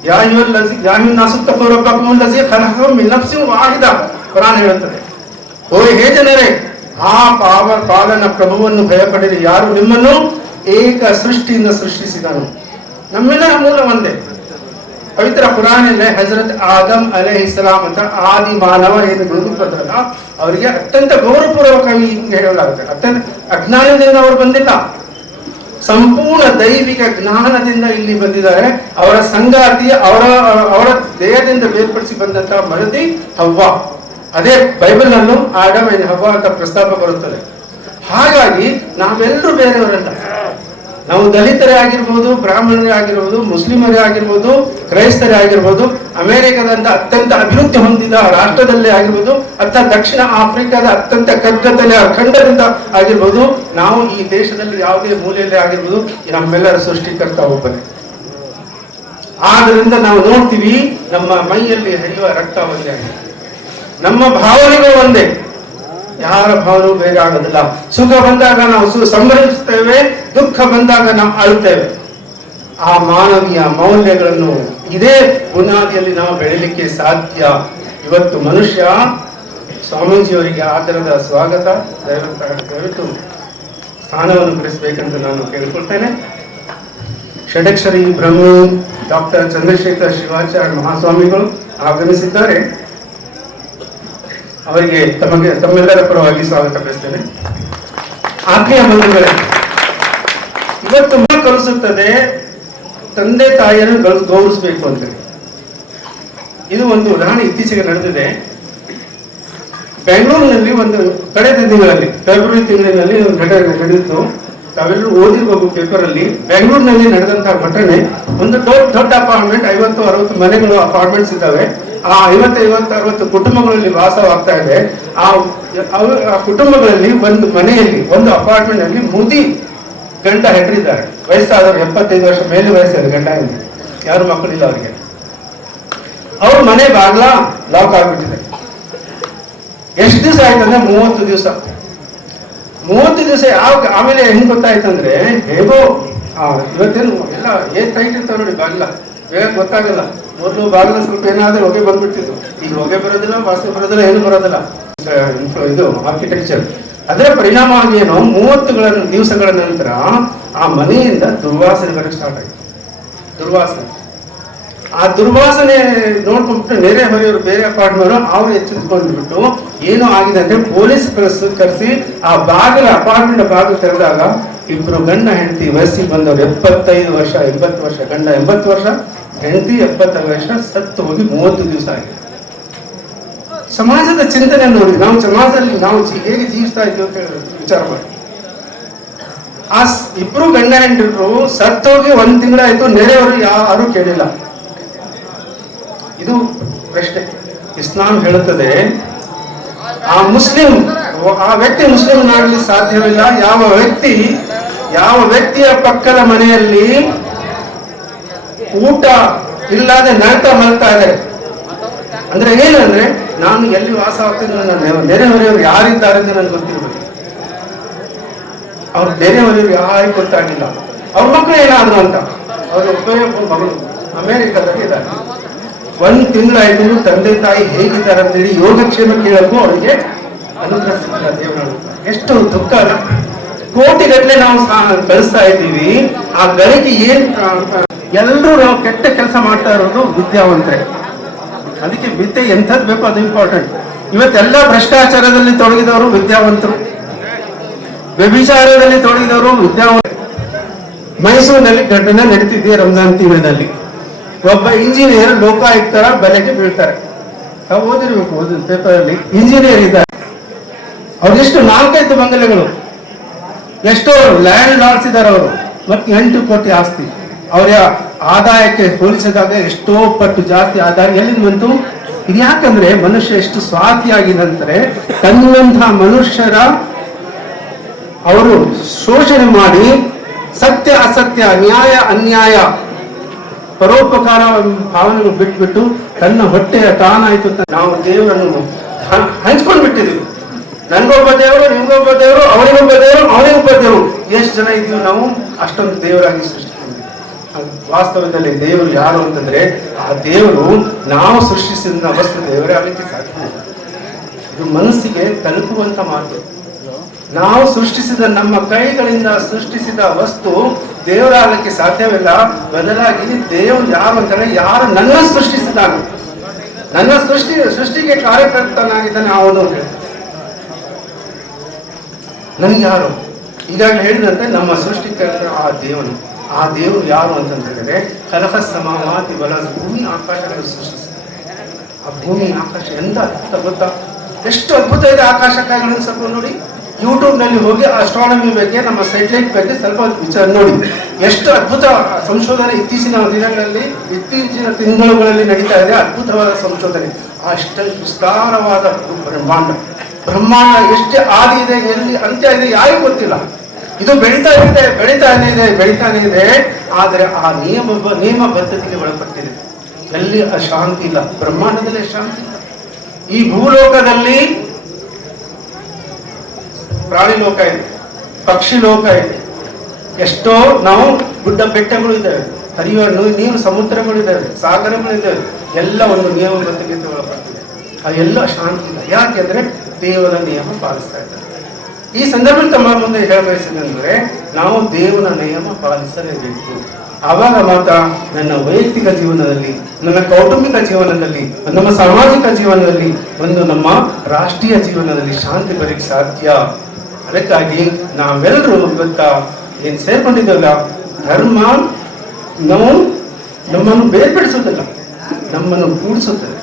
ಯಾ ಅಯ್ಯುಹನ್ನಾಸು ತಖೂ ರಬ್ಬಕುಮ್ ಅಲ್ಲಜೀ ಖಲಖಕುಮ್ ಮಿನ್ ನಫ್ಸಿನ್ ವಾಹಿದ. ಕುರಾನ್ ಹೇಳುತ್ತದೆ, ಓ ಹೇ ಜನರೇ, ಆ ಪಾಲನ ಪ್ರಭುವನ್ನು ಭಯಪಡಿರಿ, ಯಾರು ನಿಮ್ಮನ್ನು ಏಕ ಸೃಷ್ಟಿಯಿಂದ ಸೃಷ್ಟಿಸಿದನು. ನಮ್ಮೆಲ್ಲರ ಮೂಲ ಒಂದೇ. ಪವಿತ್ರ ಕುರಾನಲ್ಲೇ ಹಜರತ್ ಆದಮ್ ಅಲೈಹಿಸ್ಸಲಾಂ ಅಂತ ಆದಿ ಮಾನವ ಏನು ಗುರುತಿಲ್ಲ, ಅವರಿಗೆ ಅತ್ಯಂತ ಗೌರವಪೂರ್ವಕವಾಗಿ ಹಿಂಗೆ ಹೇಳಲಾಗುತ್ತೆ. ಅತ್ಯಂತ ಅಜ್ಞಾನದಿಂದ ಅವರು ಬಂದಿಲ್ಲ. ಸಂಪೂರ್ಣ ದೈವಿಕ ಜ್ಞಾನದಿಂದ ಇಲ್ಲಿ ಬಂದಿದ್ದಾರೆ. ಅವರ ಸಂಗಾತಿ ಅವರ ದೇಹದಿಂದ ಬೇರ್ಪಡಿಸಿ ಬಂದಂತಹ ಮಡದಿ ಹವ್ವ. ಅದೇ ಬೈಬಲ್ ನಲ್ಲೂ ಆಡಮ್ ಅಂಡ್ ಹವ್ವ ಅಂತ ಪ್ರಸ್ತಾಪ ಬರುತ್ತದೆ. ಹಾಗಾಗಿ ನಾವೆಲ್ಲರೂ ಬೇರೆಯವರಲ್ಲ. ನಾವು ದಲಿತರೇ ಆಗಿರ್ಬೋದು, ಬ್ರಾಹ್ಮಣರೇ ಆಗಿರ್ಬೋದು, ಮುಸ್ಲಿಮರೇ ಆಗಿರ್ಬೋದು, ಕ್ರೈಸ್ತರೇ ಆಗಿರ್ಬೋದು, ಅಮೆರಿಕದಂತ ಅತ್ಯಂತ ಅಭಿವೃದ್ಧಿ ಹೊಂದಿದ ರಾಷ್ಟ್ರದಲ್ಲೇ ಆಗಿರ್ಬೋದು, ಅಥವಾ ದಕ್ಷಿಣ ಆಫ್ರಿಕಾದ ಅತ್ಯಂತ ಕಗ್ಗತ್ತಲೆಯ ಖಂಡದಿಂದ ಆಗಿರ್ಬೋದು, ನಾವು ಈ ದೇಶದಲ್ಲಿ ಯಾವುದೇ ಮೂಲೆಯಲ್ಲೇ ಆಗಿರ್ಬೋದು, ನಮ್ಮೆಲ್ಲರ ಸೃಷ್ಟಿಕರ್ತ ಒಬ್ಬನೇ. ಆದ್ದರಿಂದ ನಾವು ನೋಡ್ತೀವಿ, ನಮ್ಮ ಮೈಯಲ್ಲಿ ಹರಿಯುವ ರಕ್ತ ಒಂದೇ ಆಗಿದೆ, ನಮ್ಮ ಭಾವನೆಗಳು ಒಂದೇ, ಯಾರ ಭಾವನೆಯೂ ಬೇರೆ ಆಗೋದಿಲ್ಲ. ಸುಖ ಬಂದಾಗ ನಾವು ಸಂಭ್ರಮಿಸ್ತೇವೆ, ದುಃಖ ಬಂದಾಗ ನಾವು ಅಳುತ್ತೇವೆ. ಆ ಮಾನವೀಯ ಮೌಲ್ಯಗಳನ್ನು ಇದೇ ಬುನಾದಿಯಲ್ಲಿ ನಾವು ಬೆಳಿಲಿಕ್ಕೆ ಸಾಧ್ಯ. ಇವತ್ತು ಮನುಷ್ಯ ಸ್ವಾಮೀಜಿಯವರಿಗೆ ಆದರದ ಸ್ವಾಗತ. ದಯವಿಟ್ಟು ಸ್ಥಾನವನ್ನು ಬಿಡಿಸಬೇಕೆಂದು ನಾನು ಕೇಳಿಕೊಳ್ತೇನೆ. ಷಡಕ್ಷರಿ ಬ್ರಹ್ಮಿ ಡಾಕ್ಟರ್ ಚಂದ್ರಶೇಖರ್ ಶಿವಾಚಾರ್ಯ ಮಹಾಸ್ವಾಮಿಗಳು ಆಗಮಿಸಿದ್ದಾರೆ. ಅವರಿಗೆ ತಮ್ಮೆಲ್ಲರ ಪರವಾಗಿ ಸ್ವಾಗತ ಬಯಸ್ತೇನೆ. ಆತ್ಮೀಯ ಬಂಧುಗಳೇ, ಇವತ್ತು ಕಲಿಸುತ್ತದೆ ತಂದೆ ತಾಯಿಯನ್ನು ಗೌರವಿಸಬೇಕು ಅಂತ. ಇದು ಒಂದು ಉದಾಹರಣೆ ಇತ್ತೀಚೆಗೆ ನಡೆದಿದೆ. ಬೆಂಗಳೂರಿನಲ್ಲಿ ಒಂದು ಕಳೆದ ದಿನಗಳಲ್ಲಿ ಫೆಬ್ರವರಿ ತಿಂಗಳಿನಲ್ಲಿ ಒಂದು ಘಟನೆ ನಡೆದಿತ್ತು. ತಾವೆಲ್ಲರೂ ಓದಿರ್ಬೇಕು ಪೇಪರ್ ಅಲ್ಲಿ. ಬೆಂಗಳೂರಿನಲ್ಲಿ ನಡೆದಂತಹ ಘಟನೆ, ಒಂದು ದೊಡ್ಡ ಅಪಾರ್ಟ್ಮೆಂಟ್, 50-60 ಮನೆಗಳು ಅಪಾರ್ಟ್ಮೆಂಟ್ಸ್ ಇದ್ದಾವೆ. ಆ 50-60 ಕುಟುಂಬಗಳಲ್ಲಿ ವಾಸವಾಗ್ತಾ ಇದೆ. ಆ ಕುಟುಂಬಗಳಲ್ಲಿ ಒಂದು ಮನೆಯಲ್ಲಿ, ಒಂದು ಅಪಾರ್ಟ್ಮೆಂಟ್ ಅಲ್ಲಿ ಮುದಿ ಗಂಡ ಹೆಂಡ್ರಿದ್ದಾರೆ. ವಯಸ್ಸಾದವರು 75 ವರ್ಷ ಮೇಲೆ ವಯಸ್ಸಾದ ಗಂಡ ಹೆಂಡ್ರಿ, ಯಾರು ಮಕ್ಕಳಿಲ್ಲ ಅವರಿಗೆ. ಅವ್ರ ಮನೆ ಬಾಗ್ಲ ಲಾಕ್ ಆಗ್ಬಿಟ್ಟಿದೆ. ಎಷ್ಟು ದಿವಸ ಆಯ್ತಂದ್ರೆ 30 ದಿವಸ. 30 ದಿವಸ ಆಮೇಲೆ ಹೆಂಗ್ ಗೊತ್ತಾಯ್ತಂದ್ರೆ, ಹೇಗೋ ಇವತ್ತೇನು ಎಲ್ಲ ಏನ್ ಟೈಟ್ ಇರ್ತಾವ ನೋಡಿ ಬಾಗ್ಲ, ಬೇಗ ಗೊತ್ತಾಗಲ್ಲ. ಮೊದಲು ಬಾಗಿಲ ಸ್ವಲ್ಪ ಏನಾದ್ರೆ ಹೊಗೆ ಬಂದ್ಬಿಡ್ತಿತ್ತು. ಈಗ ಹೊಗೆ ಬರೋದಿಲ್ಲ, ವಾಸನೆ ಬರೋದಿಲ್ಲ, ಏನು ಬರೋದಿಲ್ಲ. ಇದು ಆರ್ಕಿಟೆಕ್ಚರ್. ಅದರ ಪರಿಣಾಮವಾಗಿ ಏನು, 30 ದಿವಸಗಳ ನಂತರ ಆ ಮನೆಯಿಂದ ದುರ್ವಾಸನೆ ಬರಕ್ಕೆ ಸ್ಟಾರ್ಟ್ ಆಯ್ತು. ದುರ್ವಾಸನೆ. ಆ ದುರ್ವಾಸನೆ ನೋಡ್ಕೊಂಡ್ಬಿಟ್ಟು ನೆರೆ ಹೊರೆಯವರು, ಬೇರೆ ಅಪಾರ್ಟ್ಮೆಂಟ್ ಅವ್ರು ಎಚ್ಚೆತ್ಕೊಂಡ್ಬಿಟ್ಟು ಏನೋ ಆಗಿದೆ ಅಂದ್ರೆ ಪೊಲೀಸ್ ಕರೆಸಿ ಆ ಬಾಗಿಲ, ಅಪಾರ್ಟ್ಮೆಂಟ್ ಬಾಗಿಲು ತೆರೆದಾಗ ಇಬ್ರು ಗಂಡ ಹೆಂಡತಿ ವಯಸ್ಸಿಗೆ ಬಂದವರು, 75 ವರ್ಷ 80 ವರ್ಷ, ಗಂಡ 80 ವರ್ಷ, ಹೆಂಡತಿ 70 ವರ್ಷ, ಸತ್ತು ಹೋಗಿ 30 ದಿವಸ ಆಗಿದೆ. ಸಮಾಜದ ಚಿಂತನೆ ನೋಡಿ, ನಾವು ಸಮಾಜದಲ್ಲಿ ನಾವು ಹೇಗೆ ಜೀವಿಸ್ತಾ ಇದ್ದೀವಿ ಅಂತ ವಿಚಾರ ಮಾಡಿ. ಆ ಇಬ್ರು ಗಂಡ ಹೆಂಡರು ಸತ್ತೋಗಿ 1 ತಿಂಗಳಾಯ್ತು, ನೆರೆಯವರು ಯಾರು ಕೇಳಿಲ್ಲ. ಇದು ಪ್ರಶ್ನೆ. ಇಸ್ಲಾಂ ಹೇಳುತ್ತದೆ, ಆ ವ್ಯಕ್ತಿ ಮುಸ್ಲಿಂನಾಗಲಿ ಸಾಧ್ಯವಿಲ್ಲ. ಯಾವ ವ್ಯಕ್ತಿಯ ಪಕ್ಕದ ಮನೆಯಲ್ಲಿ ಊಟ ಇಲ್ಲದೆ ನರಕ ಮಲ್ತಾ ಇದ್ದಾರೆ ಅಂದ್ರೆ ಏನಂದ್ರೆ, ನಾನು ಎಲ್ಲಿ ವಾಸ ಆಗ್ತೀನಿ, ನನ್ನ ನೆರೆಹೊರೆಯವರು ಯಾರಿದ್ದಾರೆ ಅಂತ ನನ್ಗೆ ಗೊತ್ತಿರ್ಬೇಕು. ಅವ್ರ ನೆರೆಹೊರೆಯವರು ಯಾರಿಗೂ ಗೊತ್ತಾಗಿಲ್ಲ. ಅವ್ರ ಮಕ್ಕಳು ಏನಾದ್ರು ಅಂತ. ಅವ್ರ ಒಬ್ಬ ಮಗಳು ಅಮೆರಿಕದಲ್ಲಿ ಇದ್ದಾರೆ. 1 ತಿಂಗಳಾಯ್ತು, ತಂದೆ ತಾಯಿ ಹೇಗಿದ್ದಾರೆ ಅಂತೇಳಿ ಯೋಗಕ್ಷೇಮ ಕೇಳಕ್ಕೂ ಅವರಿಗೆ ಅನುಗ್ರಹಿಸಿಲ್ಲ ದೇವರು. ಎಷ್ಟು ದುಃಖ. ಕೋಟಿಗಟ್ಟಲೆ ನಾವು ಗಳಿಸ್ತಾ ಇದ್ದೀವಿ. ಆ ಗಳಿಕೆ ಎಲ್ಲರೂ ನಾವು ಕೆಟ್ಟ ಕೆಲಸ ಮಾಡ್ತಾ ಇರೋದು ವಿದ್ಯಾವಂತರೇ. ಅದಕ್ಕೆ ವಿದ್ಯೆ ಎಂಥದ್ದು ಬೇಕೋ ಅದು ಇಂಪಾರ್ಟೆಂಟ್. ಇವತ್ತೆಲ್ಲ ಭ್ರಷ್ಟಾಚಾರದಲ್ಲಿ ತೊಡಗಿದವರು ವಿದ್ಯಾವಂತರು, ವ್ಯಭಿಚಾರದಲ್ಲಿ ತೊಡಗಿದವರು ವಿದ್ಯಾವಂತರು. ಮೈಸೂರಿನಲ್ಲಿ ಘಟನೆ ನಡೀತಿದೆ ರಂಜಾನ್ ತಿಂಗಳಿನಲ್ಲಿ. ಒಬ್ಬ ಇಂಜಿನಿಯರ್ ಲೋಕಾಯುಕ್ತರ ಬಲೆಗೆ ಬೀಳ್ತಾರೆ. ನಾವು ಓದಿರ್ಬೇಕು, ಪೇಪರ್ ಅಲ್ಲಿ. ಇಂಜಿನಿಯರ್ ಇದ್ದಾರೆ, ಅವ್ರಿಗೆಷ್ಟು 4-5 ಬಂಗಲೆಗಳು, ಎಷ್ಟೋ ಲ್ಯಾಂಡ್ ಲಾರ್ಡ್ಸ್ ಇದ್ದಾರೆ ಅವರು, ಮತ್ತೆ 8 ಕೋಟಿ ಆಸ್ತಿ. ಅವರ ಆದಾಯಕ್ಕೆ ಹೋಲಿಸಿದಾಗ ಎಷ್ಟೋ ಪಟ್ಟು ಜಾಸ್ತಿ ಆದಾಯ ಎಲ್ಲಿಂದ ಬಂತು? ಇದು ಯಾಕಂದ್ರೆ ಮನುಷ್ಯ ಎಷ್ಟು ಸ್ವಾರ್ಥಿಯಾಗಿದಂದ್ರೆ, ತನ್ನಂತಹ ಮನುಷ್ಯರ ಅವರು ಶೋಷಣೆ ಮಾಡಿ, ಸತ್ಯ ಅಸತ್ಯ, ನ್ಯಾಯ ಅನ್ಯಾಯ, ಪರೋಪಕಾರ ಭಾವನೆಗಳು ಬಿಟ್ಬಿಟ್ಟು ತನ್ನ ಹೊಟ್ಟೆಯ ತಾನಾಯ್ತು ಅಂತ ನಾವು ದೇವರನ್ನು ಹಂಚ್ಕೊಂಡು ಬಿಟ್ಟಿದ್ದೀವಿ. ನನ್ಗೊಬ್ಬ ದೇವರು, ನಿಮ್ಗೊಬ್ಬ ದೇವರು, ಅವನಿಗೊಬ್ಬ ದೇವರು, ಅವನಿಗೊಬ್ಬ ದೇವರು. ಎಷ್ಟು ಜನ ಇದ್ದೀವಿ ನಾವು? ಅಷ್ಟೊಂದು ದೇವರಾಗಿ ಸೃಷ್ಟಿ. ವಾಸ್ತವದಲ್ಲಿ ದೇವರು ಯಾರು ಅಂತಂದ್ರೆ, ಆ ದೇವರು ನಾವು ಸೃಷ್ಟಿಸಿದ ವಸ್ತು ದೇವರೇ ಆಗಲಿಕ್ಕೆ ಸಾಧ್ಯ. ಇದು ಮನಸ್ಸಿಗೆ ತಲುಪುವಂತ ಮಾತು. ನಾವು ಸೃಷ್ಟಿಸಿದ, ನಮ್ಮ ಕೈಗಳಿಂದ ಸೃಷ್ಟಿಸಿದ ವಸ್ತು ದೇವರಾಗಲಿಕ್ಕೆ ಸಾಧ್ಯವಿಲ್ಲ. ಬದಲಾಗಿ ದೇವರು ಯಾರು ಅಂತಂದ್ರೆ, ಯಾರು ನನ್ನ ಸೃಷ್ಟಿಸಿದಾನೆ, ನನ್ನ ಸೃಷ್ಟಿಗೆ ಕಾರ್ಯಕರ್ತನಾಗಿದ್ದಾನೆ ಅವನು. ನನ್ಗೆ ಯಾರು? ಈಗಾಗಲೇ ಹೇಳಿದಂತೆ ನಮ್ಮ ಸೃಷ್ಟಿಕರ್ತ ಆ ದೇವರು ಯಾರು ಅಂತ ಹೇಳಿದ್ರೆ ಕಲಹ ಸಮಾವಾತಿ ಬಲ ಭೂಮಿ ಆಕಾಶಗಳನ್ನು ಸೃಷ್ಟಿಸಿದ್ದಾರೆ. ಆ ಭೂಮಿ ಆಕಾಶ ಎಂತ ಅದ್ಭುತ ಗೊತ್ತಾ, ಎಷ್ಟು ಅದ್ಭುತ ಇದೆ ಆಕಾಶಕ್ಕಾಗಿ ಸ್ವಲ್ಪ ನೋಡಿ. ಯೂಟ್ಯೂಬ್ನಲ್ಲಿ ಹೋಗಿ ಆಸ್ಟ್ರಾನಮಿ ಬಗ್ಗೆ, ನಮ್ಮ ಸ್ಯಾಟಲೈಟ್ ಬಗ್ಗೆ ಸ್ವಲ್ಪ ವಿಚಾರ ನೋಡಿ. ಎಷ್ಟು ಅದ್ಭುತ ಸಂಶೋಧನೆ ಇತ್ತೀಚಿನ ತಿಂಗಳುಗಳಲ್ಲಿ ನಡೀತಾ ಇದೆ. ಅದ್ಭುತವಾದ ಸಂಶೋಧನೆ. ಅಷ್ಟು ವಿಸ್ತಾರವಾದ ಬ್ರಹ್ಮಾಂಡ ಎಷ್ಟೇ ಆದಿ ಇದೆ, ಎಲ್ಲಿ ಅಂತ್ಯ ಇದೆ ಯಾರಿಗೂ ಗೊತ್ತಿಲ್ಲ. ಇದು ಬೆಳೀತಾನೆ ಇದೆ. ಆದರೆ ಆ ನಿಯಮ ಬದ್ಧತೆಗೆ ಒಳಪಟ್ಟಿದೆ. ಎಲ್ಲಿ ಅಶಾಂತಿ ಇಲ್ಲ, ಬ್ರಹ್ಮಾಂಡದಲ್ಲಿ ಶಾಂತಿ ಇಲ್ಲ. ಈ ಭೂಲೋಕದಲ್ಲಿ ಪ್ರಾಣಿ ಲೋಕ ಇದೆ, ಪಕ್ಷಿ ಲೋಕ ಇದೆ, ಎಷ್ಟೋ ನಾವು ಗುಡ್ಡ ಬೆಟ್ಟಗಳು ಇದ್ದಾವೆ, ಹರಿಯುವ ನೀರು ಸಮುದ್ರಗಳು ಇದ್ದಾವೆ, ಸಾಗರಗಳು ಇದ್ದಾವೆ. ಎಲ್ಲ ಒಂದು ನಿಯಮ ಬದ್ಧತೆಗೆ ಒಳಪಟ್ಟಿದೆ. ಆ ಎಲ್ಲ ಶಾಂತಿ ಇಲ್ಲ. ಯಾಕೆಂದ್ರೆ ದೇವರ ನಿಯಮ ಪಾಲಿಸ್ತಾ ಇದ್ದಾರೆ. ಈ ಸಂದರ್ಭದಲ್ಲಿ ತಮ್ಮ ಮುಂದೆ ಹೇಳಬಯಸಿದಂದ್ರೆ ನಾವು ದೇವರ ನಿಯಮ ಪಾಲಿಸಲೇಬೇಕು. ಆವಾಗ ಮಾತ್ರ ನನ್ನ ವೈಯಕ್ತಿಕ ಜೀವನದಲ್ಲಿ, ನನ್ನ ಕೌಟುಂಬಿಕ ಜೀವನದಲ್ಲಿ, ನಮ್ಮ ಸಾಮಾಜಿಕ ಜೀವನದಲ್ಲಿ, ನಮ್ಮ ರಾಷ್ಟ್ರೀಯ ಜೀವನದಲ್ಲಿ ಶಾಂತಿ ಬರಲಿಕ್ಕೆ ಸಾಧ್ಯ. ಅದಕ್ಕಾಗಿ ನಾವೆಲ್ಲರೂ ಇವತ್ತ ಏನ್ ಸೇರ್ಕೊಂಡಿದ್ದೇವಲ್ಲ, ಧರ್ಮ ನಮ್ಮನ್ನು ಬೇರ್ಪಡಿಸುವುದಿಲ್ಲ, ನಮ್ಮನ್ನು ಕೂಡಿಸುತ್ತದೆ.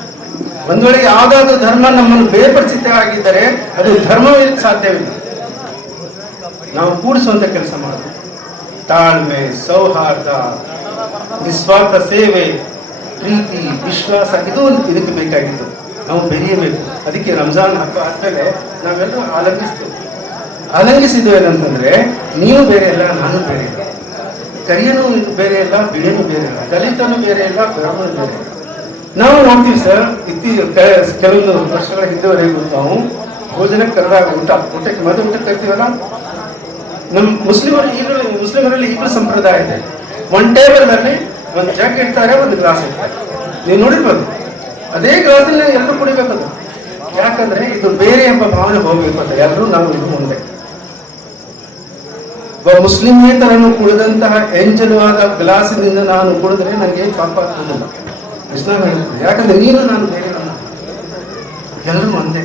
ಒಂದ್ ವೇಳೆ ಯಾವ್ದಾದ್ರು ಧರ್ಮ ನಮ್ಮನ್ನು ಬೇರ್ಪಡಿಸುತ್ತೆ ಆಗಿದ್ದರೆ ಅದು ಧರ್ಮವಿರಲಿಕ್ಕೆ ಸಾಧ್ಯವಿಲ್ಲ. ನಾವು ಕೂಡಿಸುವಂತ ಕೆಲಸ ಮಾಡೋದು. ತಾಳ್ಮೆ, ಸೌಹಾರ್ದ, ನಿಸ್ವಾರ್ಥ ಸೇವೆ, ಪ್ರೀತಿ, ವಿಶ್ವಾಸ, ಇದು ಇದಕ್ಕೆ ಬೇಕಾಗಿತ್ತು. ನಾವು ಬೆರೆಯಬೇಕು. ಅದಕ್ಕೆ ರಂಜಾನ್ ಹಬ್ಬ ಆದ್ಮೇಲೆ ನಾವೆಲ್ಲರೂ ಆಲಂಗಿಸಿದ್ವು ಏನಂತಂದ್ರೆ, ನೀವು ಬೇರೆ ಇಲ್ಲ, ನಾನು ಬೇರೆ ಇಲ್ಲ, ಕರಿಯನು ಬೇರೆ ಇಲ್ಲ, ಬಿಳಿಯನು ಬೇರೆ ಇಲ್ಲ, ದಲಿತನು ಬೇರೆ ಇಲ್ಲ, ಬ್ರಾಹ್ಮಣ ಬೇರೆ ಇಲ್ಲ. ನಾವು ನೋಡ್ತೀವಿ ಸರ್, ಕೆಲವೊಂದು ವರ್ಷಗಳ ಹಿಂದೆವರೆಗೂ ನಾವು ಭೋಜನಕ್ಕೆ ಕರೆದಾಗ ಊಟಕ್ಕೆ ಮದುವೆ ಊಟಕ್ಕೆ ಕರಿತೀವಲ್ಲ, ನಮ್ಮ ಮುಸ್ಲಿಮರಲ್ಲಿ ಈಗಲೂ ಸಂಪ್ರದಾಯ ಇದೆ. ಒಂದು ಟೇಬಲ್ ನಲ್ಲಿ ಒಂದು ಜಗ್ ಇಡ್ತಾರೆ, ಒಂದು ಗ್ಲಾಸ್ ಇಡ್ತಾರೆ. ನೀವು ನೋಡಿರ್ಬೋದು. ಅದೇ ಗ್ಲಾಸಲ್ಲಿ ಎಲ್ಲರೂ ಕುಡಿಬೇಕದು. ಯಾಕಂದ್ರೆ ಇದು ಬೇರೆ ಎಂಬ ಭಾವನೆ ಹೋಗ್ಬೇಕು ಅಂತ ಎಲ್ಲರೂ ನಾವು ಇದು ಮುಂದೆ ಮುಸ್ಲಿಮೇತರನ್ನು ಕುಡಿದಂತಹ ಎಂಜಲವಾದ ಗ್ಲಾಸಿನಿಂದ ನಾನು ಕುಡಿದ್ರೆ ನನಗೆ ಪಾಪ ಆಗ್ತದಿಲ್ಲ. ಇಸ್ಲಾಂ ಹೇಳ್ತದೆ. ಯಾಕಂದ್ರೆ ನೀನು ನಾನು ಬೇರೆ, ಎಲ್ಲರೂ ಒಂದೇ,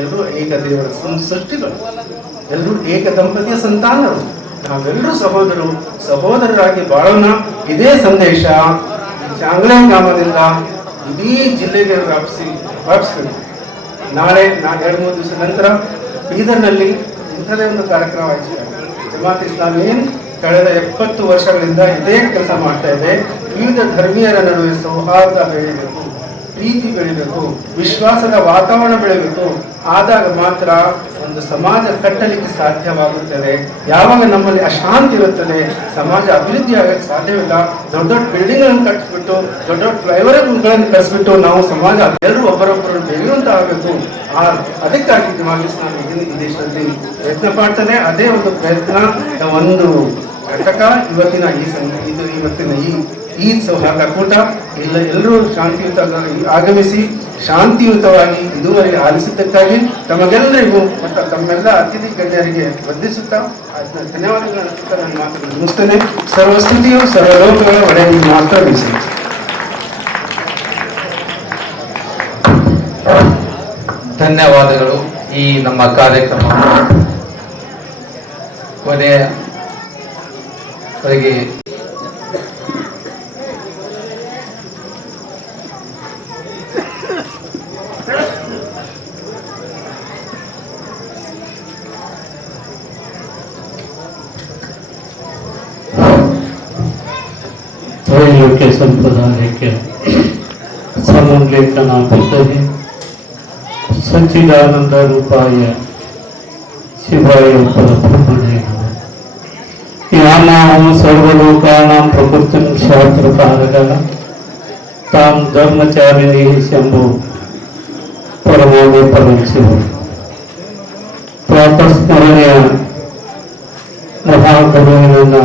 ಎಲ್ಲರೂ ಏಕ ದೇವರ ಸೃಷ್ಟಿಗಳು, ಎಲ್ಲರೂ ಏಕ ದಂಪತಿಯ ಸಂತಾನರು. ನಾವೆಲ್ಲರೂ ಸಹೋದರರಾಗಿ ಬಾಳೋಣ. ಇದೇ ಸಂದೇಶ ಚಾಂಗ್ಲೆ ಗ್ರಾಮದಿಂದ ಇಡೀ ಜಿಲ್ಲೆಗೆ ವ್ಯಾಪಿಸ್ಬೇಕು. ನಾಳೆ 2-3 ದಿವಸದ ನಂತರ ಬೀದರ್ನಲ್ಲಿ ಇಂಥದೇ ಒಂದು ಕಾರ್ಯಕ್ರಮ ಆಯಿತು. ಜಮಾತ್ ಇಸ್ಲಾಮಿ ಕಳೆದ 70 ವರ್ಷಗಳಿಂದ ಇದೇ ಕೆಲಸ ಮಾಡ್ತಾ ಇದೆ. ವಿವಿಧ ಧರ್ಮೀಯರ ನಡುವೆ ಸೌಹಾರ್ದ ಬೆಳೆಯಬೇಕು, ಪ್ರೀತಿ ಬೆಳಿಬೇಕು, ವಿಶ್ವಾಸದ ವಾತಾವರಣ ಬೆಳೆಯಬೇಕು. ಆದಾಗ ಮಾತ್ರ ಒಂದು ಸಮಾಜ ಕಟ್ಟಲಿಕ್ಕೆ ಸಾಧ್ಯವಾಗುತ್ತದೆ. ಯಾವಾಗ ನಮ್ಮಲ್ಲಿ ಅಶಾಂತಿ ಇರುತ್ತದೆ, ಸಮಾಜ ಅಭಿವೃದ್ಧಿ ಆಗಕ್ಕೆ ಸಾಧ್ಯವಿಲ್ಲ. ದೊಡ್ಡ ದೊಡ್ಡ ಬಿಲ್ಡಿಂಗ್ ಗಳನ್ನು ಕಟ್ಟಿಸ್ಬಿಟ್ಟು, ದೊಡ್ಡ ದೊಡ್ಡ ಫ್ಲೈಓವರ್ಗಳನ್ನು ಕಳಿಸ್ಬಿಟ್ಟು ನಾವು ಸಮಾಜ ಎಲ್ಲರೂ ಒಬ್ಬರೊಬ್ಬರನ್ನು ಬೆಳೆಯುವಂತ ಆಗಬೇಕು. ಅದಕ್ಕಾಗಿ ಜಮಾತ್ ಇಸ್ಲಾಮಿ ಈ ದೇಶದಲ್ಲಿ ಪ್ರಯತ್ನ ಮಾಡ್ತದೆ. ಅದೇ ಒಂದು ಪ್ರಯತ್ನ, ಒಂದು ಘಟಕ ಇವತ್ತಿನ ಈ ಸೌಹಾರ್ದ ಕೂಟ. ಎಲ್ಲರೂ ಶಾಂತಿಯುತವಾಗಿ ಆಗಮಿಸಿ ಶಾಂತಿಯುತವಾಗಿ ಇದುವರೆಗೆ ಆಲಿಸಿದ್ದಕ್ಕಾಗಿ ತಮಗೆಲ್ಲರಿಗೂ ಮತ್ತು ತಮ್ಮೆಲ್ಲ ಅತಿಥಿ ಗಣ್ಯರಿಗೆ ವಂದಿಸುತ್ತಾ ಧನ್ಯವಾದಗಳನ್ನು ನನ್ನ ಮಾತುಗಳನ್ನು ಮುಗಿಸ್ತೇನೆ. ಸರ್ವಸ್ಥಿತಿಯು ಸರ್ವಲೋಕಗಳ ಒಡೆಯ ಮಾತ್ರ ಮೀಸಲು. ಧನ್ಯವಾದಗಳು. ಈ ನಮ್ಮ ಕಾರ್ಯಕ್ರಮ ಕೊನೆಯವರೆಗೆ ತ್ರೈಲೋಕ್ಯ ಸಂಪ್ರದಾಯಕ್ಕೆ ಸಮನ್ಲೇಖನ ಬದ್ಧತೆ ಸಚ್ಚಿದಾನಂದ ರೂಪಾಯ ಶಿವಾಯ ಪರಬ್ರಹ್ಮಣೇ ಯಾಮಾಂ ಸರ್ವಲೋಕಾನಾಂ ಪ್ರಕೃತಿಂ ಶಾಸ್ತ್ರಕಾರಕ ತಾಂ ಧರ್ಮಚಾರಿಣಿ ಶಂಭು ಪರಮಾವೇ ಪರಮಶಿವ. ಪ್ರಾತಸ್ಮರಣೆಯ ಮಹಾಗುರುವಿನ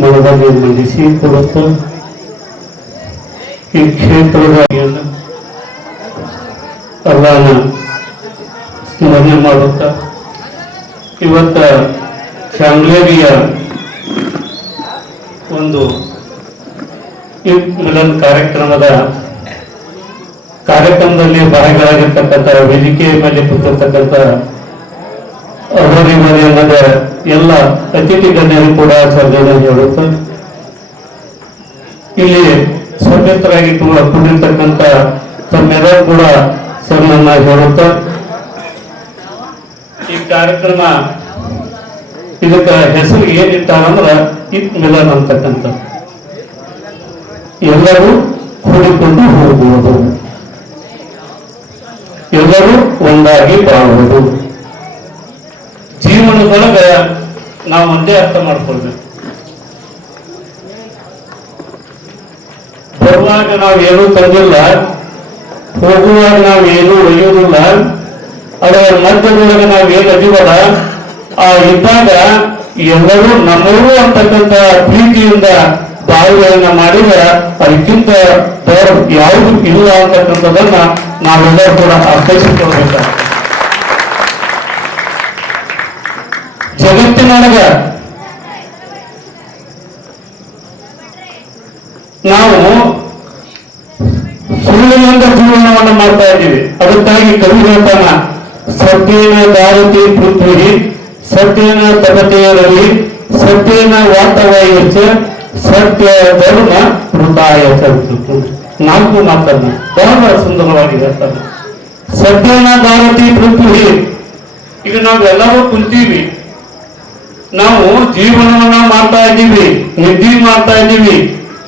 ಮನದಲ್ಲಿ ಮಂಡಿಸಿ ಕೊಡುತ್ತ ಈ ಕ್ಷೇತ್ರದ ಅಲ್ಲಾನ ಸ್ಮರಣೆ ಮಾಡುತ್ತಾ ಇವತ್ತ ಚಾಂಗ್ಲೇರಿಯ ಒಂದು ಈದ್ ಮಿಲನ್ ಕಾರ್ಯಕ್ರಮದಲ್ಲಿ ಭಾಗಿಯಾಗಿರ್ತಕ್ಕಂಥ ವೇದಿಕೆಯ ಮೇಲೆ ಕೂತಿರ್ತಕ್ಕಂಥ ಅವರಿವರಿ ಅನ್ನದ ಎಲ್ಲ ಅತಿಥಿ ಗಣ್ಯರು ಕೂಡ ಸರ್ಜನ ಹೇಳುತ್ತಾರೆ. ಇಲ್ಲಿ ಸಭ್ಯತರಾಗಿ ಕೂಡಿರ್ತಕ್ಕಂಥ ತಮ್ಮೆಲ್ಲರೂ ಕೂಡ ಸಣ್ಣನ್ನ ಹೇಳುತ್ತಾ ಈ ಕಾರ್ಯಕ್ರಮ ಇದಕ್ಕ ಹೆಸರು ಏನಿಟ್ಟಾರಂದ್ರ ಇತ್ ಮಿಲನ್ ಅಂತಕ್ಕಂಥ. ಎಲ್ಲರೂ ಕೂಡಿಕೊಂಡು ಹೋಗುವುದು, ಎಲ್ಲರೂ ಒಂದಾಗಿ ಬಾಳುವುದು. ಜೀವನದೊಳಗ ನಾವು ಒಂದೇ ಅರ್ಥ ಮಾಡ್ಕೊಳ್ಬೇಕು. ಬರುವಾಗ ನಾವು ಏನೂ ತಂದಿಲ್ಲ, ಹೋಗುವಾಗ ನಾವು ಏನೂ ಒಯ್ಯುವುದಿಲ್ಲ. ಅದರ ಮಧ್ಯದೊಳಗೆ ನಾವು ಏನು ಅದೀವಲ್ಲ, ಆ ಇದ್ದಾಗ ಎಲ್ಲರೂ ನಮ್ಮವರು ಅಂತಕ್ಕಂಥ ಪ್ರೀತಿಯಿಂದ ಬಾಳುಗಳನ್ನ ಮಾಡಿದ್ರೆ ಅದಕ್ಕಿಂತ ಬೇರೆ ಯಾವುದು ಇಲ್ಲ ಅಂತಕ್ಕಂಥದನ್ನ ನಾವೆಲ್ಲರೂ ಕೂಡ ಅರ್ಥೈಸಿಕೊಳ್ಬೇಕು. ಜಗತ್ತಿನೊಳಗ ನಾವು ಸುಳ್ಳಿನಿಂದ ಜೀವನವನ್ನು ಮಾಡ್ತಾ ಇದ್ದೀವಿ. ಅದಕ್ಕಾಗಿ ಕವಿ ಹೇಳ್ತಾನ, ಸತ್ಯೇನ ದಾರತಿ ಪೃಥ್ವಿ, ಸತ್ಯೇನ ತಪತೆ ರವಿ, ಸತ್ಯೇನ ವಾತವಾಯುಶ್ಚ, ಸತ್ಯ ಧರ್ಮ ಮೃತಾಯ. 4 ಮಾತನ್ನ ಬಹಳ ಸುಂದರವಾಗಿ ಹೇಳ್ತಾನೆ. ಸತ್ಯೇನ ದಾರತಿ ಪೃಥ್ವಿ, ಈಗ ನಾವೆಲ್ಲರೂ ಕುಂತೀವಿ, ನಾವು ಜೀವನವನ್ನ ಮಾಡ್ತಾ ಇದ್ದೀವಿ, ನಿದ್ದೆ ಮಾಡ್ತಾ ಇದ್ದೀವಿ,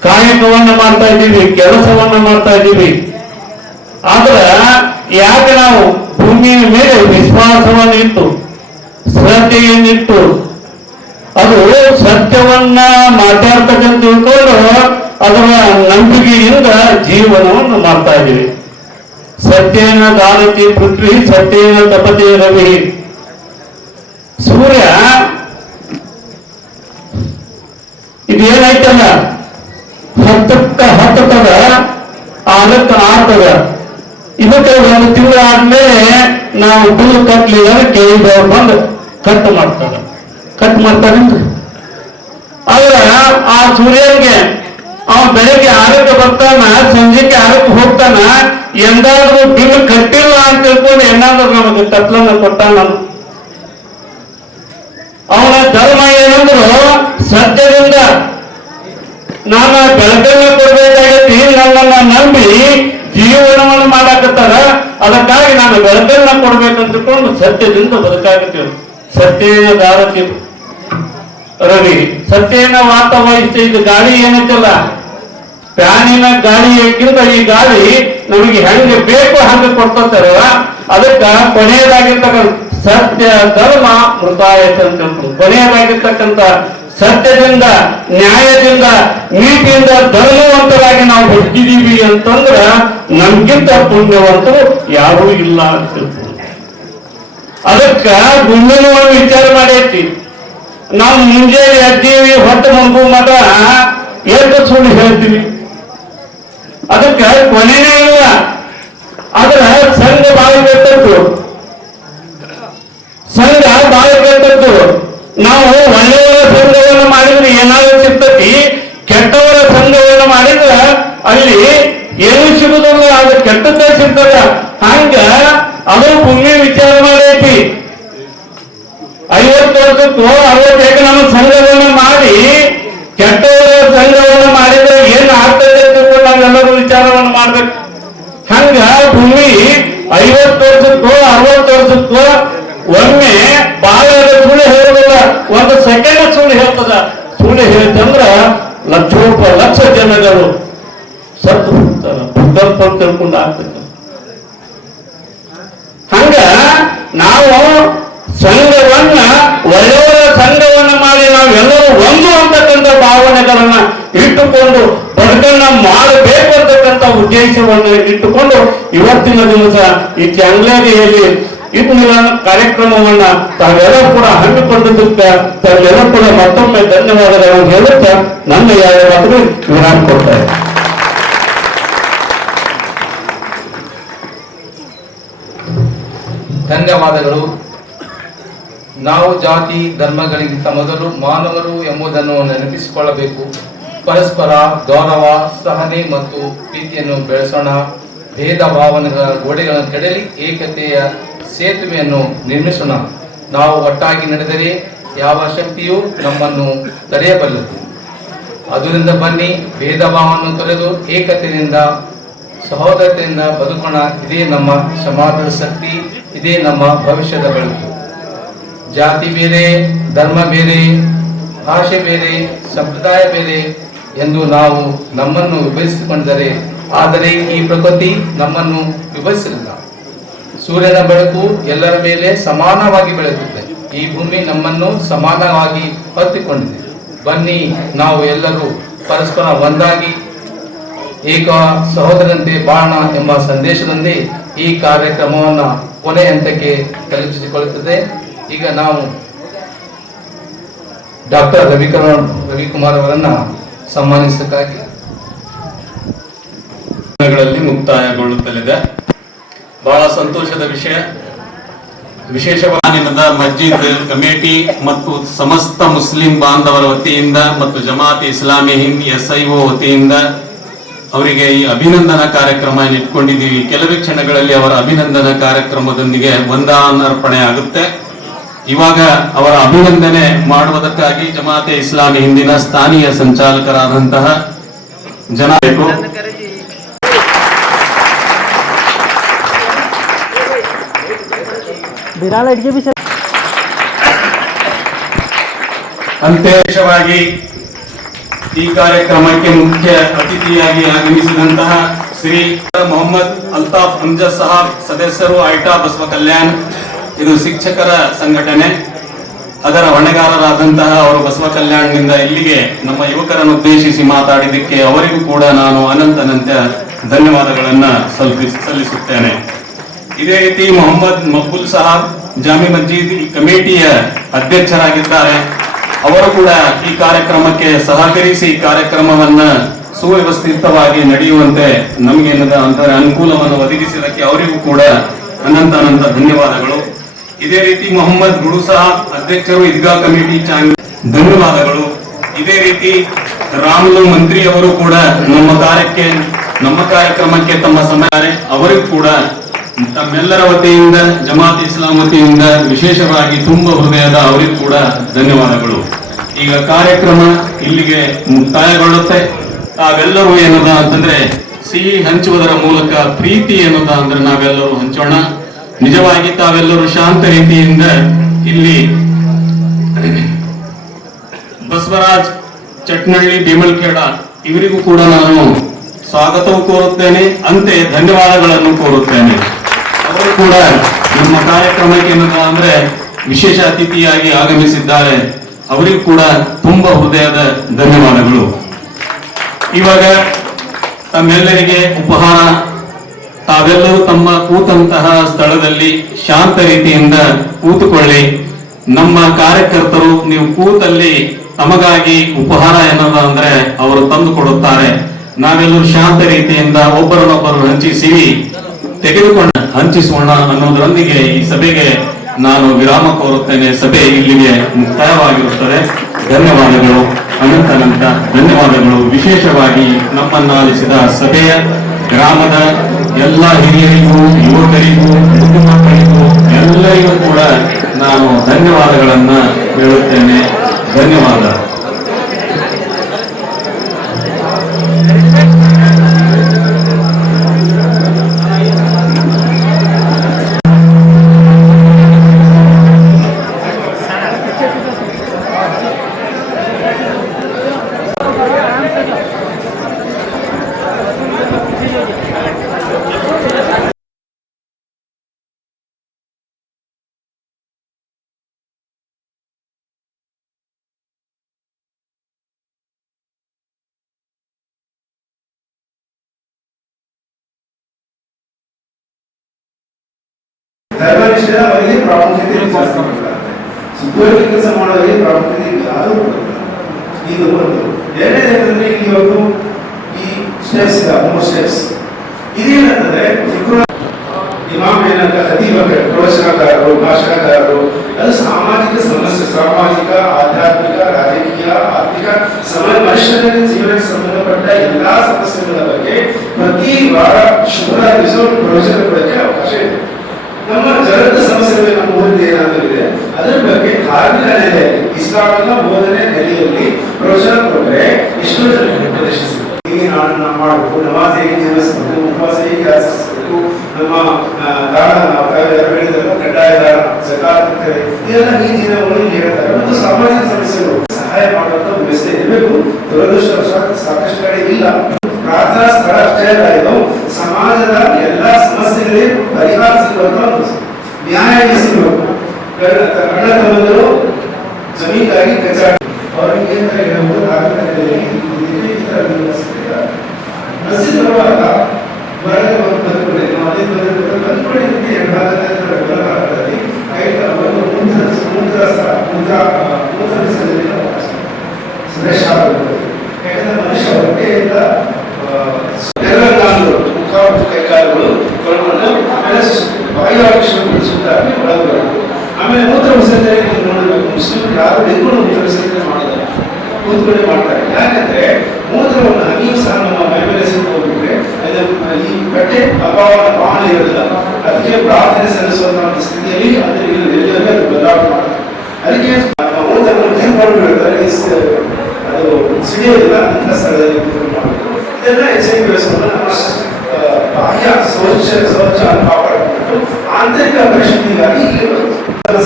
ಕಾಯಕವನ್ನ ಮಾಡ್ತಾ ಇದ್ದೀವಿ, ಕೆಲಸವನ್ನ ಮಾಡ್ತಾ ಇದ್ದೀವಿ. ಆದ್ರೆ ಯಾಕೆ ನಾವು ಭೂಮಿಯ ಮೇಲೆ ವಿಶ್ವಾಸವನ್ನು ಇಟ್ಟು ಶ್ರದ್ಧೆಯನ್ನಿಟ್ಟು ಅದು ಸತ್ಯವನ್ನ ಮಾತಾಡ್ತಕ್ಕಂತ ತಿಳ್ಕೊಂಡು ಅದರ ನಂಬಿಕೆಯಿಂದ ಜೀವನವನ್ನು ಮಾಡ್ತಾ ಇದ್ದೀವಿ. ಸತ್ಯೇನ ದಾರತಿ ಪೃಥ್ವಿ, ಸತ್ಯೇನ ತಪತೆ ರವಿ. ಸೂರ್ಯ ಇದೇನೈತಲ್ಲ, ಹತ್ತದ 6 ಆಗ್ತದ. ಇದಕ್ಕೆ 1 ತಿಂಗಳು ಆದ್ಮೇಲೆ ನಾವು ಬಿಲ್ ಕಟ್ಲಿಲ್ಲ ಕೇಳಿದವ್ರು ಬಂದು ಕಟ್ ಮಾಡ್ತಾರೆ. ಆದ್ರೆ ಆ ಸೂರ್ಯನಿಗೆ ಅವ ಬೆಳಗ್ಗೆ 6ಕ್ಕೆ ಬರ್ತಾನ, ಸಂಜೆಗೆ 6ಕ್ಕೆ ಹೋಗ್ತಾನ. ಎಂದಾದ್ರೂ ಬಿಲ್ ಕಟ್ಟಿಲ್ಲ ಅಂತ ತಿಳ್ಕೊಂಡು ಏನಾದ್ರೂ ನಮಗೆ ಕತ್ಲನ್ನ ಕೊಟ್ಟಾನ. ಅವನ ಧರ್ಮ ಏನಂದ್ರು ಸತ್ಯದಿಂದ ನಾನು ಬೆಳಕನ್ನ ಕೊಡ್ಬೇಕಾಗೈತಿ, ನನ್ನನ್ನ ನಂಬಿ ಜೀವನವನ್ನು ಮಾಡಾಕತ್ತಾರ, ಅದಕ್ಕಾಗಿ ನಾನು ಬೆಳಕನ್ನ ಕೊಡ್ಬೇಕಂತಕೊಂಡು ಸತ್ಯದಿಂದ ಬದುಕಾಗತ್ತೀವಿ. ಸತ್ಯೇನ ದಾರತಿ ರವಿ, ಸತ್ಯೇನ ವಾತವಾಯುಶ್ಚ. ಇದು ಗಾಳಿ ಏನೈತಲ್ಲ, ಫ್ಯಾನಿನ ಗಾಳಿಯಕ್ಕಿಂತ ಈ ಗಾಳಿ ನಮಗೆ ಹೆಂಗೆ ಬೇಕು ಹಂಗೆ ಕೊಡ್ತಾರಲ್ಲ, ಅದಕ್ಕ ಕೊನೆಯದಾಗಿರ್ತಕ್ಕಂಥ ಸತ್ಯ ಧರ್ಮ ಮೃತಾಯತ ಅಂತ ಹೇಳ್ತಾರೆ. ಕೊನೆಯದಾಗಿರ್ತಕ್ಕಂಥ ಸತ್ಯದಿಂದ, ನ್ಯಾಯದಿಂದ, ನೀತಿಯಿಂದ ಧರ್ಮವಂತರಾಗಿ ನಾವು ಬದುಕಿದೀವಿ ಅಂತಂದ್ರ ನಮ್ಗಿಂತ ಪುಣ್ಯವಂತರು ಯಾರೂ ಇಲ್ಲ ಅಂತ ಹೇಳ್ತಾರೆ. ಅದಕ್ಕ ಮುಂದಿನ ಒಂದು ವಿಚಾರ ಮಾಡೈತಿ. ನಾವು ಮುಂಜಾನೆ ಎದ್ದೀವಿ, ಹೊಟ್ಟೆ ಮಗು ಮಗ ಎಷ್ಟು ಸುಳ್ಳು ಹೇಳ್ತೀವಿ, ಅದಕ್ಕೆ ಕೊನೆನೇ ಇಲ್ಲ. ಆದ್ರ ಸಂಘ ಬಾಳಬೇಕಂತು, ಸಂಘ ಬಾಳಬೇಕಂತು. ನಾವು ಒಳ್ಳೆಯವರ ಸಂಘವನ್ನು ಮಾಡಿದ್ರೆ ಏನಾದ್ರು ಸಿಗ್ತತಿ, ಕೆಟ್ಟವರ ಸಂಘವನ್ನು ಮಾಡಿದ್ರೆ ಅಲ್ಲಿ ಏನು ಸಿಗುದಿಲ್ಲ, ಅದು ಕೆಟ್ಟದ್ದೇ ಸಿಗ್ತದ. ಹಂಗ ಅದು ಪುಣ್ಯ ವಿಚಾರ ಮಾಡೈತಿ. 50 ವರ್ಷಕ್ಕೂ 60 ನಮ್ಮ ಸಂಘವನ್ನು ಮಾಡಿ ಕೆಟ್ಟವರ ಸಂಘವನ್ನು ಮಾಡಿದ್ರೆ ಏನ್ ಆಗ್ತದೆ ಅಂತ ನಾವೆಲ್ಲರೂ ವಿಚಾರವನ್ನು ಮಾಡ್ಬೇಕು. ಹಂಗ ಭೂಮಿ 50 ವರ್ಷಕ್ಕೂ 60 ವರ್ಷಕ್ಕೂ ಒಮ್ಮೆ ಬಾಳ ಸುಳ್ಳು ಹೇಳುದಿಲ್ಲ, 1 ಸೆಕೆಂಡ್ ಸುಳ್ಳು ಹೇಳ್ತದ. ಸುಳ್ಳು ಹೇಳ್ತಂದ್ರ ಲಕ್ಷ ಜನಗಳು ಸತ್ತು ಹೋಗ್ತಾರ, ಭೂಕಂಪ ತಿಳ್ಕೊಂಡು ಆಗ್ತದೆ. ಹಂಗ ನಾವು ಸಂಘವನ್ನ, ಒಳ್ಳೆಯವರ ಸಂಘವನ್ನ ಮಾಡಿ ನಾವೆಲ್ಲರೂ ಒಂದು ಅಂತಕ್ಕಂಥ ಭಾವನೆಗಳನ್ನ ಇಟ್ಟುಕೊಂಡು ಬದುಕನ್ನ ಮಾಡಬೇಕು ಅಂತಕ್ಕಂಥ ಉದ್ದೇಶವನ್ನು ಇಟ್ಟುಕೊಂಡು ಇವತ್ತಿನ ದಿವಸ ಈ ಚಾಂಗ್ಲೇರಿಯಲ್ಲಿ ಇತ್ ಮಿಲನ್ ಕಾರ್ಯಕ್ರಮವನ್ನ ತಾವೆಲ್ಲರೂ ಕೂಡ ಹಮ್ಮಿಕೊಂಡಿದ್ದಕ್ಕೆ ತಾವೆಲ್ಲರೂ ಕೂಡ ಮತ್ತೊಮ್ಮೆ ಧನ್ಯವಾದಗಳನ್ನು ಹೇಳುತ್ತಾ ನನ್ನ ಯಾವ ಮಾತುಗಳು ವಿರಾಮ ಕೊಡ್ತಾರೆ. ಧನ್ಯವಾದಗಳು. ನಾವು ಜಾತಿ ಧರ್ಮಗಳಿಗಿಂತ ಮೊದಲು ಮಾನವರು ಎಂಬುದನ್ನು ನೆನಪಿಸಿಕೊಳ್ಳಬೇಕು. ಪರಸ್ಪರ ಗೌರವ, ಸಹನೆ ಮತ್ತು ಪ್ರೀತಿಯನ್ನು ಬೆಳೆಸೋಣ. ಭೇದ ಭಾವನೆಗಳ ಗೋಡೆಗಳನ್ನು ಕೆಡಲಿ ಏಕತೆಯ ಸೇತುವೆಯನ್ನು ನಿರ್ಮಿಸೋಣ. ನಾವು ಒಟ್ಟಾಗಿ ನಡೆದರೆ ಯಾವ ಶಕ್ತಿಯೂ ನಮ್ಮನ್ನು ತಡೆಯಬಲ್ಲದು. ಅದರಿಂದ ಬನ್ನಿ, ಭೇದ ಭಾವವನ್ನು ತೊರೆದು ಏಕತೆಯಿಂದ ಸಹೋದರತೆಯಿಂದ ಬದುಕೋಣ. ಇದೇ ನಮ್ಮ ಸಮಾಜದ ಶಕ್ತಿ, ಇದೇ ನಮ್ಮ ಭವಿಷ್ಯದ ಬೆಳಕು. ಜಾತಿ ಬೇರೆ, ಧರ್ಮ ಬೇರೆ, ಭಾಷೆ ಬೇರೆ, ಸಂಪ್ರದಾಯ ಬೇರೆ ಎಂದು ನಾವು ನಮ್ಮನ್ನು ವಿಭಜಿಸಿಕೊಂಡರೆ, ಆದರೆ ಈ ಪ್ರಕೃತಿ ನಮ್ಮನ್ನು ವಿಭಜಿಸಲಿಲ್ಲ. ಸೂರ್ಯನ ಬೆಳಕು ಎಲ್ಲರ ಮೇಲೆ ಸಮಾನವಾಗಿ ಬೆಳೆದಿದೆ. ಈ ಭೂಮಿ ನಮ್ಮನ್ನು ಸಮಾನವಾಗಿ ಹೊತ್ತಿಕೊಂಡಿದೆ. ಬನ್ನಿ, ನಾವು ಎಲ್ಲರೂ ಪರಸ್ಪರ ಒಂದಾಗಿ ಏಕ ಸಹೋದರಂತೆ ಬಾಣ ಎಂಬ ಸಂದೇಶದೊಂದೇ ಈ ಕಾರ್ಯಕ್ರಮವನ್ನು ಕೊನೆ ಹಂತಕ್ಕೆ ತಲುಪಿಸಿಕೊಳ್ಳುತ್ತದೆ. ಈಗ ನಾವು ಡಾಕ್ಟರ್ ರವಿಕುಮಾರ್ ಅವರನ್ನ ಸನ್ಮಾನಿಸಕ್ಕಾಗಿ ಮುಕ್ತಾಯಗೊಳ್ಳುತ್ತಲಿದೆ. ಬಹಳ ಸಂತೋಷದ ವಿಷಯ. ವಿಶೇಷವಾಗಿ ಮಸ್ಜಿದ್ ಕಮಿಟಿ ಮತ್ತು ಸಮಸ್ತ ಮುಸ್ಲಿಂ ಬಾಂಧವರ ವತಿಯಿಂದ ಮತ್ತು ಜಮಾತ್ ಇಸ್ಲಾಮಿ ಹಿಂದ್ SIO ವತಿಯಿಂದ ಅವರಿಗೆ ಈ ಅಭಿನಂದನಾ ಕಾರ್ಯಕ್ರಮ ಇಟ್ಕೊಂಡಿದ್ದೀವಿ. ಕೆಲವೇ ಕ್ಷಣಗಳಲ್ಲಿ ಅವರ ಅಭಿನಂದನಾ ಕಾರ್ಯಕ್ರಮದೊಂದಿಗೆ ವಂದನಾರ್ಪಣೆ ಆಗುತ್ತೆ. ಇವಾಗ ಅವರ ಅಭಿನಂದನೆ ಮಾಡುವುದಕ್ಕಾಗಿ ಜಮಾತೆ ಇಸ್ಲಾಮಿ ಹಿಂದಿನ ಸ್ಥಾನೀಯ ಸಂಚಾಲಕರಾದಂತಹ ಜನ ವಿಶೇಷವಾಗಿ ಈ ಕಾರ್ಯಕ್ರಮಕ್ಕೆ ಮುಖ್ಯ ಅತಿಥಿಯಾಗಿ ಆಗಮಿಸಿದಂತಹ ಶ್ರೀ ಮೊಹಮ್ಮದ್ ಅಲ್ತಾಫ್ ಅಮ್ಜದ್ ಸಾಹಬ್, ಸದಸ್ಯರು ಐಟಾ ಬಸವ ಕಲ್ಯಾಣ್. ಇದು ಶಿಕ್ಷಕರ ಸಂಘಟನೆ, ಅದರ ಹೊಣೆಗಾರರಾದಂತಹ ಅವರು ಬಸವ ಕಲ್ಯಾಣದಿಂದ ಇಲ್ಲಿಗೆ ನಮ್ಮ ಯುವಕರನ್ನು ಉದ್ದೇಶಿಸಿ ಮಾತಾಡಿದ್ದಕ್ಕೆ ಅವರಿಗೂ ಕೂಡ ನಾನು ಅನಂತ ಧನ್ಯವಾದಗಳನ್ನ ಸಲ್ಲಿಸುತ್ತೇನೆ. ಇದೇ ರೀತಿ ಮೊಹಮ್ಮದ್ ಮಕ್ಬುಲ್ ಸಾಹಬ್ ಜಾಮಿ ಮಸ್ಜಿದ್ ಕಮಿಟಿಯ ಅಧ್ಯಕ್ಷರಾಗಿದ್ದಾರೆ. ಅವರು ಕೂಡ ಈ ಕಾರ್ಯಕ್ರಮಕ್ಕೆ ಸಹಕರಿಸಿ ಕಾರ್ಯಕ್ರಮವನ್ನ ಸುವ್ಯವಸ್ಥಿತವಾಗಿ ನಡೆಯುವಂತೆ ನಮಗೆ ಅನುಕೂಲವನ್ನು ಒದಗಿಸಿದಕ್ಕೆ ಅವರಿಗೂ ಕೂಡ ಅನಂತ ಧನ್ಯವಾದಗಳು. ಇದೇ ರೀತಿ ಮೊಹಮ್ಮದ್ ಗುಡು ಸಾಹಬ್, ಅಧ್ಯಕ್ಷರು ಈದ್ಗಾ ಕಮಿಟಿ ಧನ್ಯವಾದಗಳು. ಇದೇ ರೀತಿ ರಾಮುಲು ಮಂತ್ರಿ ಅವರು ಕೂಡ ನಮ್ಮ ಕಾರ್ಯಕ್ರಮಕ್ಕೆ ತಮ್ಮ ಸಮಯ, ಅವರಿಗೂ ಕೂಡ ತಮ್ಮೆಲ್ಲರ ವತಿಯಿಂದ ಜಮಾತ್ ಇಸ್ಲಾಂ ವತಿಯಿಂದ ವಿಶೇಷವಾಗಿ ತುಂಬ ಹೃದಯದ ಅವರಿಗೂ ಕೂಡ ಧನ್ಯವಾದಗಳು. ಈಗ ಕಾರ್ಯಕ್ರಮ ಇಲ್ಲಿಗೆ ಮುಕ್ತಾಯಗೊಳ್ಳುತ್ತೆ. ತಾವೆಲ್ಲರೂ ಏನದ ಅಂತಂದ್ರೆ ಸಿಹಿ ಹಂಚುವುದರ ಮೂಲಕ ಪ್ರೀತಿ ಏನದ ಅಂದ್ರೆ ನಾವೆಲ್ಲರೂ ಹಂಚೋಣ. ನಿಜವಾಗಿ ತಾವೆಲ್ಲರೂ ಶಾಂತ ರೀತಿಯಿಂದ ಇಲ್ಲಿ ಬಸವರಾಜ್ ಚಟ್ನಳ್ಳಿ ಬೇಮಲ್ಖೇಡ ಇವರಿಗೂ ಕೂಡ ನಾನು ಸ್ವಾಗತವೂ ಕೋರುತ್ತೇನೆ, ಅಂತೆ ಧನ್ಯವಾದಗಳನ್ನು ಕೋರುತ್ತೇನೆ. ಅವರು ಕೂಡ ನಮ್ಮ ಕಾರ್ಯಕ್ರಮಕ್ಕೆ ಏನದ ಅಂದ್ರೆ ವಿಶೇಷ ಅತಿಥಿಯಾಗಿ ಆಗಮಿಸಿದ್ದಾರೆ. ಅವರಿಗೂ ಕೂಡ ತುಂಬಾ ಹೃದಯದ ಧನ್ಯವಾದಗಳು. ಇವಾಗ ತಮ್ಮೆಲ್ಲರಿಗೆ ಉಪಹಾರ, ತಾವೆಲ್ಲರೂ ತಮ್ಮ ಕೂತಂತಹ ಸ್ಥಳದಲ್ಲಿ ಶಾಂತ ರೀತಿಯಿಂದ ಕೂತುಕೊಳ್ಳಿ. ನಮ್ಮ ಕಾರ್ಯಕರ್ತರು ನೀವು ಕೂತಲ್ಲಿ ತಮಗಾಗಿ ಉಪಹಾರ ಏನದ ಅಂದ್ರೆ ಅವರು ತಂದು ಕೊಡುತ್ತಾರೆ. ನಾವೆಲ್ಲರೂ ಶಾಂತ ರೀತಿಯಿಂದ ಒಬ್ಬರನ್ನೊಬ್ಬರು ಹಂಚಿಸಿ ತೆಗೆದುಕೊಂಡು ಹಂಚಿಸೋಣ ಅನ್ನೋದರೊಂದಿಗೆ ಈ ಸಭೆಗೆ ನಾನು ವಿರಾಮ ಕೋರುತ್ತೇನೆ. ಸಭೆ ಇಲ್ಲಿಗೆ ಮುಕ್ತಾಯವಾಗಿರುತ್ತದೆ. ಧನ್ಯವಾದಗಳು, ಅನಂತ ಧನ್ಯವಾದಗಳು. ವಿಶೇಷವಾಗಿ ನಮ್ಮನ್ನು ಆಲಿಸಿದ ಸಭೆಯ ಗ್ರಾಮದ ಎಲ್ಲ ಹಿರಿಯರಿಗೂ, ಯುವಕರಿಗೂ, ಮುದ್ದು ಮಕ್ಕಳಿಗೂ ಎಲ್ಲರಿಗೂ ಕೂಡ ನಾನು ಧನ್ಯವಾದಗಳನ್ನ ಹೇಳುತ್ತೇನೆ. ಧನ್ಯವಾದ. ಧರ್ಮನಿಷ್ಠರಿಗೆ ಪ್ರಾಮುಖ್ಯತೆ ಸುತ್ತುವರಿಕೆ ಕೆಲಸ ಮಾಡೋರಿಗೆ ಪ್ರಾಮುಖ್ಯತೆ ಅದು ಇದು ಒಂದು. ಎರಡನೇದಂದ್ರೆ ಇಲ್ಲಿ ಇವತ್ತು ಈ ಸ್ಟೆಪ್ಸ್ 3 ಸ್ಟೆಪ್ಸ್ ಇದೇನಂತಂದ್ರೆ ಇಮಾಮ್ ಏನಂತ ಅತೀವ ಪ್ರವಚನಕಾರರು, ಭಾಷಣಕಾರರು, ಅದು ಸಾಮಾಜಿಕ ಸಮಸ್ಯೆ, ಸಾಮಾಜಿಕ, ಆಧ್ಯಾತ್ಮಿಕ, ರಾಜಕೀಯ, ಆರ್ಥಿಕ ಮನುಷ್ಯನ ಜೀವನಕ್ಕೆ ಸಂಬಂಧಪಟ್ಟ ಎಲ್ಲಾ ಸಮಸ್ಯೆಗಳ ಬಗ್ಗೆ ಪ್ರತಿ ವಾರ ಶುಕ್ರವಾರ ದಿವಸ ಪ್ರವಚನ ಕೊಡಕ್ಕೆ ಅವಕಾಶ ಇದೆ. ನಮ್ಮ ಜನರದ ಸಮಸ್ಯೆಗಳು ನಮ್ಮ ಊರಿಗೆ ಏನಾದರೂ ಇದೆ, ಅದಕ್ಕೆ ಇಸ್ಲಾಮಿನ ಬೋಧನೆ ನೆಲೆಯಲ್ಲಿ ಪ್ರೋತ್ಸಾಹ ಕೊಟ್ಟರೆ ಎಷ್ಟೋ ಜನರಿಗೆ ಪ್ರದರ್ಶಿಸಿದರು. ಹೀಗೆ ನಾವು ಮಾಡಬೇಕು, ನಮಾಜ್ ಹೇಗೆ ನಿರ್ವಹಿಸಬೇಕು, ಉಪವಾಸ ಹೇಗೆ ಆಚರಿಸಬೇಕು, ನಮ್ಮ ದಾನ ಹೇಳಿದಾಗ ಕಡ್ಡಾಯ ದಾನ, ಜಕಾತ್ ಇದೆಲ್ಲ ಈ ದಿನಗಳು ಇಲ್ಲಿ ಹೇಳ್ತಾರೆ. ಮತ್ತು ಸಾಮಾಜಿಕ ಸಮಸ್ಯೆಗಳು ಸಹಾಯ ಮಾಡುವಂತ ವ್ಯವಸ್ಥೆ ಇರಬೇಕು. ದುರದೃಷ್ಟವಶಾತ್ ಸಾಕಷ್ಟು ಕಡೆ ಇಲ್ಲ. ಪ್ರಾರ್ಥನಾ ಸ್ಥಳ ಅಷ್ಟೇ ಅಲ್ಲ, ಇದು ಸಮಾಜದ ಎಲ್ಲಾ ಸಮಸ್ಯೆಗಳಿಗೆ ಪರಿಹಾರ ಸಿಗುವಂತ ನ್ಯಾಯ ಸಿಗಬೇಕು. ಅಣ್ಣ ತಮ್ಮಂದರು ಜಮೀನ್ಗಾಗಿ ಕಚಾಟ ಅವರಿಗೆ ಮಸ್ಜಿದ್ ಬರುವಾಗ ಹೊರಗೆ ಬಂದ್ಕೊಳ್ಳಿ ಯಾಕಂದ್ರೆ ಮನುಷ್ಯ ಹೊಟ್ಟೆಯಿಂದ ಮುಖ ಕೈಕಾಲುಗಳು ತೊಳ್ಕೊಂಡು ಆಮೇಲೆ ವಾಯುವಾಕ್ಷಿಸುತ್ತಾಗಿ ಒಳಗಬೇಕು. ಆಮೇಲೆ ಮೂತ್ರ ವಿಸರ್ಜನೆ ನೀವು ನೋಡಬೇಕು. ಮುಸ್ಲಿಮರು ಯಾರು ನಿಂತ್ಕೊಂಡು ಮೂತ್ರ ವಿಸರ್ಜನೆ ಮಾಡೋದಿಲ್ಲ, ಕೂತ್ಕೊಂಡೇ ಮಾಡ್ತಾರೆ. ಯಾಕಂದ್ರೆ ಮೂತ್ರವನ್ನು ಹನಿಯೂ ಸಹ ನಮ್ಮ ಮೈ ಮೇಲೆ ಹೋಗ್ಬಿಟ್ರೆ ಈ ಬಟ್ಟೆ ಅಭಾವನ ಭಾವನೆ ಇರೋದಿಲ್ಲ. ಅದಕ್ಕೆ ಪ್ರಾರ್ಥನೆ ಸಲ್ಲಿಸುವಂತಹ ಒಂದು ಸ್ಥಿತಿಯಲ್ಲಿ ಅದರಲ್ಲಿ ಎಲ್ಲರಿಗೂ ಅದು ಬದಲಾವಣೆ ಮಾಡುತ್ತೆ. ಅದಕ್ಕೆ ಮೂತ್ರವನ್ನು ತೀರ್ಮಾನ ಅದು ಸಿಡಿಯೋದಿಲ್ಲ ಅಂತ ಸ್ಥಳದಲ್ಲಿ ಮಾಡಬೇಕು. ಇದೆಲ್ಲ ಹೆಚ್ಚಿನ ವ್ಯವಸ್ಥೆಯನ್ನು ನಮ್ಮ ಬಾಹ್ಯ ಶೌಚ ಕಾಪಾಡಿಕೊಂಡು ಆಂತರಿಕ ಪರಿಶುದ್ಧಿಗಾಗಿ ಇಲ್ಲಿ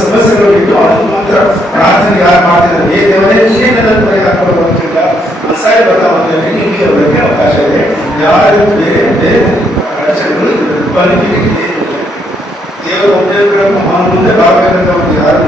ಸಮಸ್ಯೆಗಳು ಬಿಟ್ಟು ಅದು ಮಾತ್ರ ಪ್ರಾರ್ಥನೆ ಯಾರು ಮಾಡ್ತಿದ್ದಾರೆ, ಹೇ ದೇವರೇ ನೀನೇ ನನ್ನ ಪರಿಹಾರ ಕೊಡುವಂತಿಲ್ಲ ಮಸಾಯ ಬದಲಾವಣೆ ನಿಮಗೆ ಅವರಿಗೆ ಅವಕಾಶ ಇದೆ. ಯಾರು ಬೇರೆ ಬೇರೆ ಅಡಚಣೆಗಳು ದೇವರ ಉಪಯೋಗ ಮುಂದೆ ಬಾಗಬೇಕಂತ ಒಂದು ಯಾರು